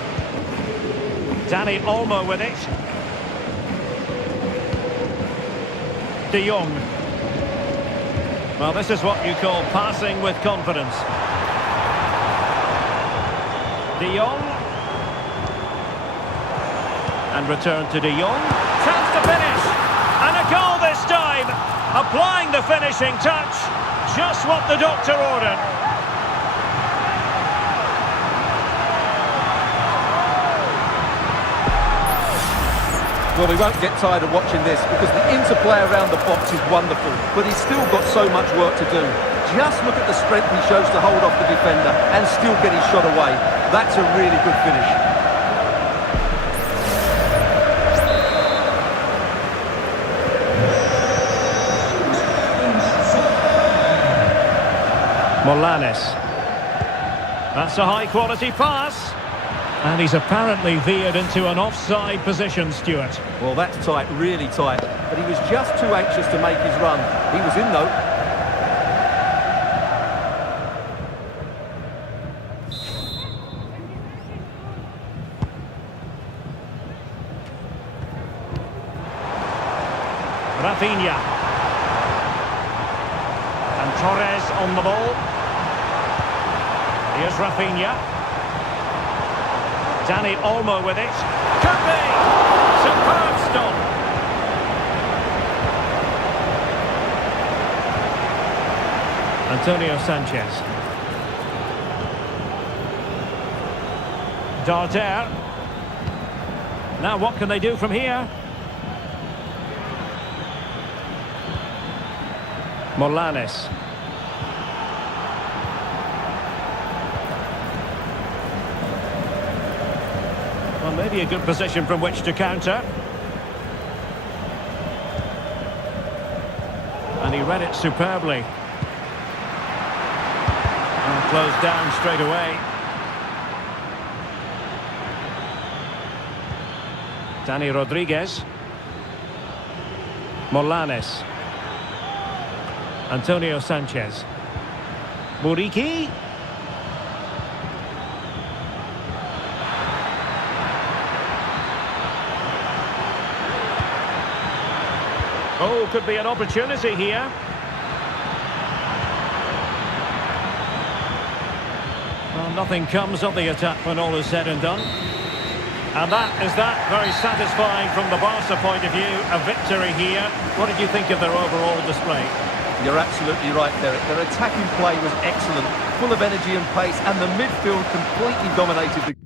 Dani Olmo with it. De Jong. Well, this is what you call passing with confidence. De Jong. And return to De Jong. Chance to finish. And a goal this time. Applying the finishing touch. Just what the doctor ordered. Well, we won't get tired of watching this because the interplay around the box is wonderful, but he's still got so much work to do. Just look at the strength he shows to hold off the defender and still get his shot away. That's a really good finish. Molanes. That's a high-quality pass. And he's apparently veered into an offside position, Stuart. Well, that's tight, really tight. But he was just too anxious to make his run. He was in, though. Rafinha. And Torres on the ball. Here's Rafinha. Dani Olmo with it. Could be! Superb stop. Antonio Sanchez. Darder. Now what can they do from here? Molanes. Well, maybe a good position from which to counter. And he read it superbly. And closed down straight away. Dani Rodriguez. Molanes. Antonio Sanchez. Muriqi. Oh, could be an opportunity here. Well, nothing comes of the attack when all is said and done. And that is that. Very satisfying from the Barca point of view. A victory here. What did you think of their overall display? You're absolutely right, Derek. Their attacking play was excellent, full of energy and pace, and the midfield completely dominated the...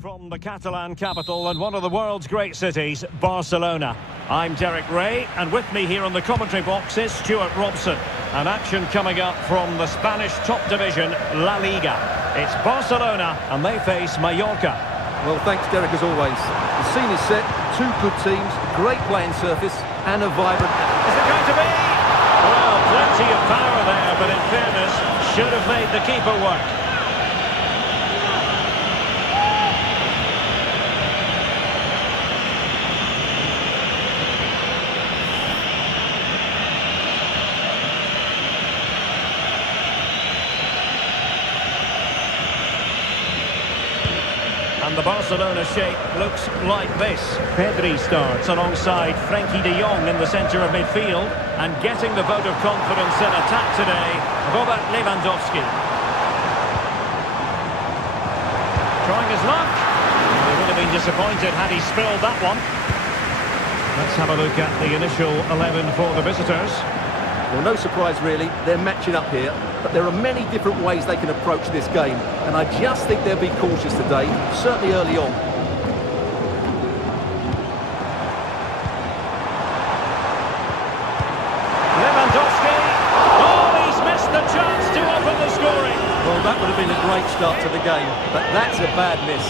From the Catalan capital and one of the world's great cities, Barcelona. I'm Derek Ray, and with me here on the commentary box is Stuart Robson. And action coming up from the Spanish top division, La Liga. It's Barcelona, and they face Mallorca. Well, thanks, Derek, as always. The scene is set, two good teams, great playing surface, and a vibrant... Is it going to be? Well, plenty of power there, but in fairness, should have made the keeper work. And the Barcelona shape looks like this. Pedri starts alongside Frenkie de Jong in the centre of midfield. And getting the vote of confidence in attack today, Robert Lewandowski. Trying his luck. He would have been disappointed had he spilled that one. Let's have a look at the initial 11 for the visitors. Well, no surprise really, they're matching up here, but there are many different ways they can approach this game, and I just think they'll be cautious today, certainly early on. start to the game, but that's a bad miss.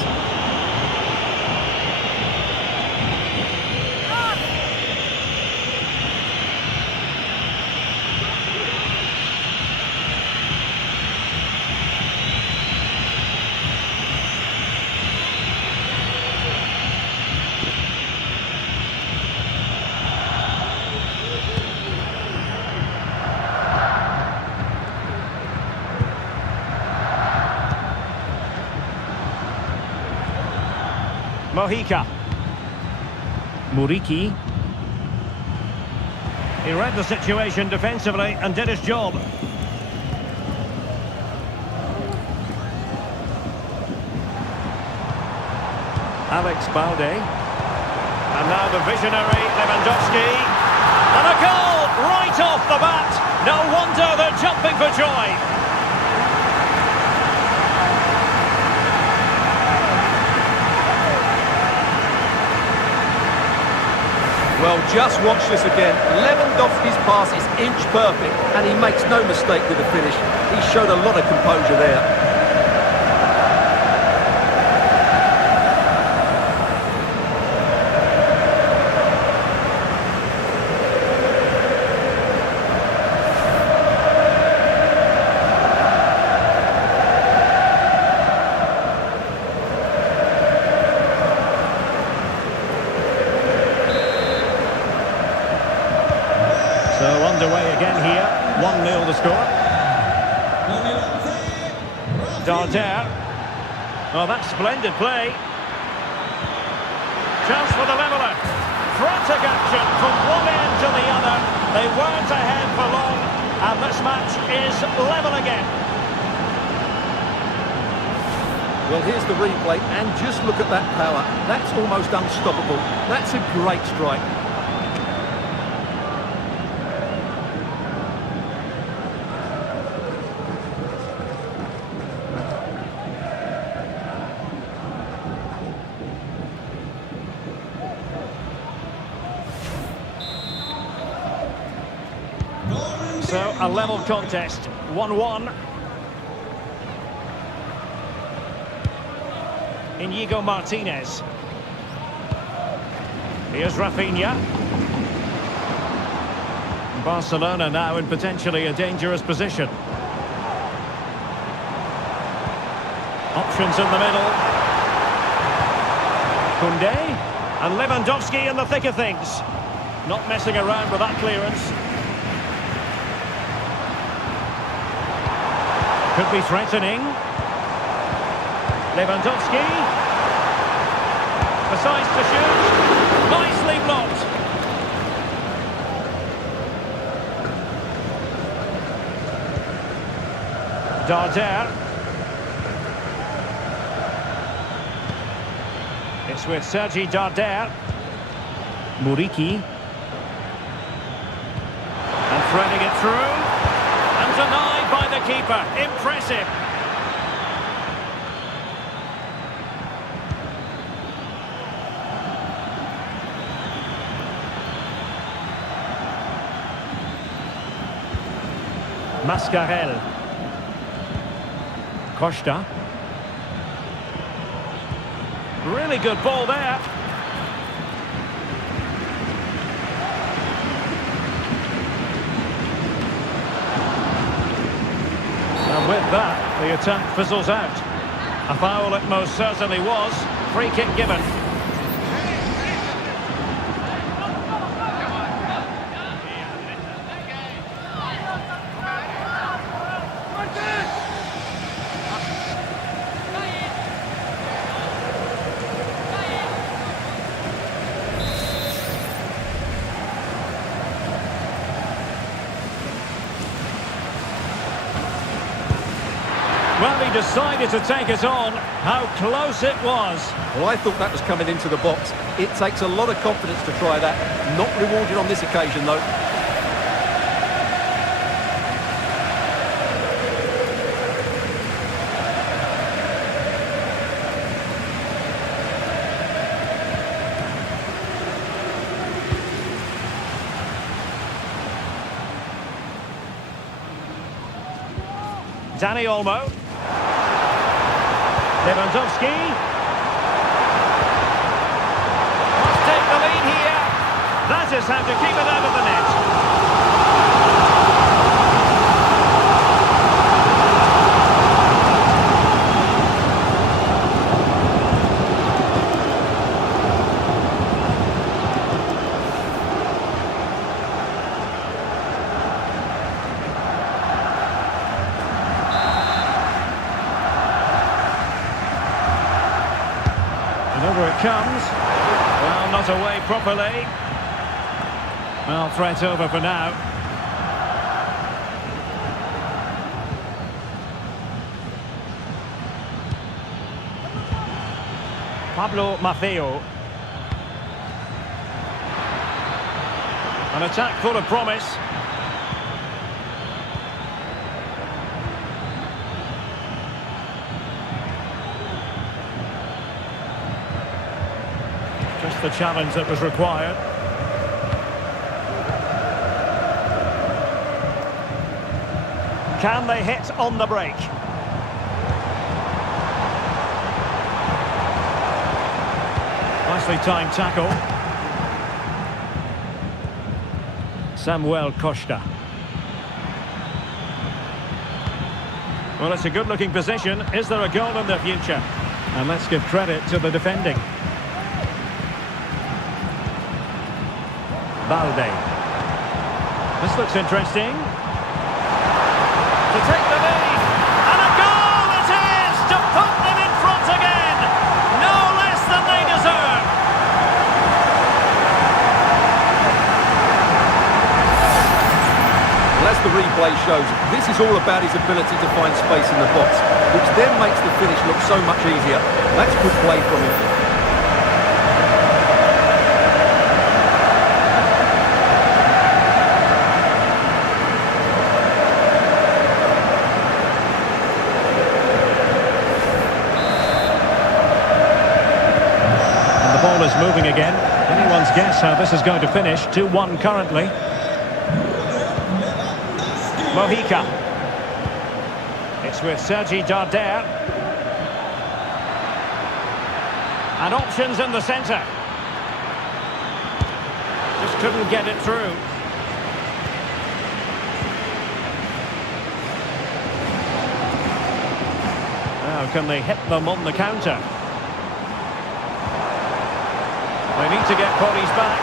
Mojica. Muriqi. He read the situation defensively and did his job. Alex Balde. And now the visionary Lewandowski. And a goal right off the bat. No wonder they're jumping for joy. Well, just watch this again. Lewandowski's pass is inch perfect, and he makes no mistake with the finish. He showed a lot of composure there. So underway again here, 1-0 the score. Darder. Oh, that's splendid play. Chance for the leveller. Frantic action from one end to the other. They weren't ahead for long, and this match is level again. Well, here's the replay, and just look at that power. That's almost unstoppable. That's a great strike. So, a level contest, 1-1. Inigo Martinez. Here's Rafinha. Barcelona now in potentially a dangerous position. Options in the middle. Koundé. And Lewandowski in the thick of things. Not messing around with that clearance. Could be threatening. Lewandowski. Decides to shoot. Nicely blocked. Darder. It's with Sergi Darder. Muriqi. And threading it through. And denied by the keeper. Impressive. Mascarell. Costa. Really good ball there. And with that, the attack fizzles out. A foul it most certainly was. Free kick given. Well, he decided to take it on. How close it was. Well, I thought that was coming into the box. It takes a lot of confidence to try that. Not rewarded on this occasion, though. Dani Olmo. Lewandowski. Must take the lead here. That is how to keep it out of the net. And over it comes. Well, not away properly. Well, threat over for now. Pablo Maffeo. An attack full of promise. Just the challenge that was required. Can they hit on the break? Nicely timed tackle. Samuel Costa. Well, it's a good-looking position. Is there a goal in the future? And let's give credit to the defending. Balde. This looks interesting. To take the lead. And a goal it is to put them in front again. No less than they deserve. Well, as the replay shows, this is all about his ability to find space in the box, which then makes the finish look so much easier. That's good play from him. Ball is moving again. Anyone's guess how this is going to finish. 2-1 currently. Mojica. It's with Sergi Darder. And options in the centre. Just couldn't get it through. Now can they hit them on the counter? They need to get bodies back.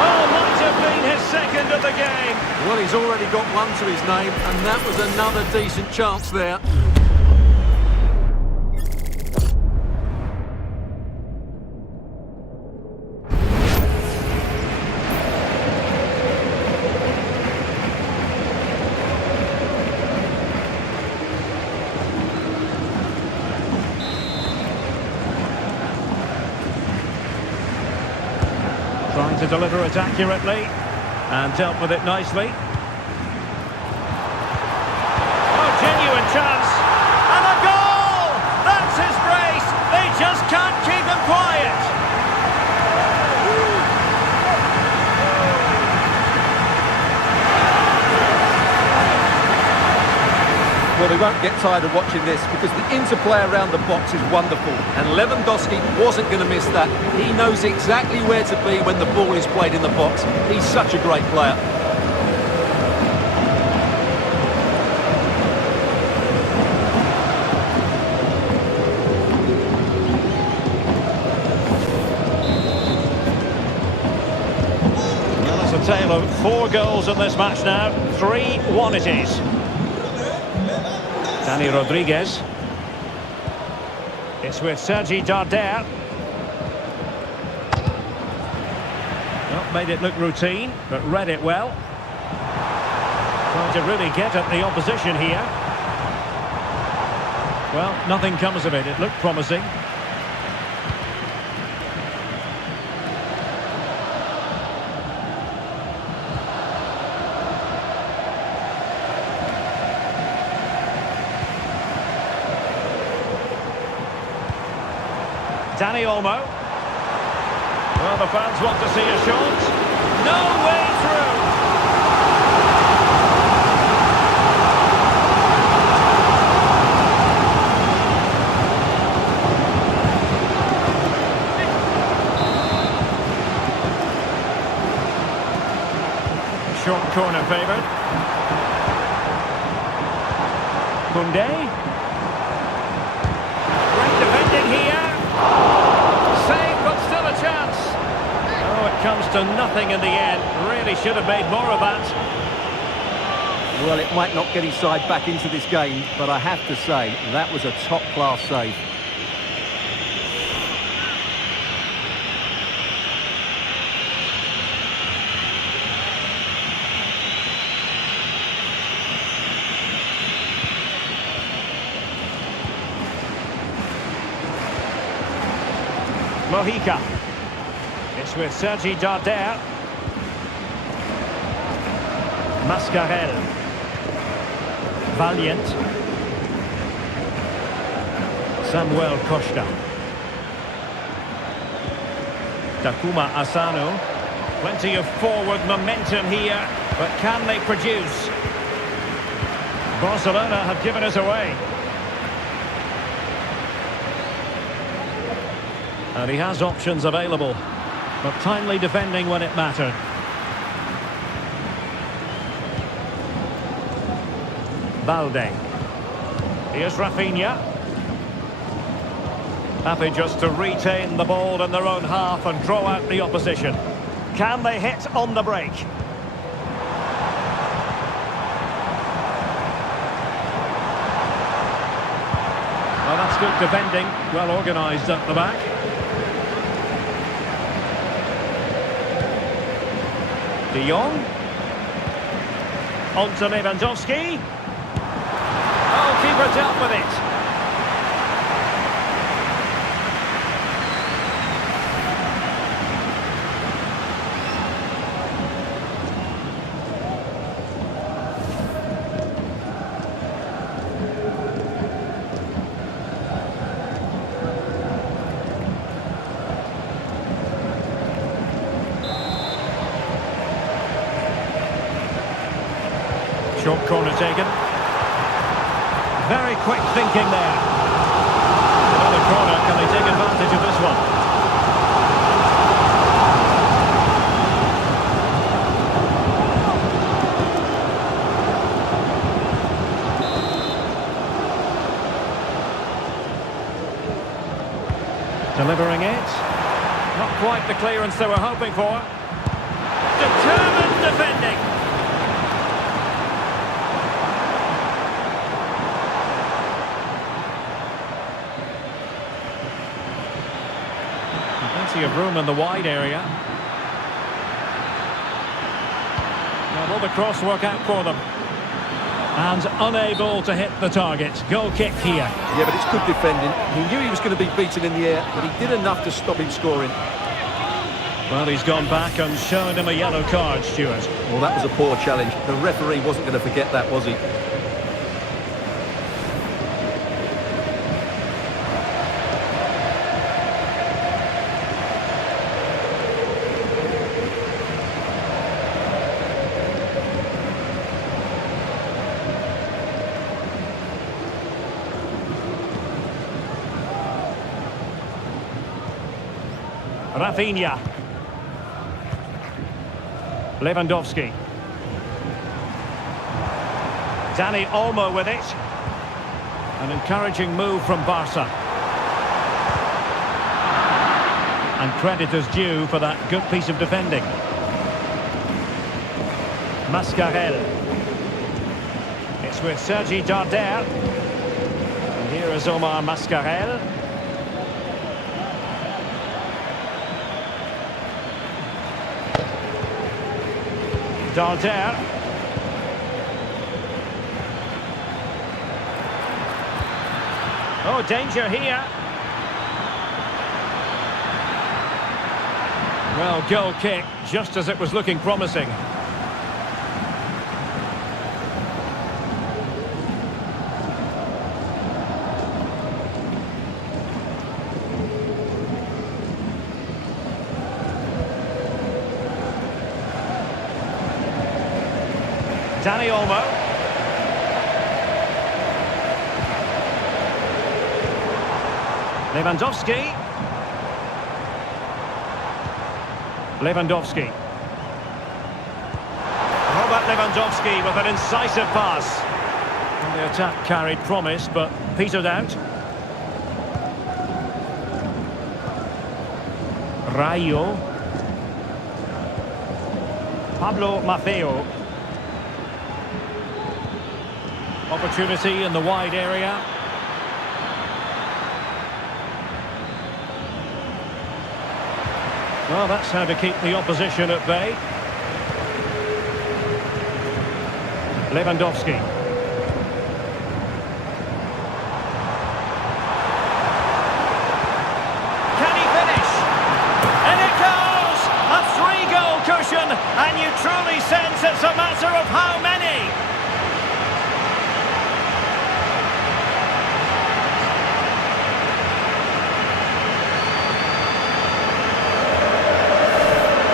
Oh, might have been his second of the game. Well, he's already got one to his name, and that was another decent chance there. Trying to deliver it accurately and dealt with it nicely. Oh, genuine chance. And a goal! That's his brace. They just can't keep him quiet. Well, they won't get tired of watching this because the interplay around the box is wonderful. And Lewandowski wasn't going to miss that. He knows exactly where to be when the ball is played in the box. He's such a great player. Well, it's a tale of 4 goals in this match now. 3-1 it is. Dani Rodriguez. It's with Sergi Darder. Well, made it look routine, but read it well. Trying to really get at the opposition here. Well, nothing comes of it. It looked promising. Dani Olmo. Well, the fans want to see a shot. No way through. Koundé. Great defending here. Save, but still a chance. Oh, it comes to nothing in the end. Really should have made more of that. Well, it might not get his side back into this game, but I have to say, that was a top-class save. Mojica. It's with Sergi Darder. Mascarell. Valiant. Samuel Costa. Takuma Asano. Plenty of forward momentum here, but can they produce? Barcelona have given us away. And he has options available, but timely defending when it mattered. Balde. Here's Rafinha. Happy just to retain the ball in their own half and draw out the opposition. Can they hit on the break? Well, that's good defending, well organised at the back. De Jong. On to Lewandowski. Oh, keeper dealt with it. Short corner taken. Very quick thinking there. Another corner, can they take advantage of this one? Delivering it. Not quite the clearance they were hoping for. Determined defending. Plenty of room in the wide area. Now will the cross work out for them? And unable to hit the target. Goal kick here. Yeah, but it's good defending. He knew he was going to be beaten in the air, but he did enough to stop him scoring. Well, he's gone back and shown him a yellow card, Stuart. Well, that was a poor challenge. The referee wasn't going to forget that, was he? Rafinha. Lewandowski. Dani Olmo with it. An encouraging move from Barca. And credit is due for that good piece of defending. Mascarell. It's with Sergi Darder. And here is Omar Mascarell. Darder. Oh, danger here. Well, goal kick, just as it was looking promising. Dani Olmo. Lewandowski. Lewandowski. Robert Lewandowski with an incisive pass. And the attack carried promise, but petered out. Rayo. Pablo Maffeo. Opportunity in the wide area. Well, that's how to keep the opposition at bay. Lewandowski. Can he finish? And it goes! A 3-goal cushion, and you truly sense it's a matter of how many.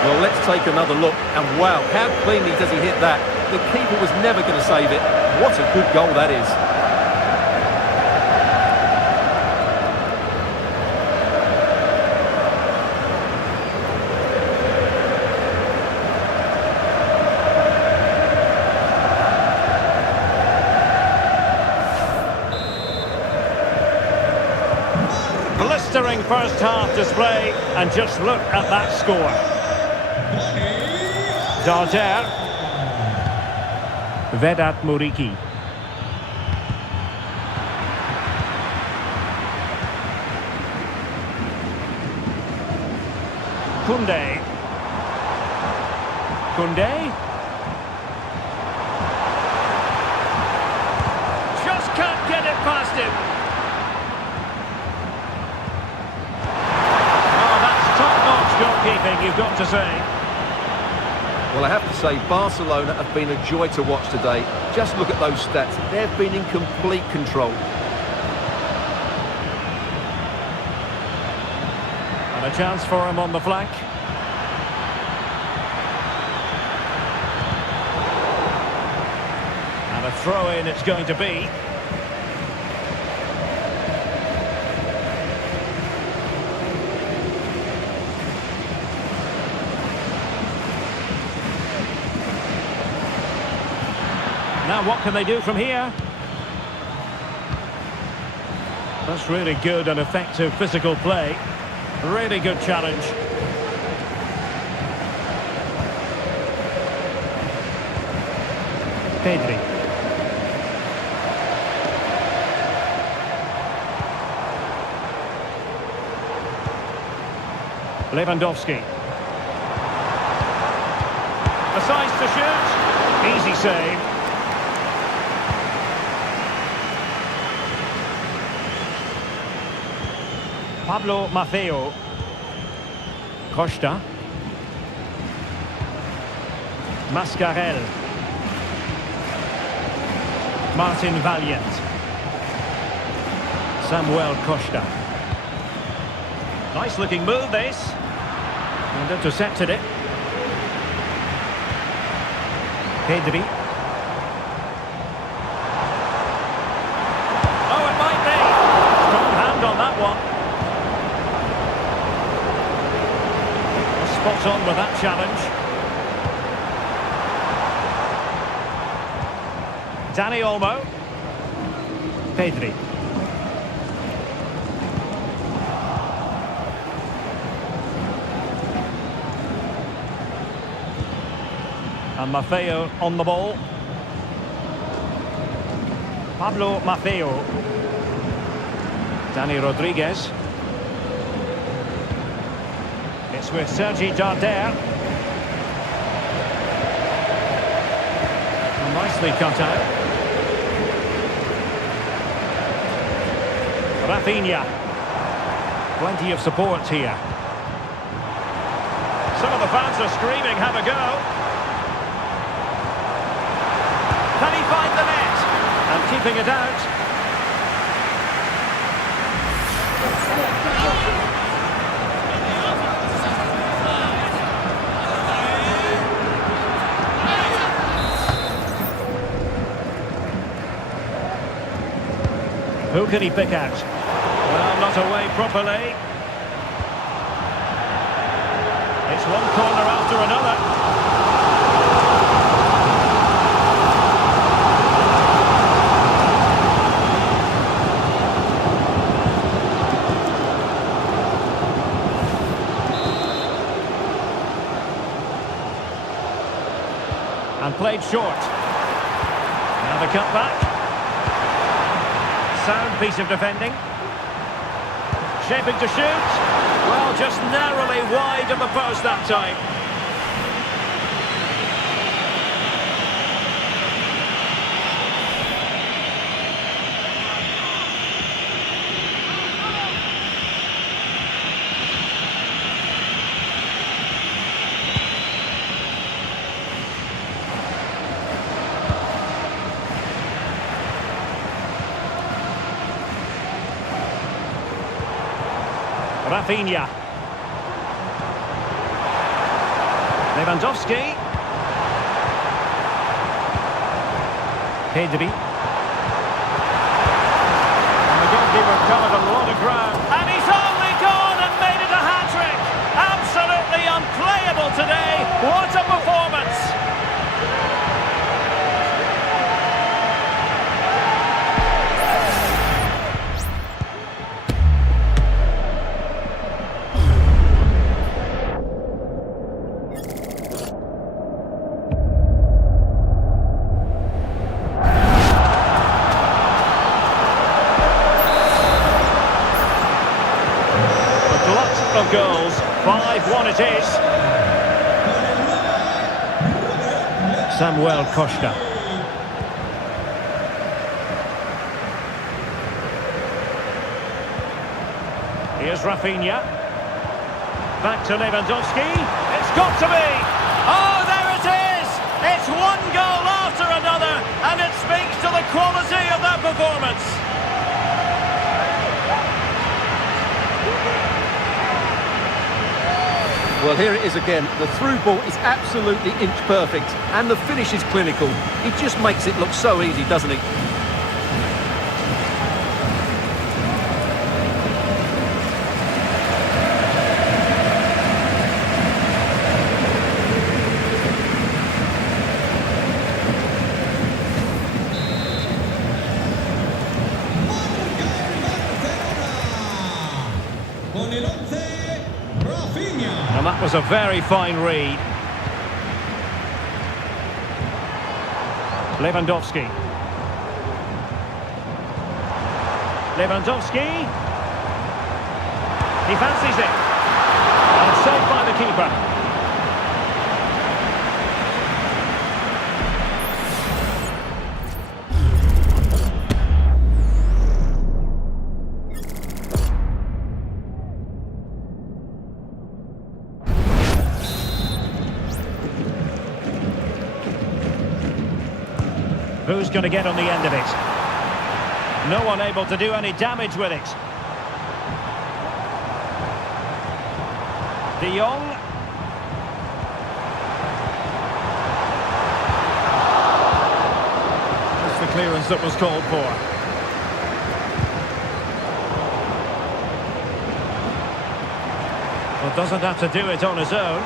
Well, let's take another look, and wow, how cleanly does he hit that? The keeper was never going to save it. What a good goal that is. Blistering first half display, and just look at that score. Darder. Vedat Muriqi. Koundé. Koundé. Just can't get it past him. Oh, that's top-notch goalkeeping, you've got to say. Well, I have to say, Barcelona have been a joy to watch today. Just look at those stats. They've been in complete control. And a chance for him on the flank. And a throw-in it's going to be. Now what can they do from here? That's really good and effective physical play. Really good challenge. Pedri. Lewandowski. Decides to shoot. Easy save. Pablo Maffeo. Costa. Mascarell. Martin Valiant. Samuel Costa. Nice looking move this. And intercepted it. Pedri. Oh, it might be. Strong hand on that one. Spot on with that challenge. Dani Olmo. Pedri. And Maffeo on the ball. Pablo Maffeo. Dani Rodriguez. It's with Sergi Darder. Nicely cut out. Rafinha. Plenty of support here. Some of the fans are screaming, have a go. Can he find the net? And keeping it out. Who can he pick out? Well, not away properly. It's one corner after another. played short. Now the cutback. Sound piece of defending. Shaping to shoot. Well, just narrowly wide of the post that time. Rafinha. Lewandowski. Pedri. And the goalkeeper covered a lot of ground. And he's only gone and made it a hat-trick. Absolutely unplayable today. What a performance. Of goals, 5-1 it is. Samuel Costa. Here's Rafinha. Back to Lewandowski. It's got to be! Oh, there it is! It's one goal after another, and it speaks to the quality of that performance. Well, here it is again. The through ball is absolutely inch perfect, and the finish is clinical. He just makes it look so easy, doesn't he? And that was a very fine read. Lewandowski. Lewandowski. He fancies it. And saved by the keeper. Who's going to get on the end of it? No one able to do any damage with it. De Jong. That's the clearance that was called for. Well, doesn't have to do it on his own.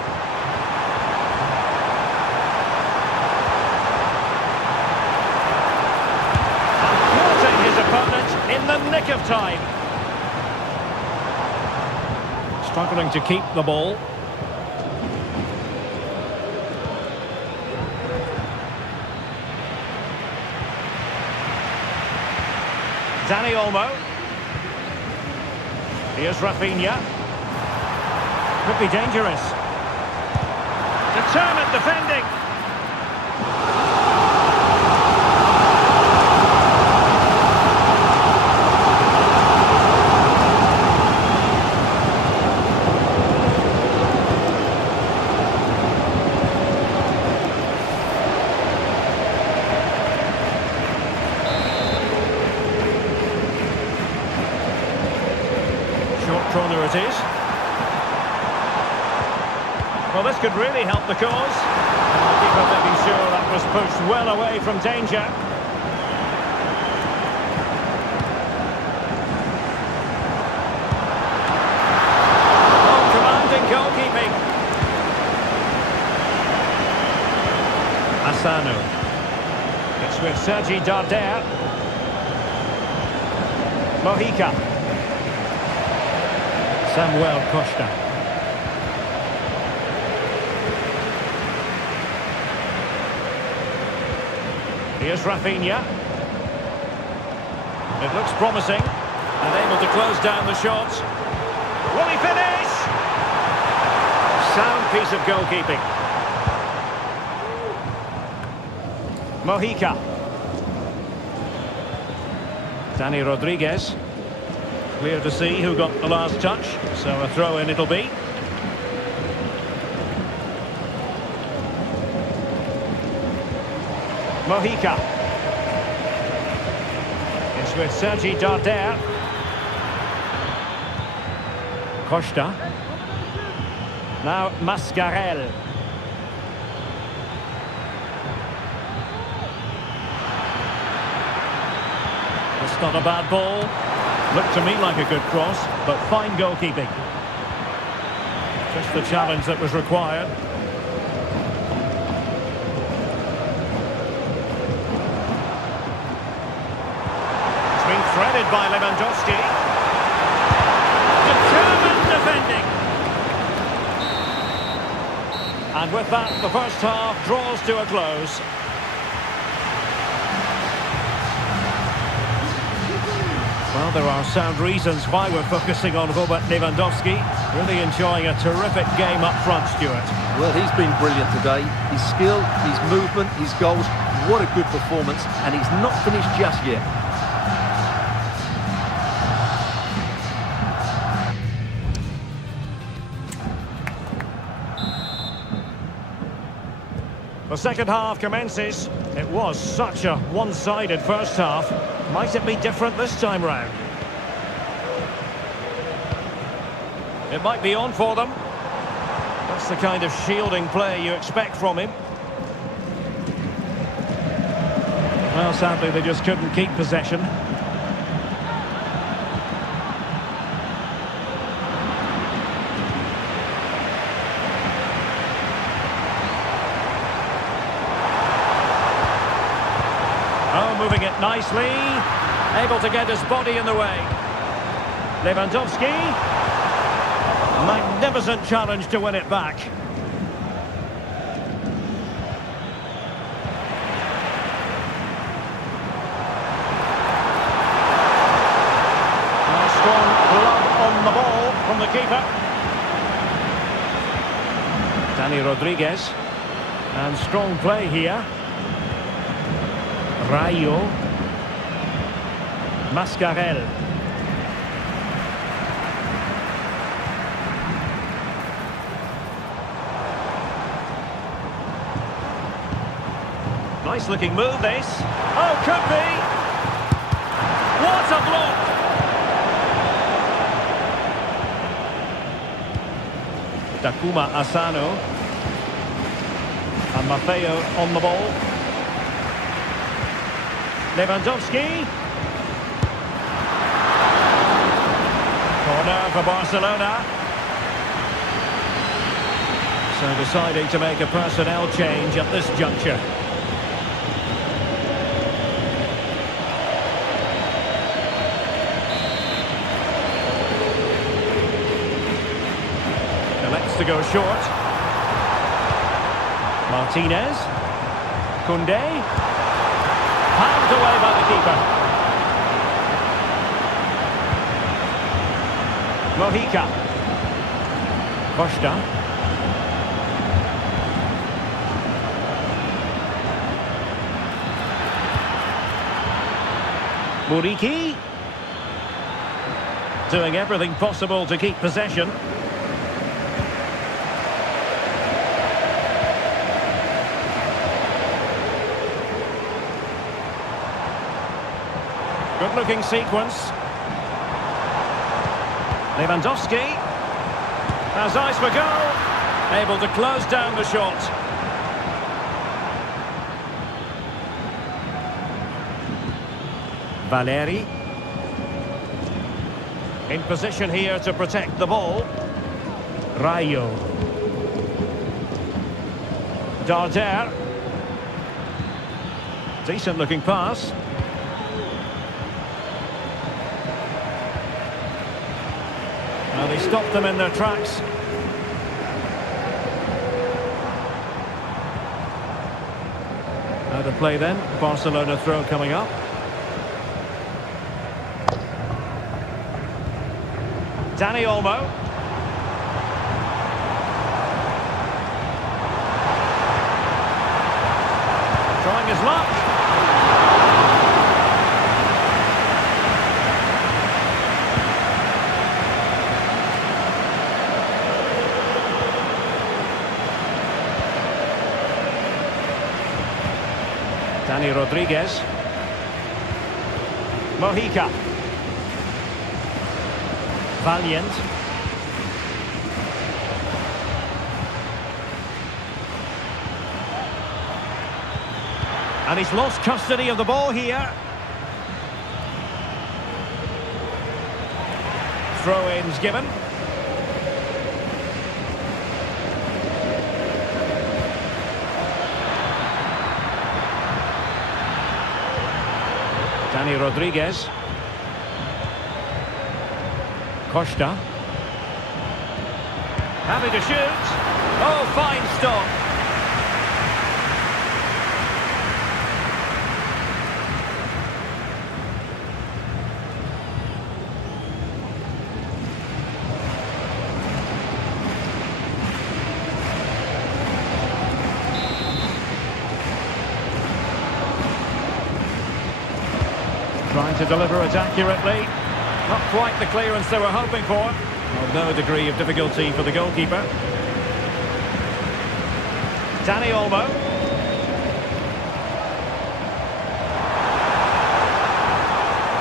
Opponent in the nick of time. Struggling to keep the ball. Dani Olmo. Here's Rafinha. Could be dangerous. Determined defending. Corner it is. Well, this could really help the cause. The keeper making sure that was pushed well away from danger. Oh, commanding goalkeeping. Asano. It's with Sergi Darder. Mojica. Samuel Costa. Here's Rafinha. It looks promising. And able to close down the shot. Will he finish? Sound piece of goalkeeping. Mojica. Dani Rodriguez. Clear to see who got the last touch. So a throw in it'll be. Mojica. It's with Sergi Darder. Costa. Now Mascarell. It's not a bad ball. Looked to me like a good cross, but fine goalkeeping. Just the challenge that was required. It's been threaded by Lewandowski. Determined defending. And with that, the first half draws to a close. Well, there are sound reasons why we're focusing on Robert Lewandowski. Really enjoying a terrific game up front, Stuart. Well, he's been brilliant today. His skill, his movement, his goals. What a good performance. And he's not finished just yet. The second half commences. It was such a one-sided first half. Might it be different this time round? It might be on for them. That's the kind of shielding play you expect from him. Well, sadly, they just couldn't keep possession. Oh, moving it nicely. Able to get his body in the way. Lewandowski. Magnificent challenge to win it back. A strong glove on the ball from the keeper. Dani Rodriguez. And strong play here. Rayo. Mascarell. Nice looking move this. Oh, could be. What a block. Takuma Asano. And Maffeo on the ball. Lewandowski. Corner for Barcelona. So deciding to make a personnel change at this juncture. Elects to go short. Martinez. Koundé. Palmed away by the keeper. Mojica. Costa. Muriqi. Doing everything possible to keep possession. Good-looking sequence. Lewandowski has eyes for goal. Able to close down the shot. Valeri. In position here to protect the ball. Rayo. Darder. Decent-looking pass. Well, they stopped them in their tracks. Out of play then. Barcelona throw coming up. Dani Olmo. Trying his luck. Dani Rodriguez. Mojica. Valiant. And he's lost custody of the ball here. Throw-ins given. Dani Rodriguez. Costa. Happy to shoot. Oh, fine stop. Trying to deliver it accurately. Not quite the clearance they were hoping for. Well, no degree of difficulty for the goalkeeper. Dani Olmo.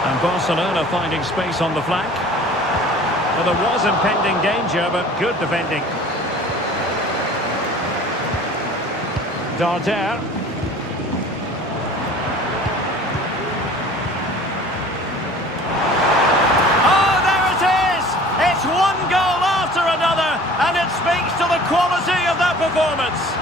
And Barcelona finding space on the flank. Well, there was impending danger, but good defending. Darder. Speaks to the quality of that performance.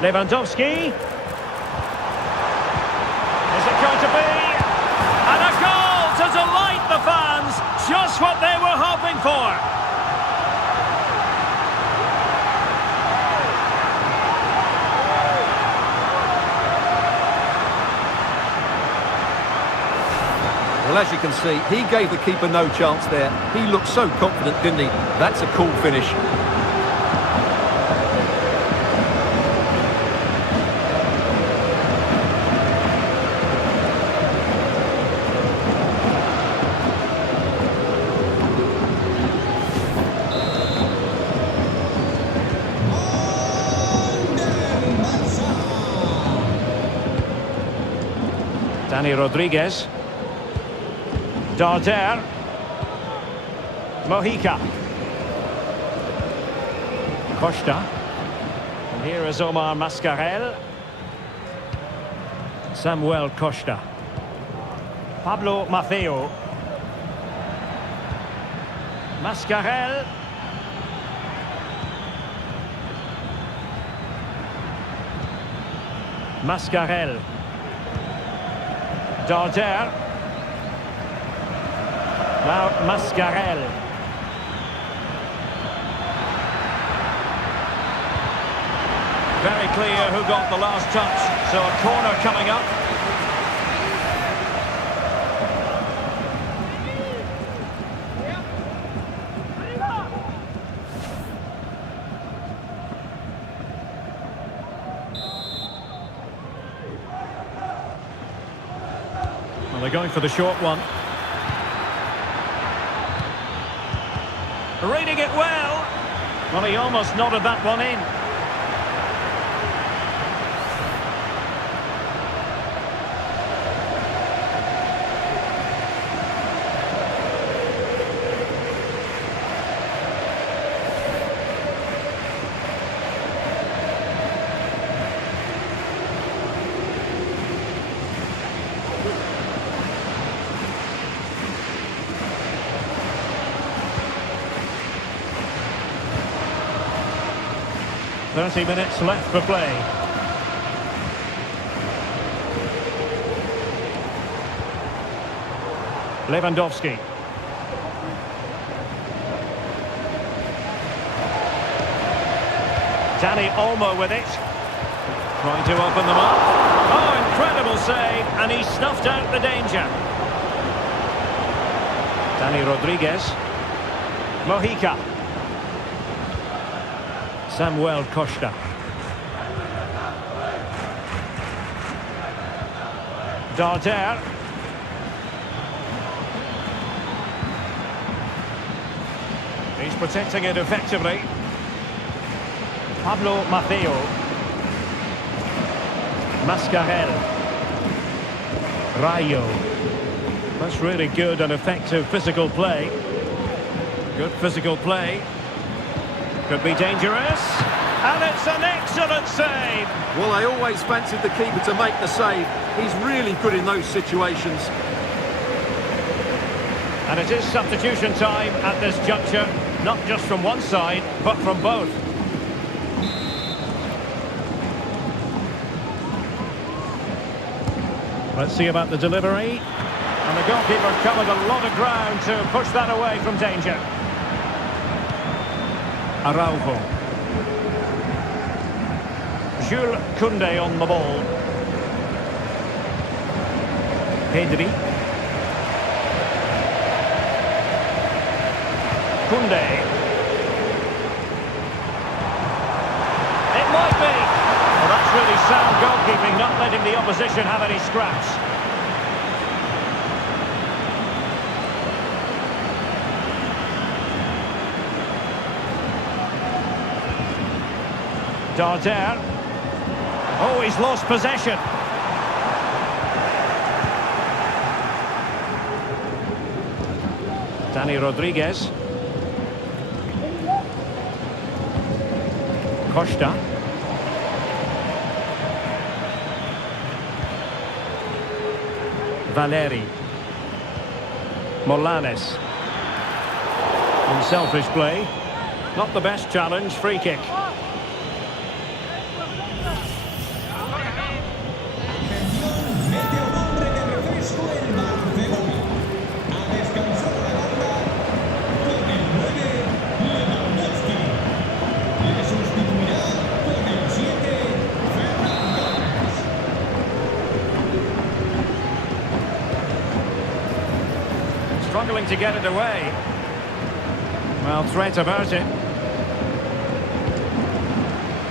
Lewandowski. Is it going to be? And a goal to delight the fans. Just what they were hoping for. Well, as you can see, he gave the keeper no chance there. He looked so confident, didn't he? That's a cool finish. Dani Rodriguez. Darder. Mojica. Costa. And here is Omar Mascarell. Samuel Costa. Pablo Maffeo. Mascarell. Mascarell. Darder. Now Mascarell. Very clear who got the last touch. So a corner coming up. Well, they're going for the short one. Reading it well. Well, he almost nodded that one in. 30 minutes left for play. Lewandowski. Dani Olmo with it. Trying to open them up. Oh, incredible save, and he snuffed out the danger. Dani Rodriguez. Mojica. Samuel Costa. Darder. He's protecting it effectively. Pablo Maffeo. Mascarell. Rayo. That's really good and effective physical play. Good physical play. Could be dangerous. And it's an excellent save. Well, I always fancied the keeper to make the save. He's really good in those situations. And it is substitution time at this juncture. Not just from one side, but from both. Let's see about the delivery. And the goalkeeper covered a lot of ground to push that away from danger. Araujo. Jules Koundé on the ball. Pedri. Koundé. It might be. Well, that's really sound goalkeeping, not letting the opposition have any scraps. Darder. Oh, he's lost possession. Dani Rodriguez. Costa. Valeri. Morlanes. Unselfish play. Not the best challenge, free kick. Struggling to get it away. Well, threat about it.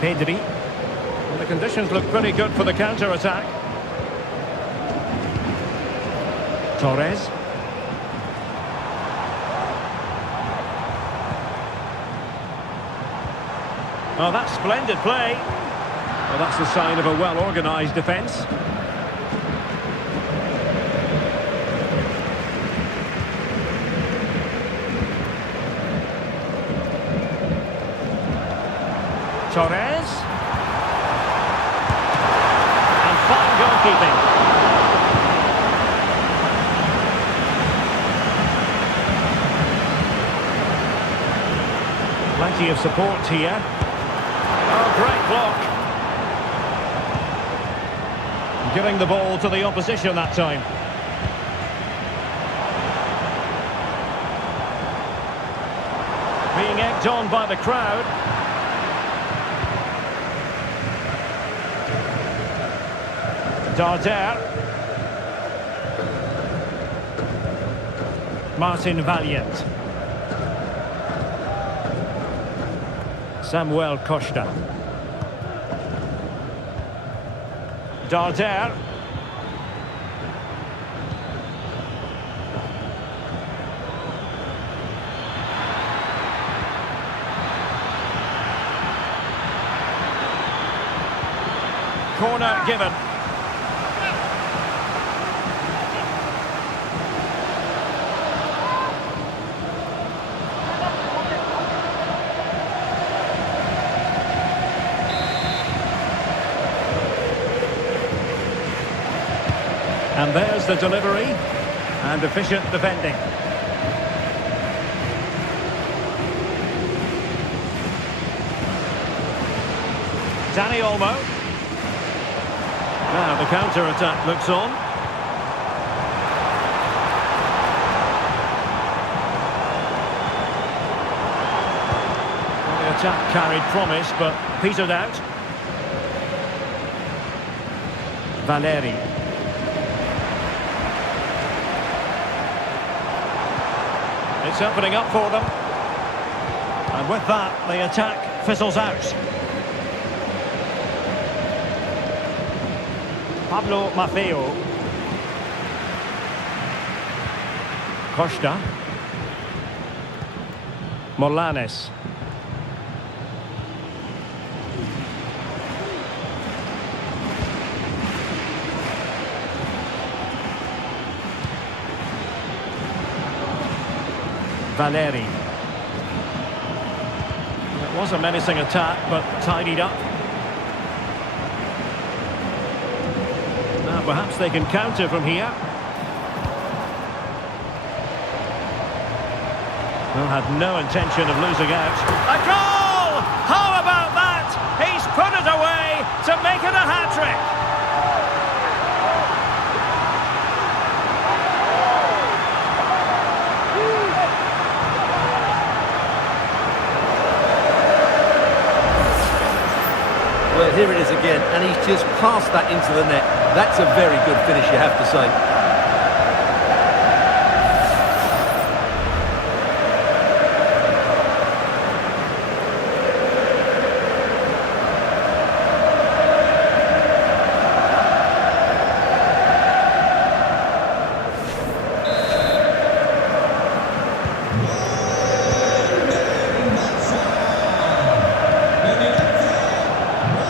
Pedri. Well, the conditions look pretty good for the counter-attack. Torres. Oh, that's splendid play. Well, that's the sign of a well-organised defence. Torres. And fine goalkeeping. Plenty of support here. Oh, great block. Giving the ball to the opposition that time. Being egged on by the crowd. Darder. Martin Valiant. Samuel Costa. Darder. Corner given. And there's the delivery and efficient defending. Danny Olmo. Now the counter-attack looks on. Well, the attack carried promise, but petered out. Valeri. It's opening up for them. And with that, the attack fizzles out. Pablo Maffeo. Costa. Morlanes. Valeri. It was a menacing attack, but tidied up. Now perhaps they can counter from here. Well, had no intention of losing out. A goal! How about that? He's put it away to make it a hat-trick. Well, here it is again, and he's just passed that into the net. That's a very good finish, you have to say.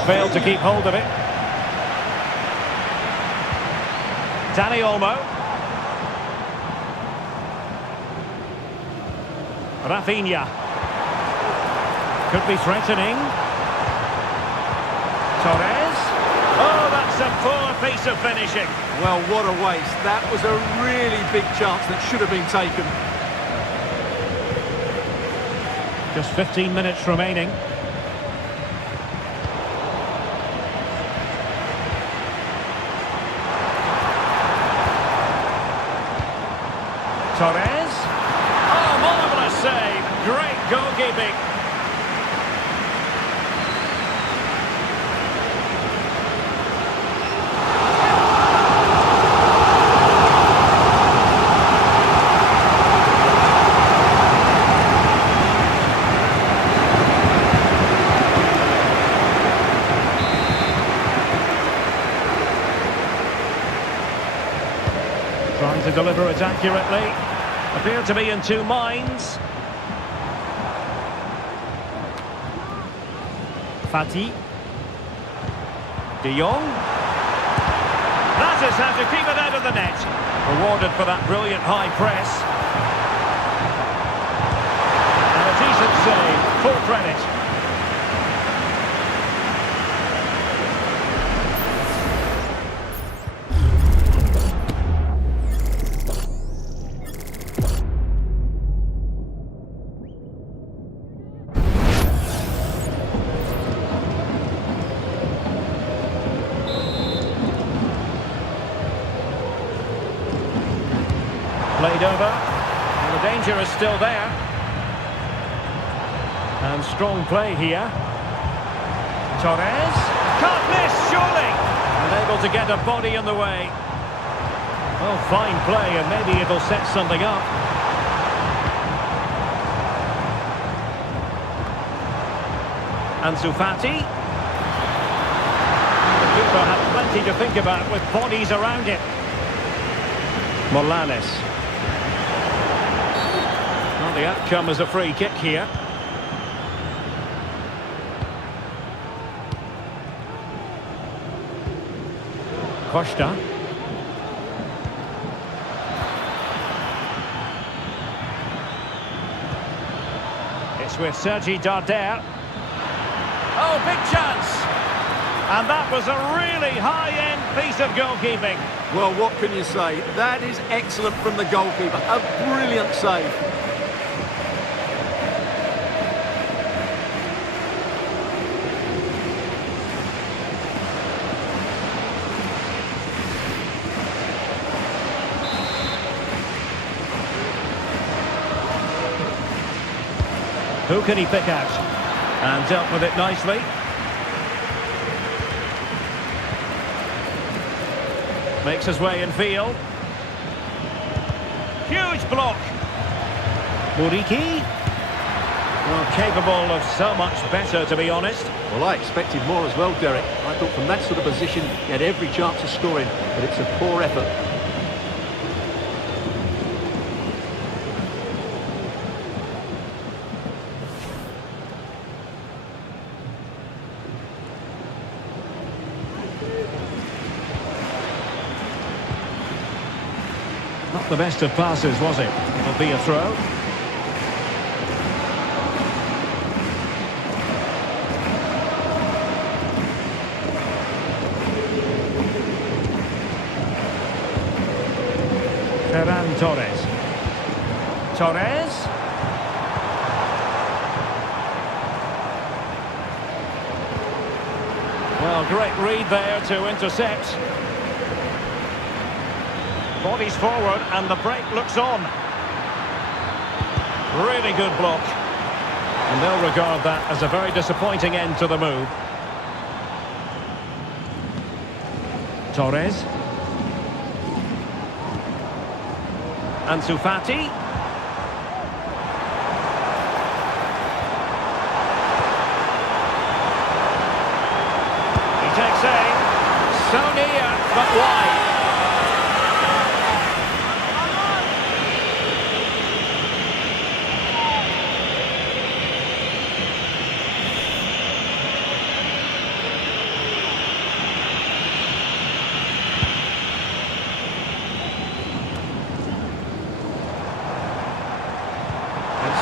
Failed to keep hold of it. Danny Olmo. Rafinha. Could be threatening. Torres. Oh, that's a poor piece of finishing. Well, what a waste. That was a really big chance that should have been taken. Just 15 minutes remaining. Torres. Oh, marvellous save. Great goalkeeping. Trying to deliver it accurately. Appear to be in two minds. Fati. De Jong. That is how to keep it out of the net. Rewarded for that brilliant high press. And a decent save. Full credit. Played over, and the danger is still there. And strong play here. Torres. Can't miss, surely! Unable to get a body in the way. Oh, fine play, and maybe it'll set something up. Ansu Fati. The keeper had plenty to think about with bodies around him. Morlanes. Well, the outcome is a free kick here. Costa. It's with Sergi Darder. Oh, big chance! And that was a really high-end piece of goalkeeping. Well, what can you say? That is excellent from the goalkeeper. A brilliant save. Who can he pick out? And dealt with it nicely. Makes his way in field. Huge block. Muriqi. Well, capable of so much better, to be honest. Well, I expected more as well, Derek. I thought from that sort of position, he had every chance of scoring, but it's a poor effort. Not the best of passes, was it? It'll be a throw. Ferran Torres. Torres. Well, great read there to intercept. Bodies forward and the break looks on. Really good block. And they'll regard that as a very disappointing end to the move. Torres. Ansu Fati. He takes aim. So near, but wide.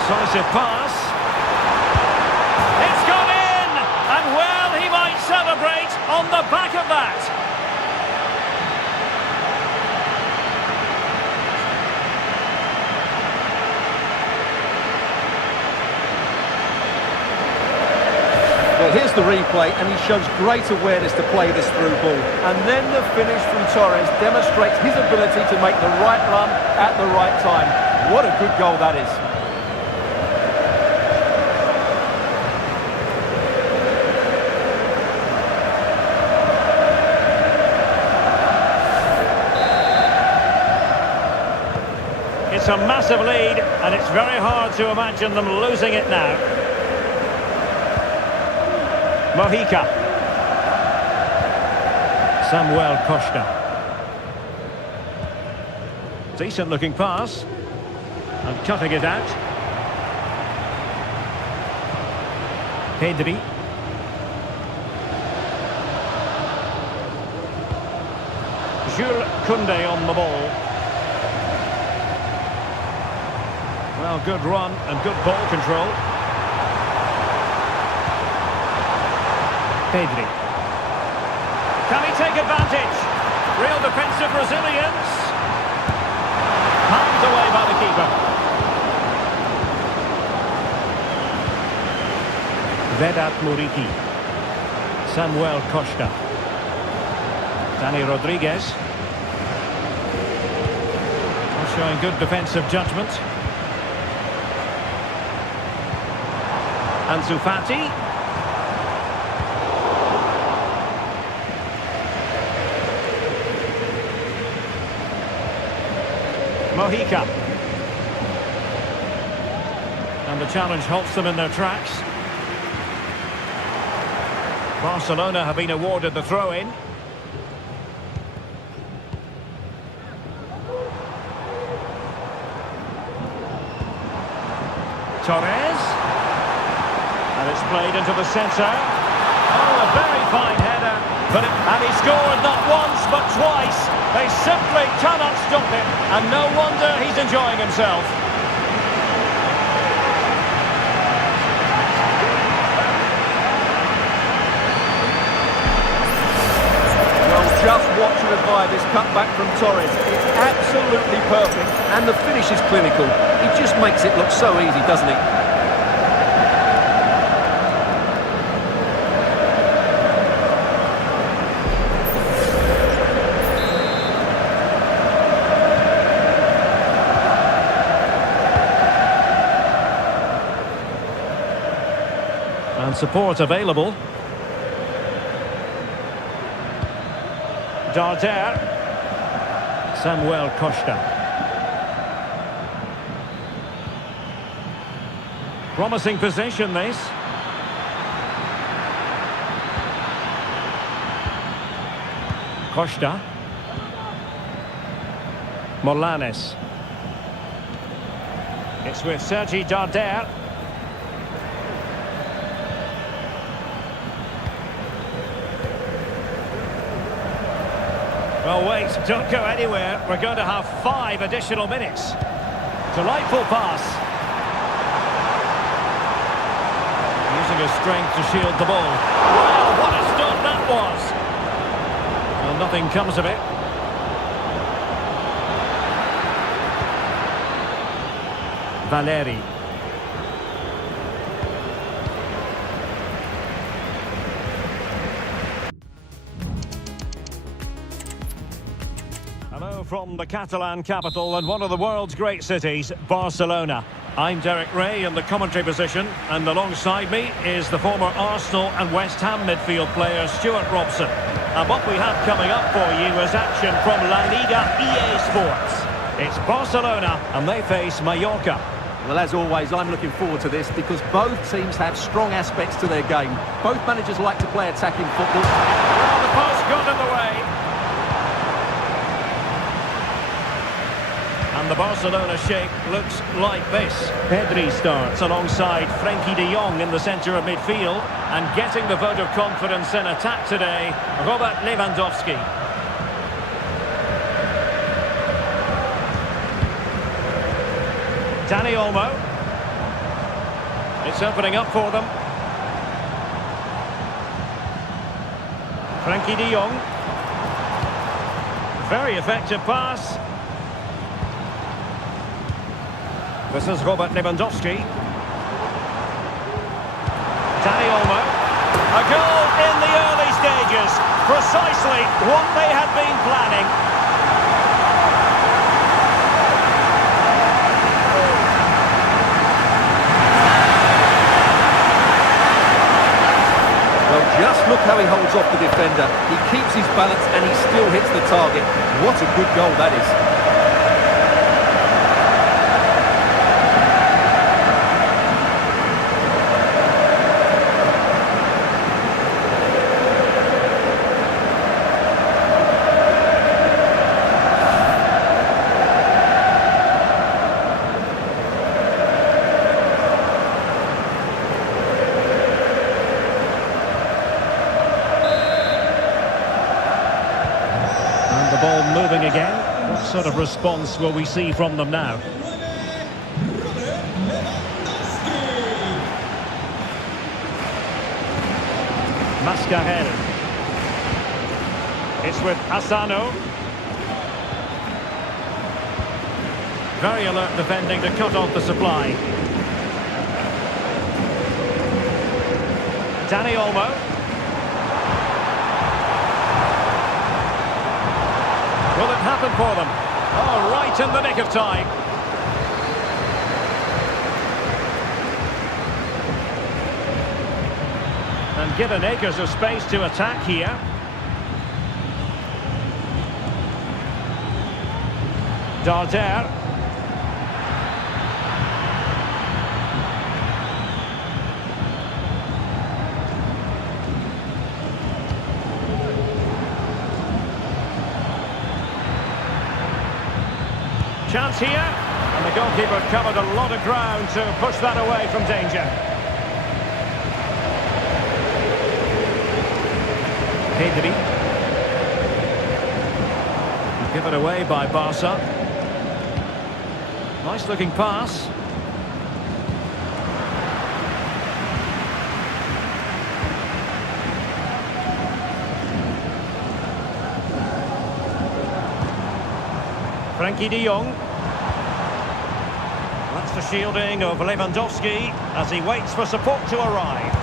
Decisive pass. It's gone in! And well, he might celebrate on the back of that. Well, here's the replay, and he shows great awareness to play this through ball. And then the finish from Torres demonstrates his ability to make the right run at the right time. What a good goal that is. It's a massive lead, and it's very hard to imagine them losing it now. Mojica. Samuel Costa. Decent looking pass. And cutting it out. Pedri. Jules Koundé on the ball. Well, good run and good ball control. Pedri. Can he take advantage? Real defensive resilience. Palmed away by the keeper. Vedat Muriqi. Samuel Costa. Dani Rodriguez. Showing good defensive judgment. Ansu Fati. Mojica. And the challenge halts them in their tracks. Barcelona have been awarded the throw-in. Torres. And it's played into the centre. Oh, a very fine header. And he scored not once, but twice. They simply cannot stop him. And no wonder he's enjoying himself. Well, just watch and admire this cutback from Torres. It's absolutely perfect. And the finish is clinical. He just makes it look so easy, doesn't he? And support available. Darder. Samuel Costa. Promising position, this. Costa. Morlanes. It's with Sergi Darder. Well, wait, don't go anywhere. We're going to have 5 additional minutes. Delightful pass. Using his strength to shield the ball. Wow, what a stop that was! Well, nothing comes of it. Valeri. Hello from the Catalan capital and one of the world's great cities, Barcelona. I'm Derek Ray in the commentary position, and alongside me is the former Arsenal and West Ham midfield player Stuart Robson. And what we have coming up for you is action from La Liga EA Sports. It's Barcelona and they face Mallorca. Well, as always, I'm looking forward to this because both teams have strong aspects to their game. Both managers like to play attacking football. Well, the pass got in the way. And the Barcelona shape looks like this. Pedri starts alongside Frenkie de Jong in the centre of midfield. And getting the vote of confidence in attack today, Robert Lewandowski. Dani Olmo. It's opening up for them. Frenkie de Jong. Very effective pass. This is Robert Lewandowski. Dani Olmo. A goal in the early stages. Precisely what they had been planning. Just look how he holds off the defender. He keeps his balance and he still hits the target. What a good goal that is. The ball moving again. What sort of response will we see from them now? Mascarell. It's with Asano. Very alert defending to cut off the supply. Dani Olmo. Will it happen for them? Oh, right in the nick of time. And given acres of space to attack here. Darder. Chance here, and the goalkeeper covered a lot of ground to push that away from danger. Pedri. Given away by Barca. Nice looking pass. Frenkie de Jong. That's the shielding of Lewandowski as he waits for support to arrive.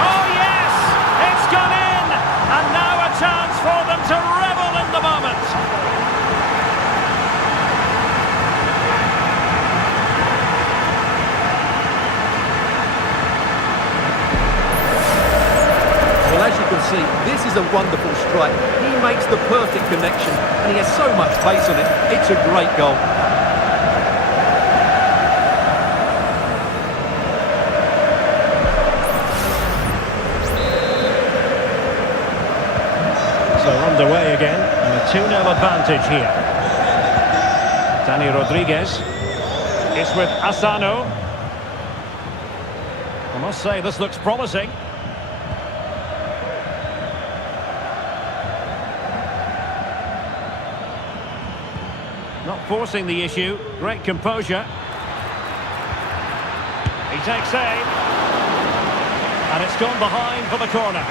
Oh yes! It's gone in! And now a chance for them to revel in the moment. see, this is a wonderful strike. He makes the perfect connection, and he has so much pace on it. It's a great goal. So underway again, and a 2-0 advantage here. Dani Rodriguez. It's with Asano. I must say, this looks promising. Not forcing the issue. Great composure. He takes aim. And it's gone behind for the corner.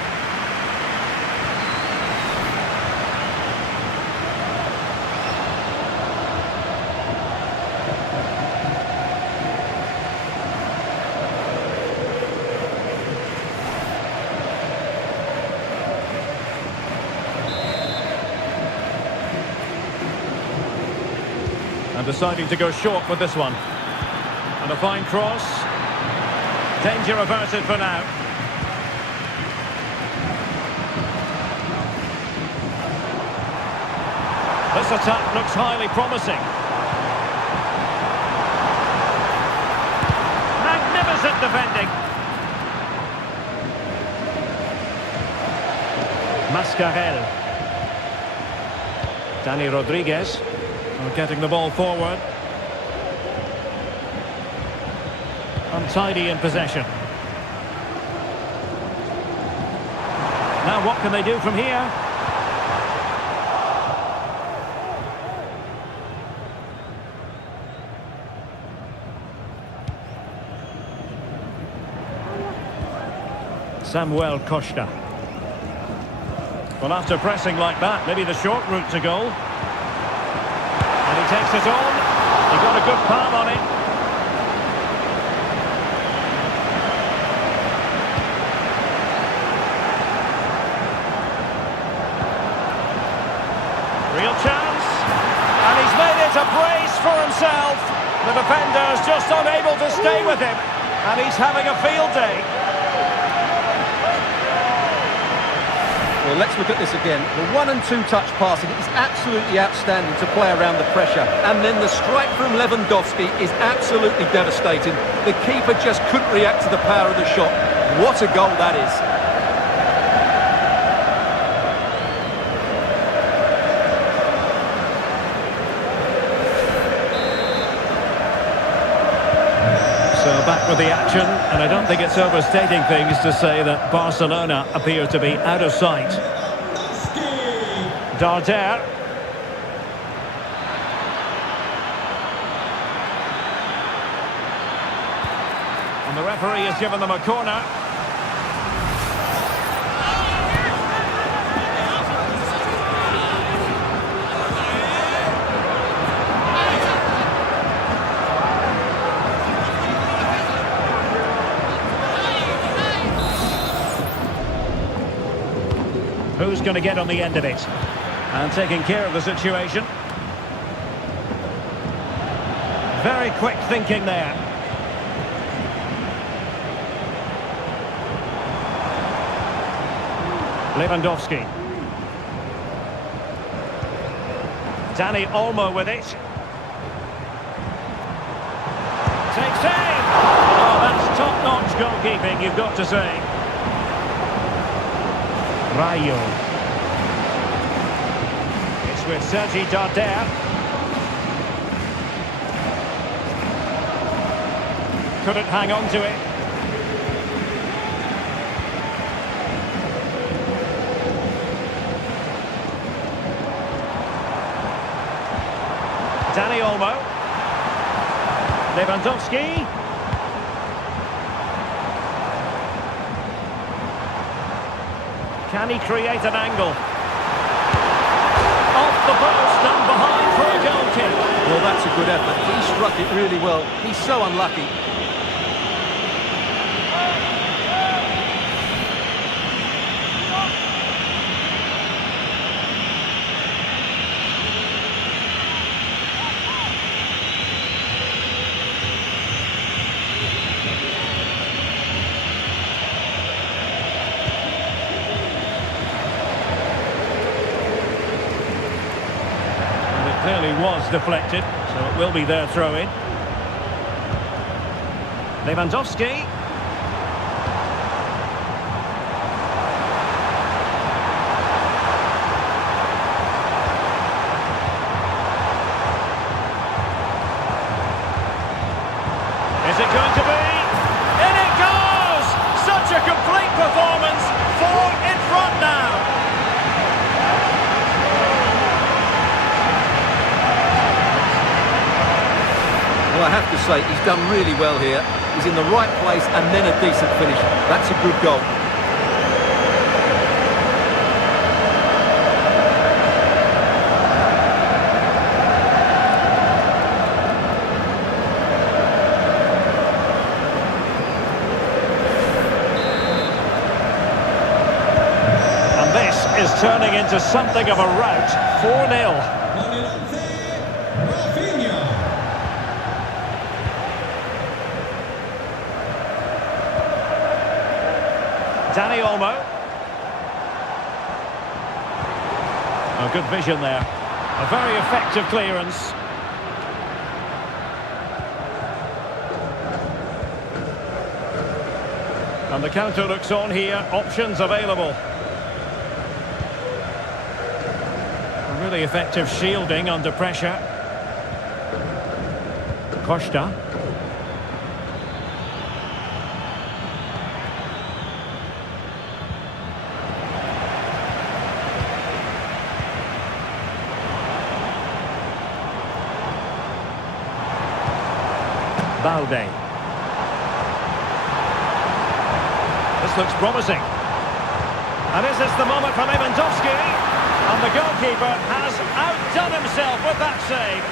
And deciding to go short with this one. And a fine cross. Danger averted for now. This attack looks highly promising. Magnificent defending. Mascarell. Dani Rodriguez. Getting the ball forward. Untidy in possession. Now what can they do from here? Samuel Costa. Well, after pressing like that, maybe the short route to goal. And he takes it on. He got a good palm on it. Real chance. And he's made it a brace for himself. The defender's just unable to stay with him. And he's having a field day. Well, let's look at this again. The 1- and 2-touch passing is absolutely outstanding to play around the pressure. And then the strike from Lewandowski is absolutely devastating. The keeper just couldn't react to the power of the shot. What a goal that is. So back with the action, and I don't think it's overstating things to say that Barcelona appear to be out of sight. Darder. And the referee has given them a corner. Who's going to get on the end of it? And taking care of the situation. Very quick thinking there. Lewandowski. Dani Olmo with it. Takes aim! Oh, that's top-notch goalkeeping, you've got to say. Rayo. It's with Sergi Darder. Couldn't hang on to it. Dani Olmo. Lewandowski. Can he create an angle? Off the post and behind for a goal kick. Well, that's a good effort. He struck it really well. He's so unlucky. Clearly was deflected, so it will be their throw-in. Lewandowski. Is it going to be? In it goes! Such a complete performance. 4 in front now. Well, I have to say, he's done really well here. He's in the right place and then a decent finish. That's a good goal. And this is turning into something of a rout. 4-0. Dani Olmo. Oh, good vision there. A very effective clearance. And the counter looks on here. Options available. A really effective shielding under pressure. Costa. Balde. This looks promising. And is this the moment for Lewandowski? And the goalkeeper has outdone himself with that save.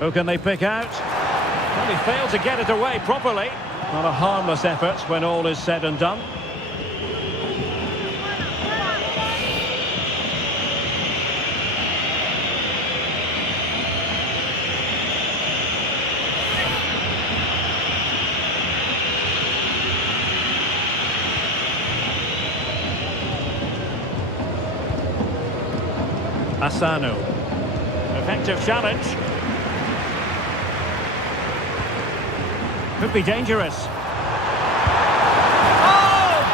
Who can they pick out? Well, he failed to get it away properly. Not a harmless effort when all is said and done. Asano. Effective challenge. Could be dangerous. Oh,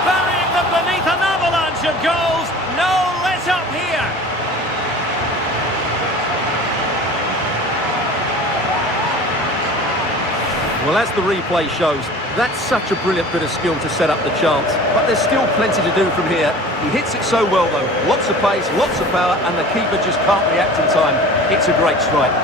burying them beneath an avalanche of goals. No let up here. Well, as the replay shows, that's such a brilliant bit of skill to set up the chance. But there's still plenty to do from here. He hits it so well, though. Lots of pace, lots of power, and the keeper just can't react in time. It's a great strike.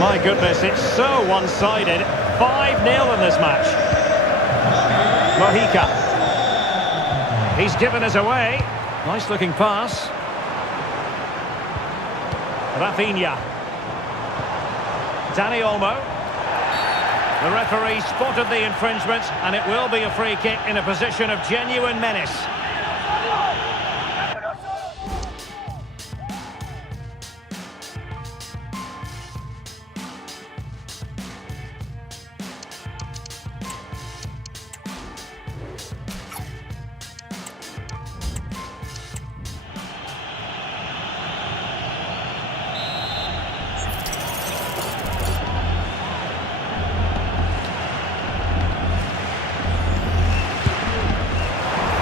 My goodness, it's so one-sided. 5-0 in this match. Mojica. He's given us away. Nice-looking pass. Rafinha. Dani Olmo. The referee spotted the infringement, and it will be a free kick in a position of genuine menace.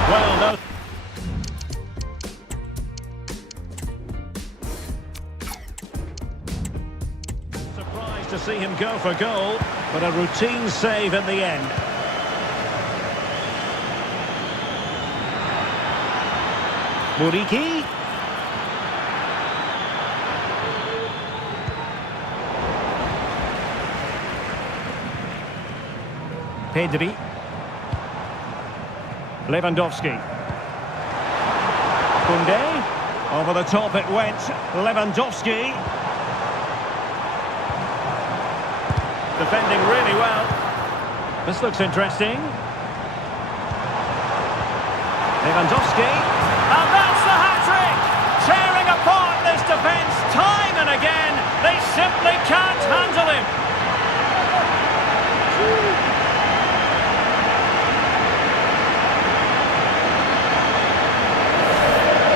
Well, no. Surprised to see him go for goal, but a routine save in the end. Muriqi. Pedri. Lewandowski. Koundé. Over the top it went. Lewandowski. Defending really well. This looks interesting. Lewandowski. And that's the hat-trick! Tearing apart this defence time and again. They simply can't handle him.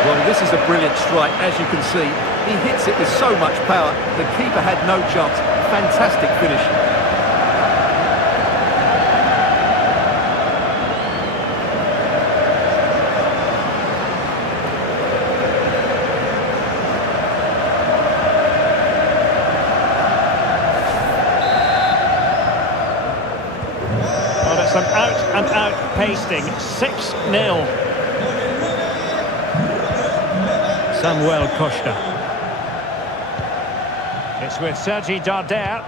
Well, this is a brilliant strike, as you can see. He hits it with so much power. The keeper had no chance. Fantastic finish. Well, it's an out-and-out pasting. 6-0. Samuel Costa. It's with Sergi Darder.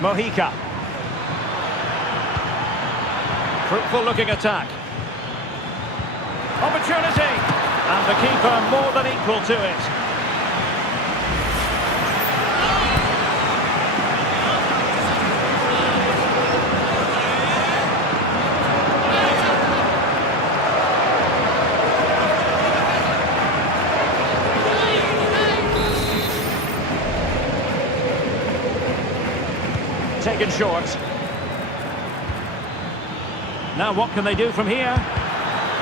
Mojica. Fruitful looking attack. Opportunity. And the keeper more than equal to it. Taken short. Now what can they do from here?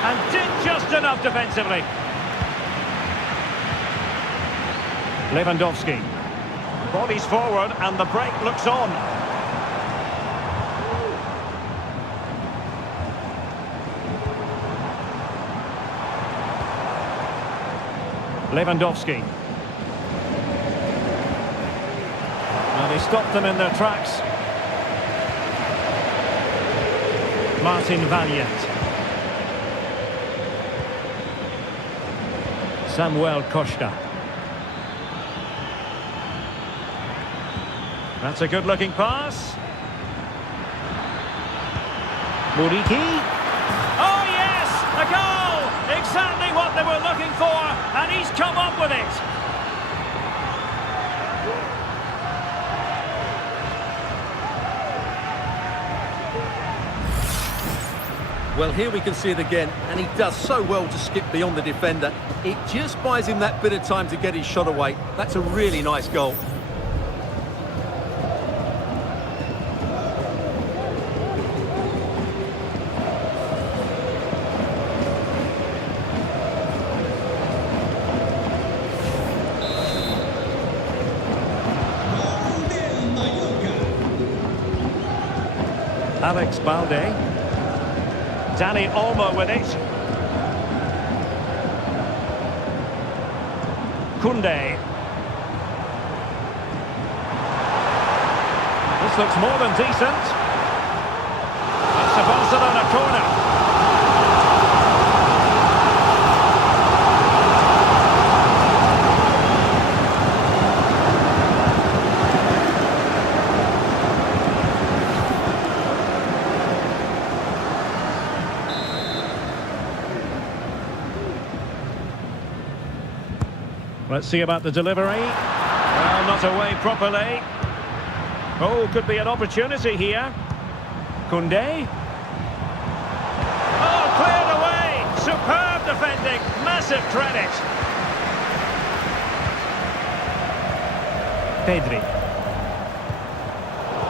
And did just enough defensively. Lewandowski. Bodies forward and the break looks on. Lewandowski. They stopped them in their tracks. Martin Valiant. Samuel Costa. That's a good-looking pass. Muriqi. Oh yes, a goal! Exactly what they were looking for, and he's come up with it. Well, here we can see it again, and he does so well to skip beyond the defender. It just buys him that bit of time to get his shot away. That's a really nice goal. Alex Balde. Danny Olmo with it. Koundé. This looks more than decent. It's a Barcelona corner. Let's see about the delivery. Well, not away properly. Oh, could be an opportunity here. Koundé. Oh, cleared away. Superb defending. Massive credit. Pedri.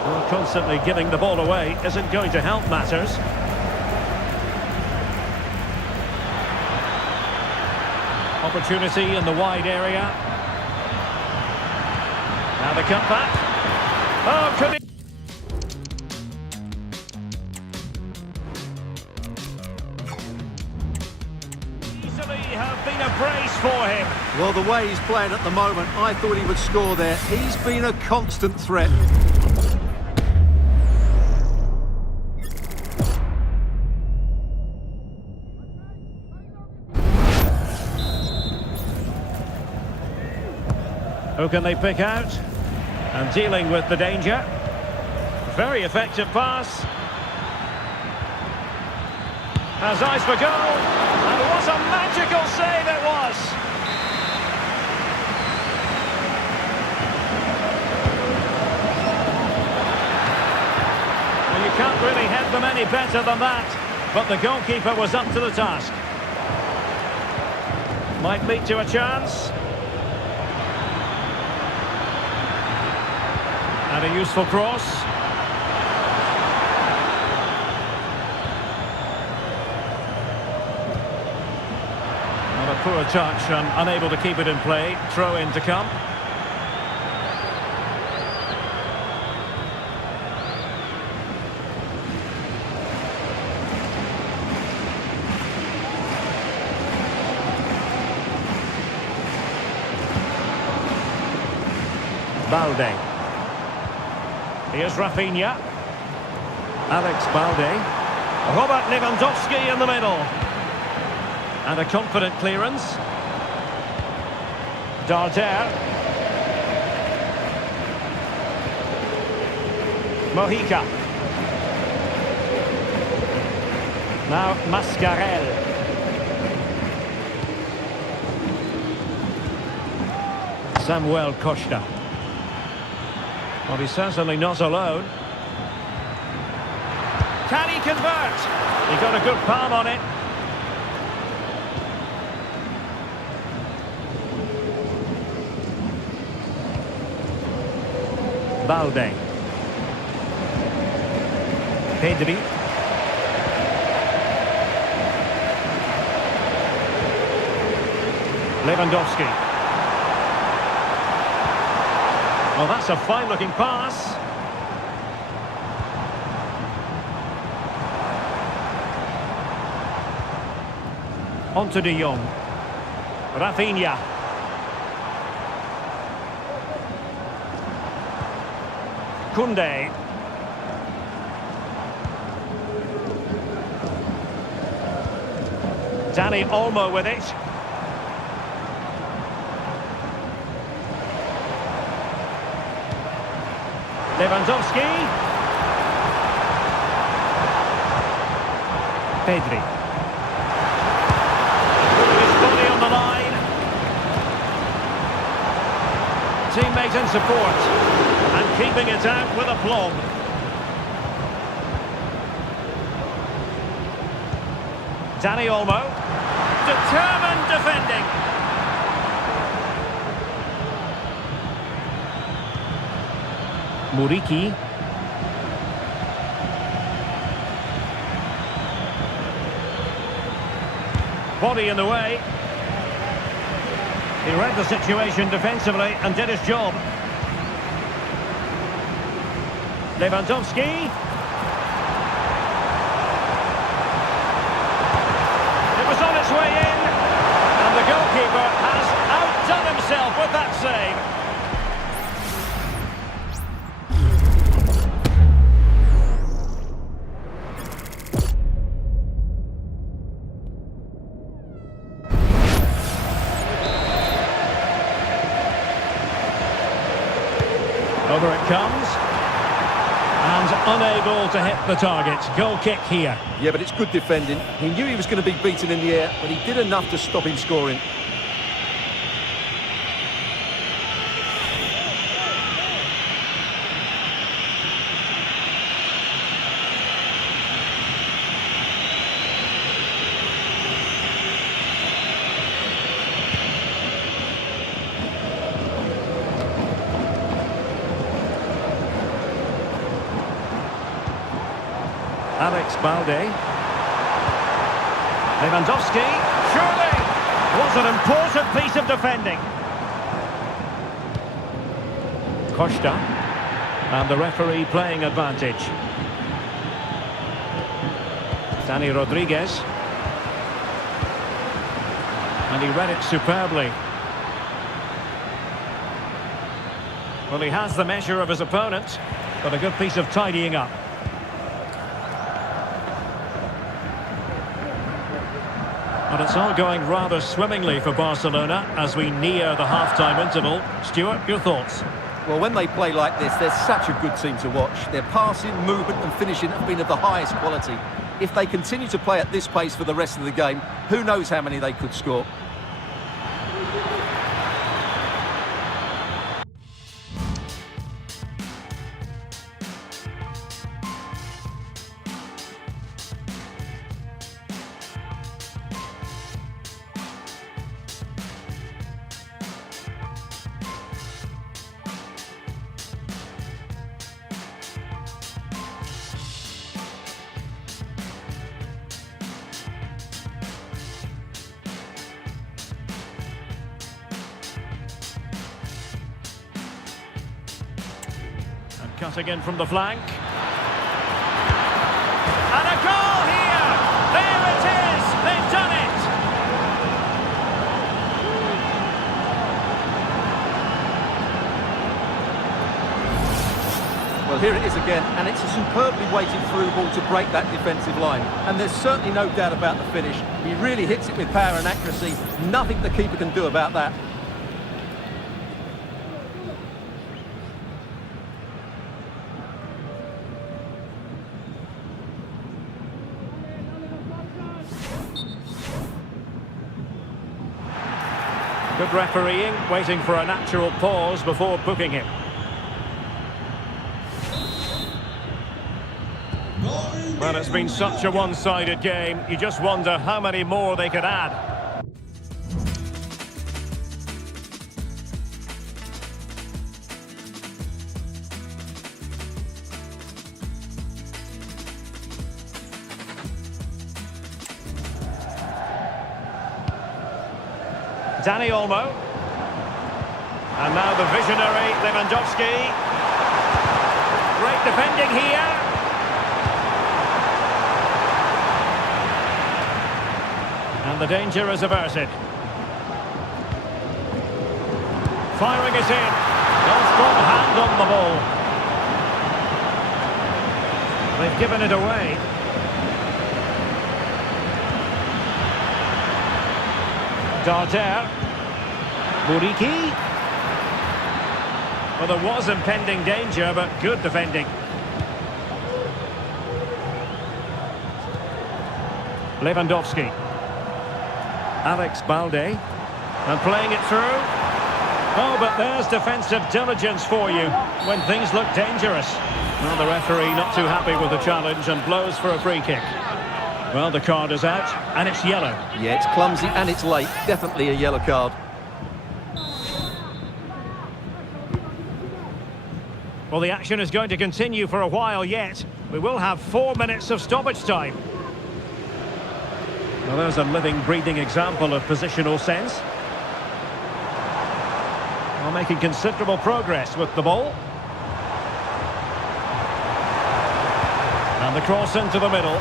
Well, constantly giving the ball away isn't going to help matters. Opportunity in the wide area. Now the cutback. Oh, could it... easily have been a brace for him. Well, the way he's playing at the moment, I thought he would score there. He's been a constant threat. Who can they pick out? And dealing with the danger. Very effective pass. Has eyes for goal. And what a magical save it was. from any better than that, but the goalkeeper was up to the task. Might lead to a chance. And a useful cross. And a poor touch and unable to keep it in play. Throw in to come. Balde. Here's Rafinha. Alex Balde. Robert Lewandowski in the middle. And a confident clearance. Darder. Mojica. Now Mascarell. Samuel Costa. Well, he's certainly not alone. Can he convert? He got a good palm on it. Balde. Pedri. Lewandowski. Well, that's a fine-looking pass. On to De Jong. Rafinha. Koundé. Dani Olmo with it. Lewandowski. Pedri. His body on the line. Teammate in support. And keeping it out with aplomb. Dani Olmo. Determined defending. Muriqi. Body in the way. He read the situation defensively and did his job. Lewandowski. It was on its way in. And the goalkeeper has outdone himself with that save. Over it comes. And unable to hit the target. Goal kick here. Yeah, but it's good defending. He knew he was going to be beaten in the air, but he did enough to stop him scoring. Alex Balde. Lewandowski. Surely was an important piece of defending. Costa. And the referee playing advantage. Dani Rodriguez. And he read it superbly. Well, he has the measure of his opponent, but a good piece of tidying up. And it's all going rather swimmingly for Barcelona as we near the half-time interval. Stuart, your thoughts? Well, when they play like this, they're such a good team to watch. Their passing, movement and finishing have been of the highest quality. If they continue to play at this pace for the rest of the game, who knows how many they could score. Cutting in from the flank. And a goal here! There it is! They've done it! Well, here it is again, and it's a superbly weighted through ball to break that defensive line. And there's certainly no doubt about the finish. He really hits it with power and accuracy. Nothing the keeper can do about that. Good refereeing, waiting for a natural pause before booking him. Well, it's been such a one-sided game. You just wonder how many more they could add. Dani Olmo. And now the visionary Lewandowski. Great defending here. And the danger is averted. Firing it in. No strong hand on the ball. They've given it away. Darder. Muriqi. Well, there was impending danger, but good defending. Lewandowski. Alex Balde. And playing it through. Oh, but there's defensive diligence for you when things look dangerous. Well, the referee not too happy with the challenge and blows for a free kick. Well, the card is out, and it's yellow. Yeah, it's clumsy and it's late. Definitely a yellow card. Well, the action is going to continue for a while yet. We will have 4 minutes of stoppage time. Well, there's a living, breathing example of positional sense. Well, making considerable progress with the ball. And the cross into the middle.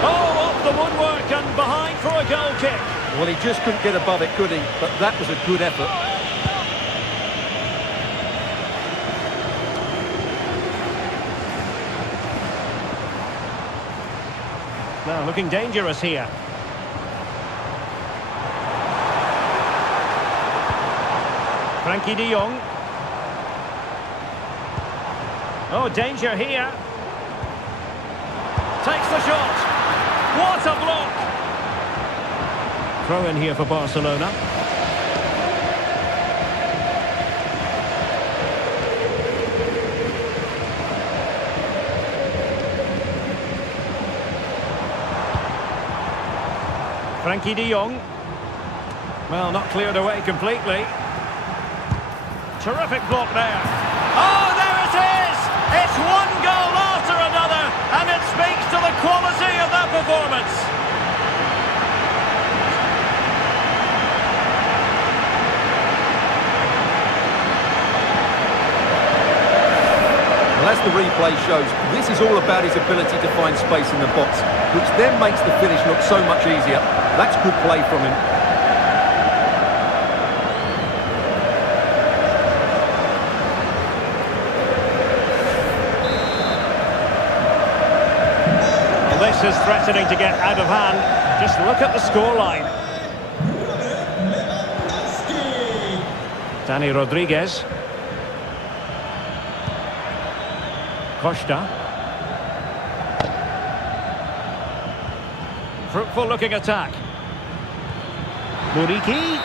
Oh, off the woodwork and behind for a goal kick. Well, he just couldn't get above it, could he? But that was a good effort. Now, looking dangerous here. Frankie de Jong. Oh, danger here. Takes the shot. What a block! Throw in here for Barcelona. Frankie de Jong. Well, not cleared away completely. Terrific block there. Oh, there it is! It's one goal after another, and it speaks to the quality of that performance. Well, as the replay shows, this is all about his ability to find space in the box, which then makes the finish look so much easier. That's good play from him. Well, this is threatening to get out of hand. Just look at the scoreline. Dani Rodriguez. Costa. Fruitful looking attack. Muriqi.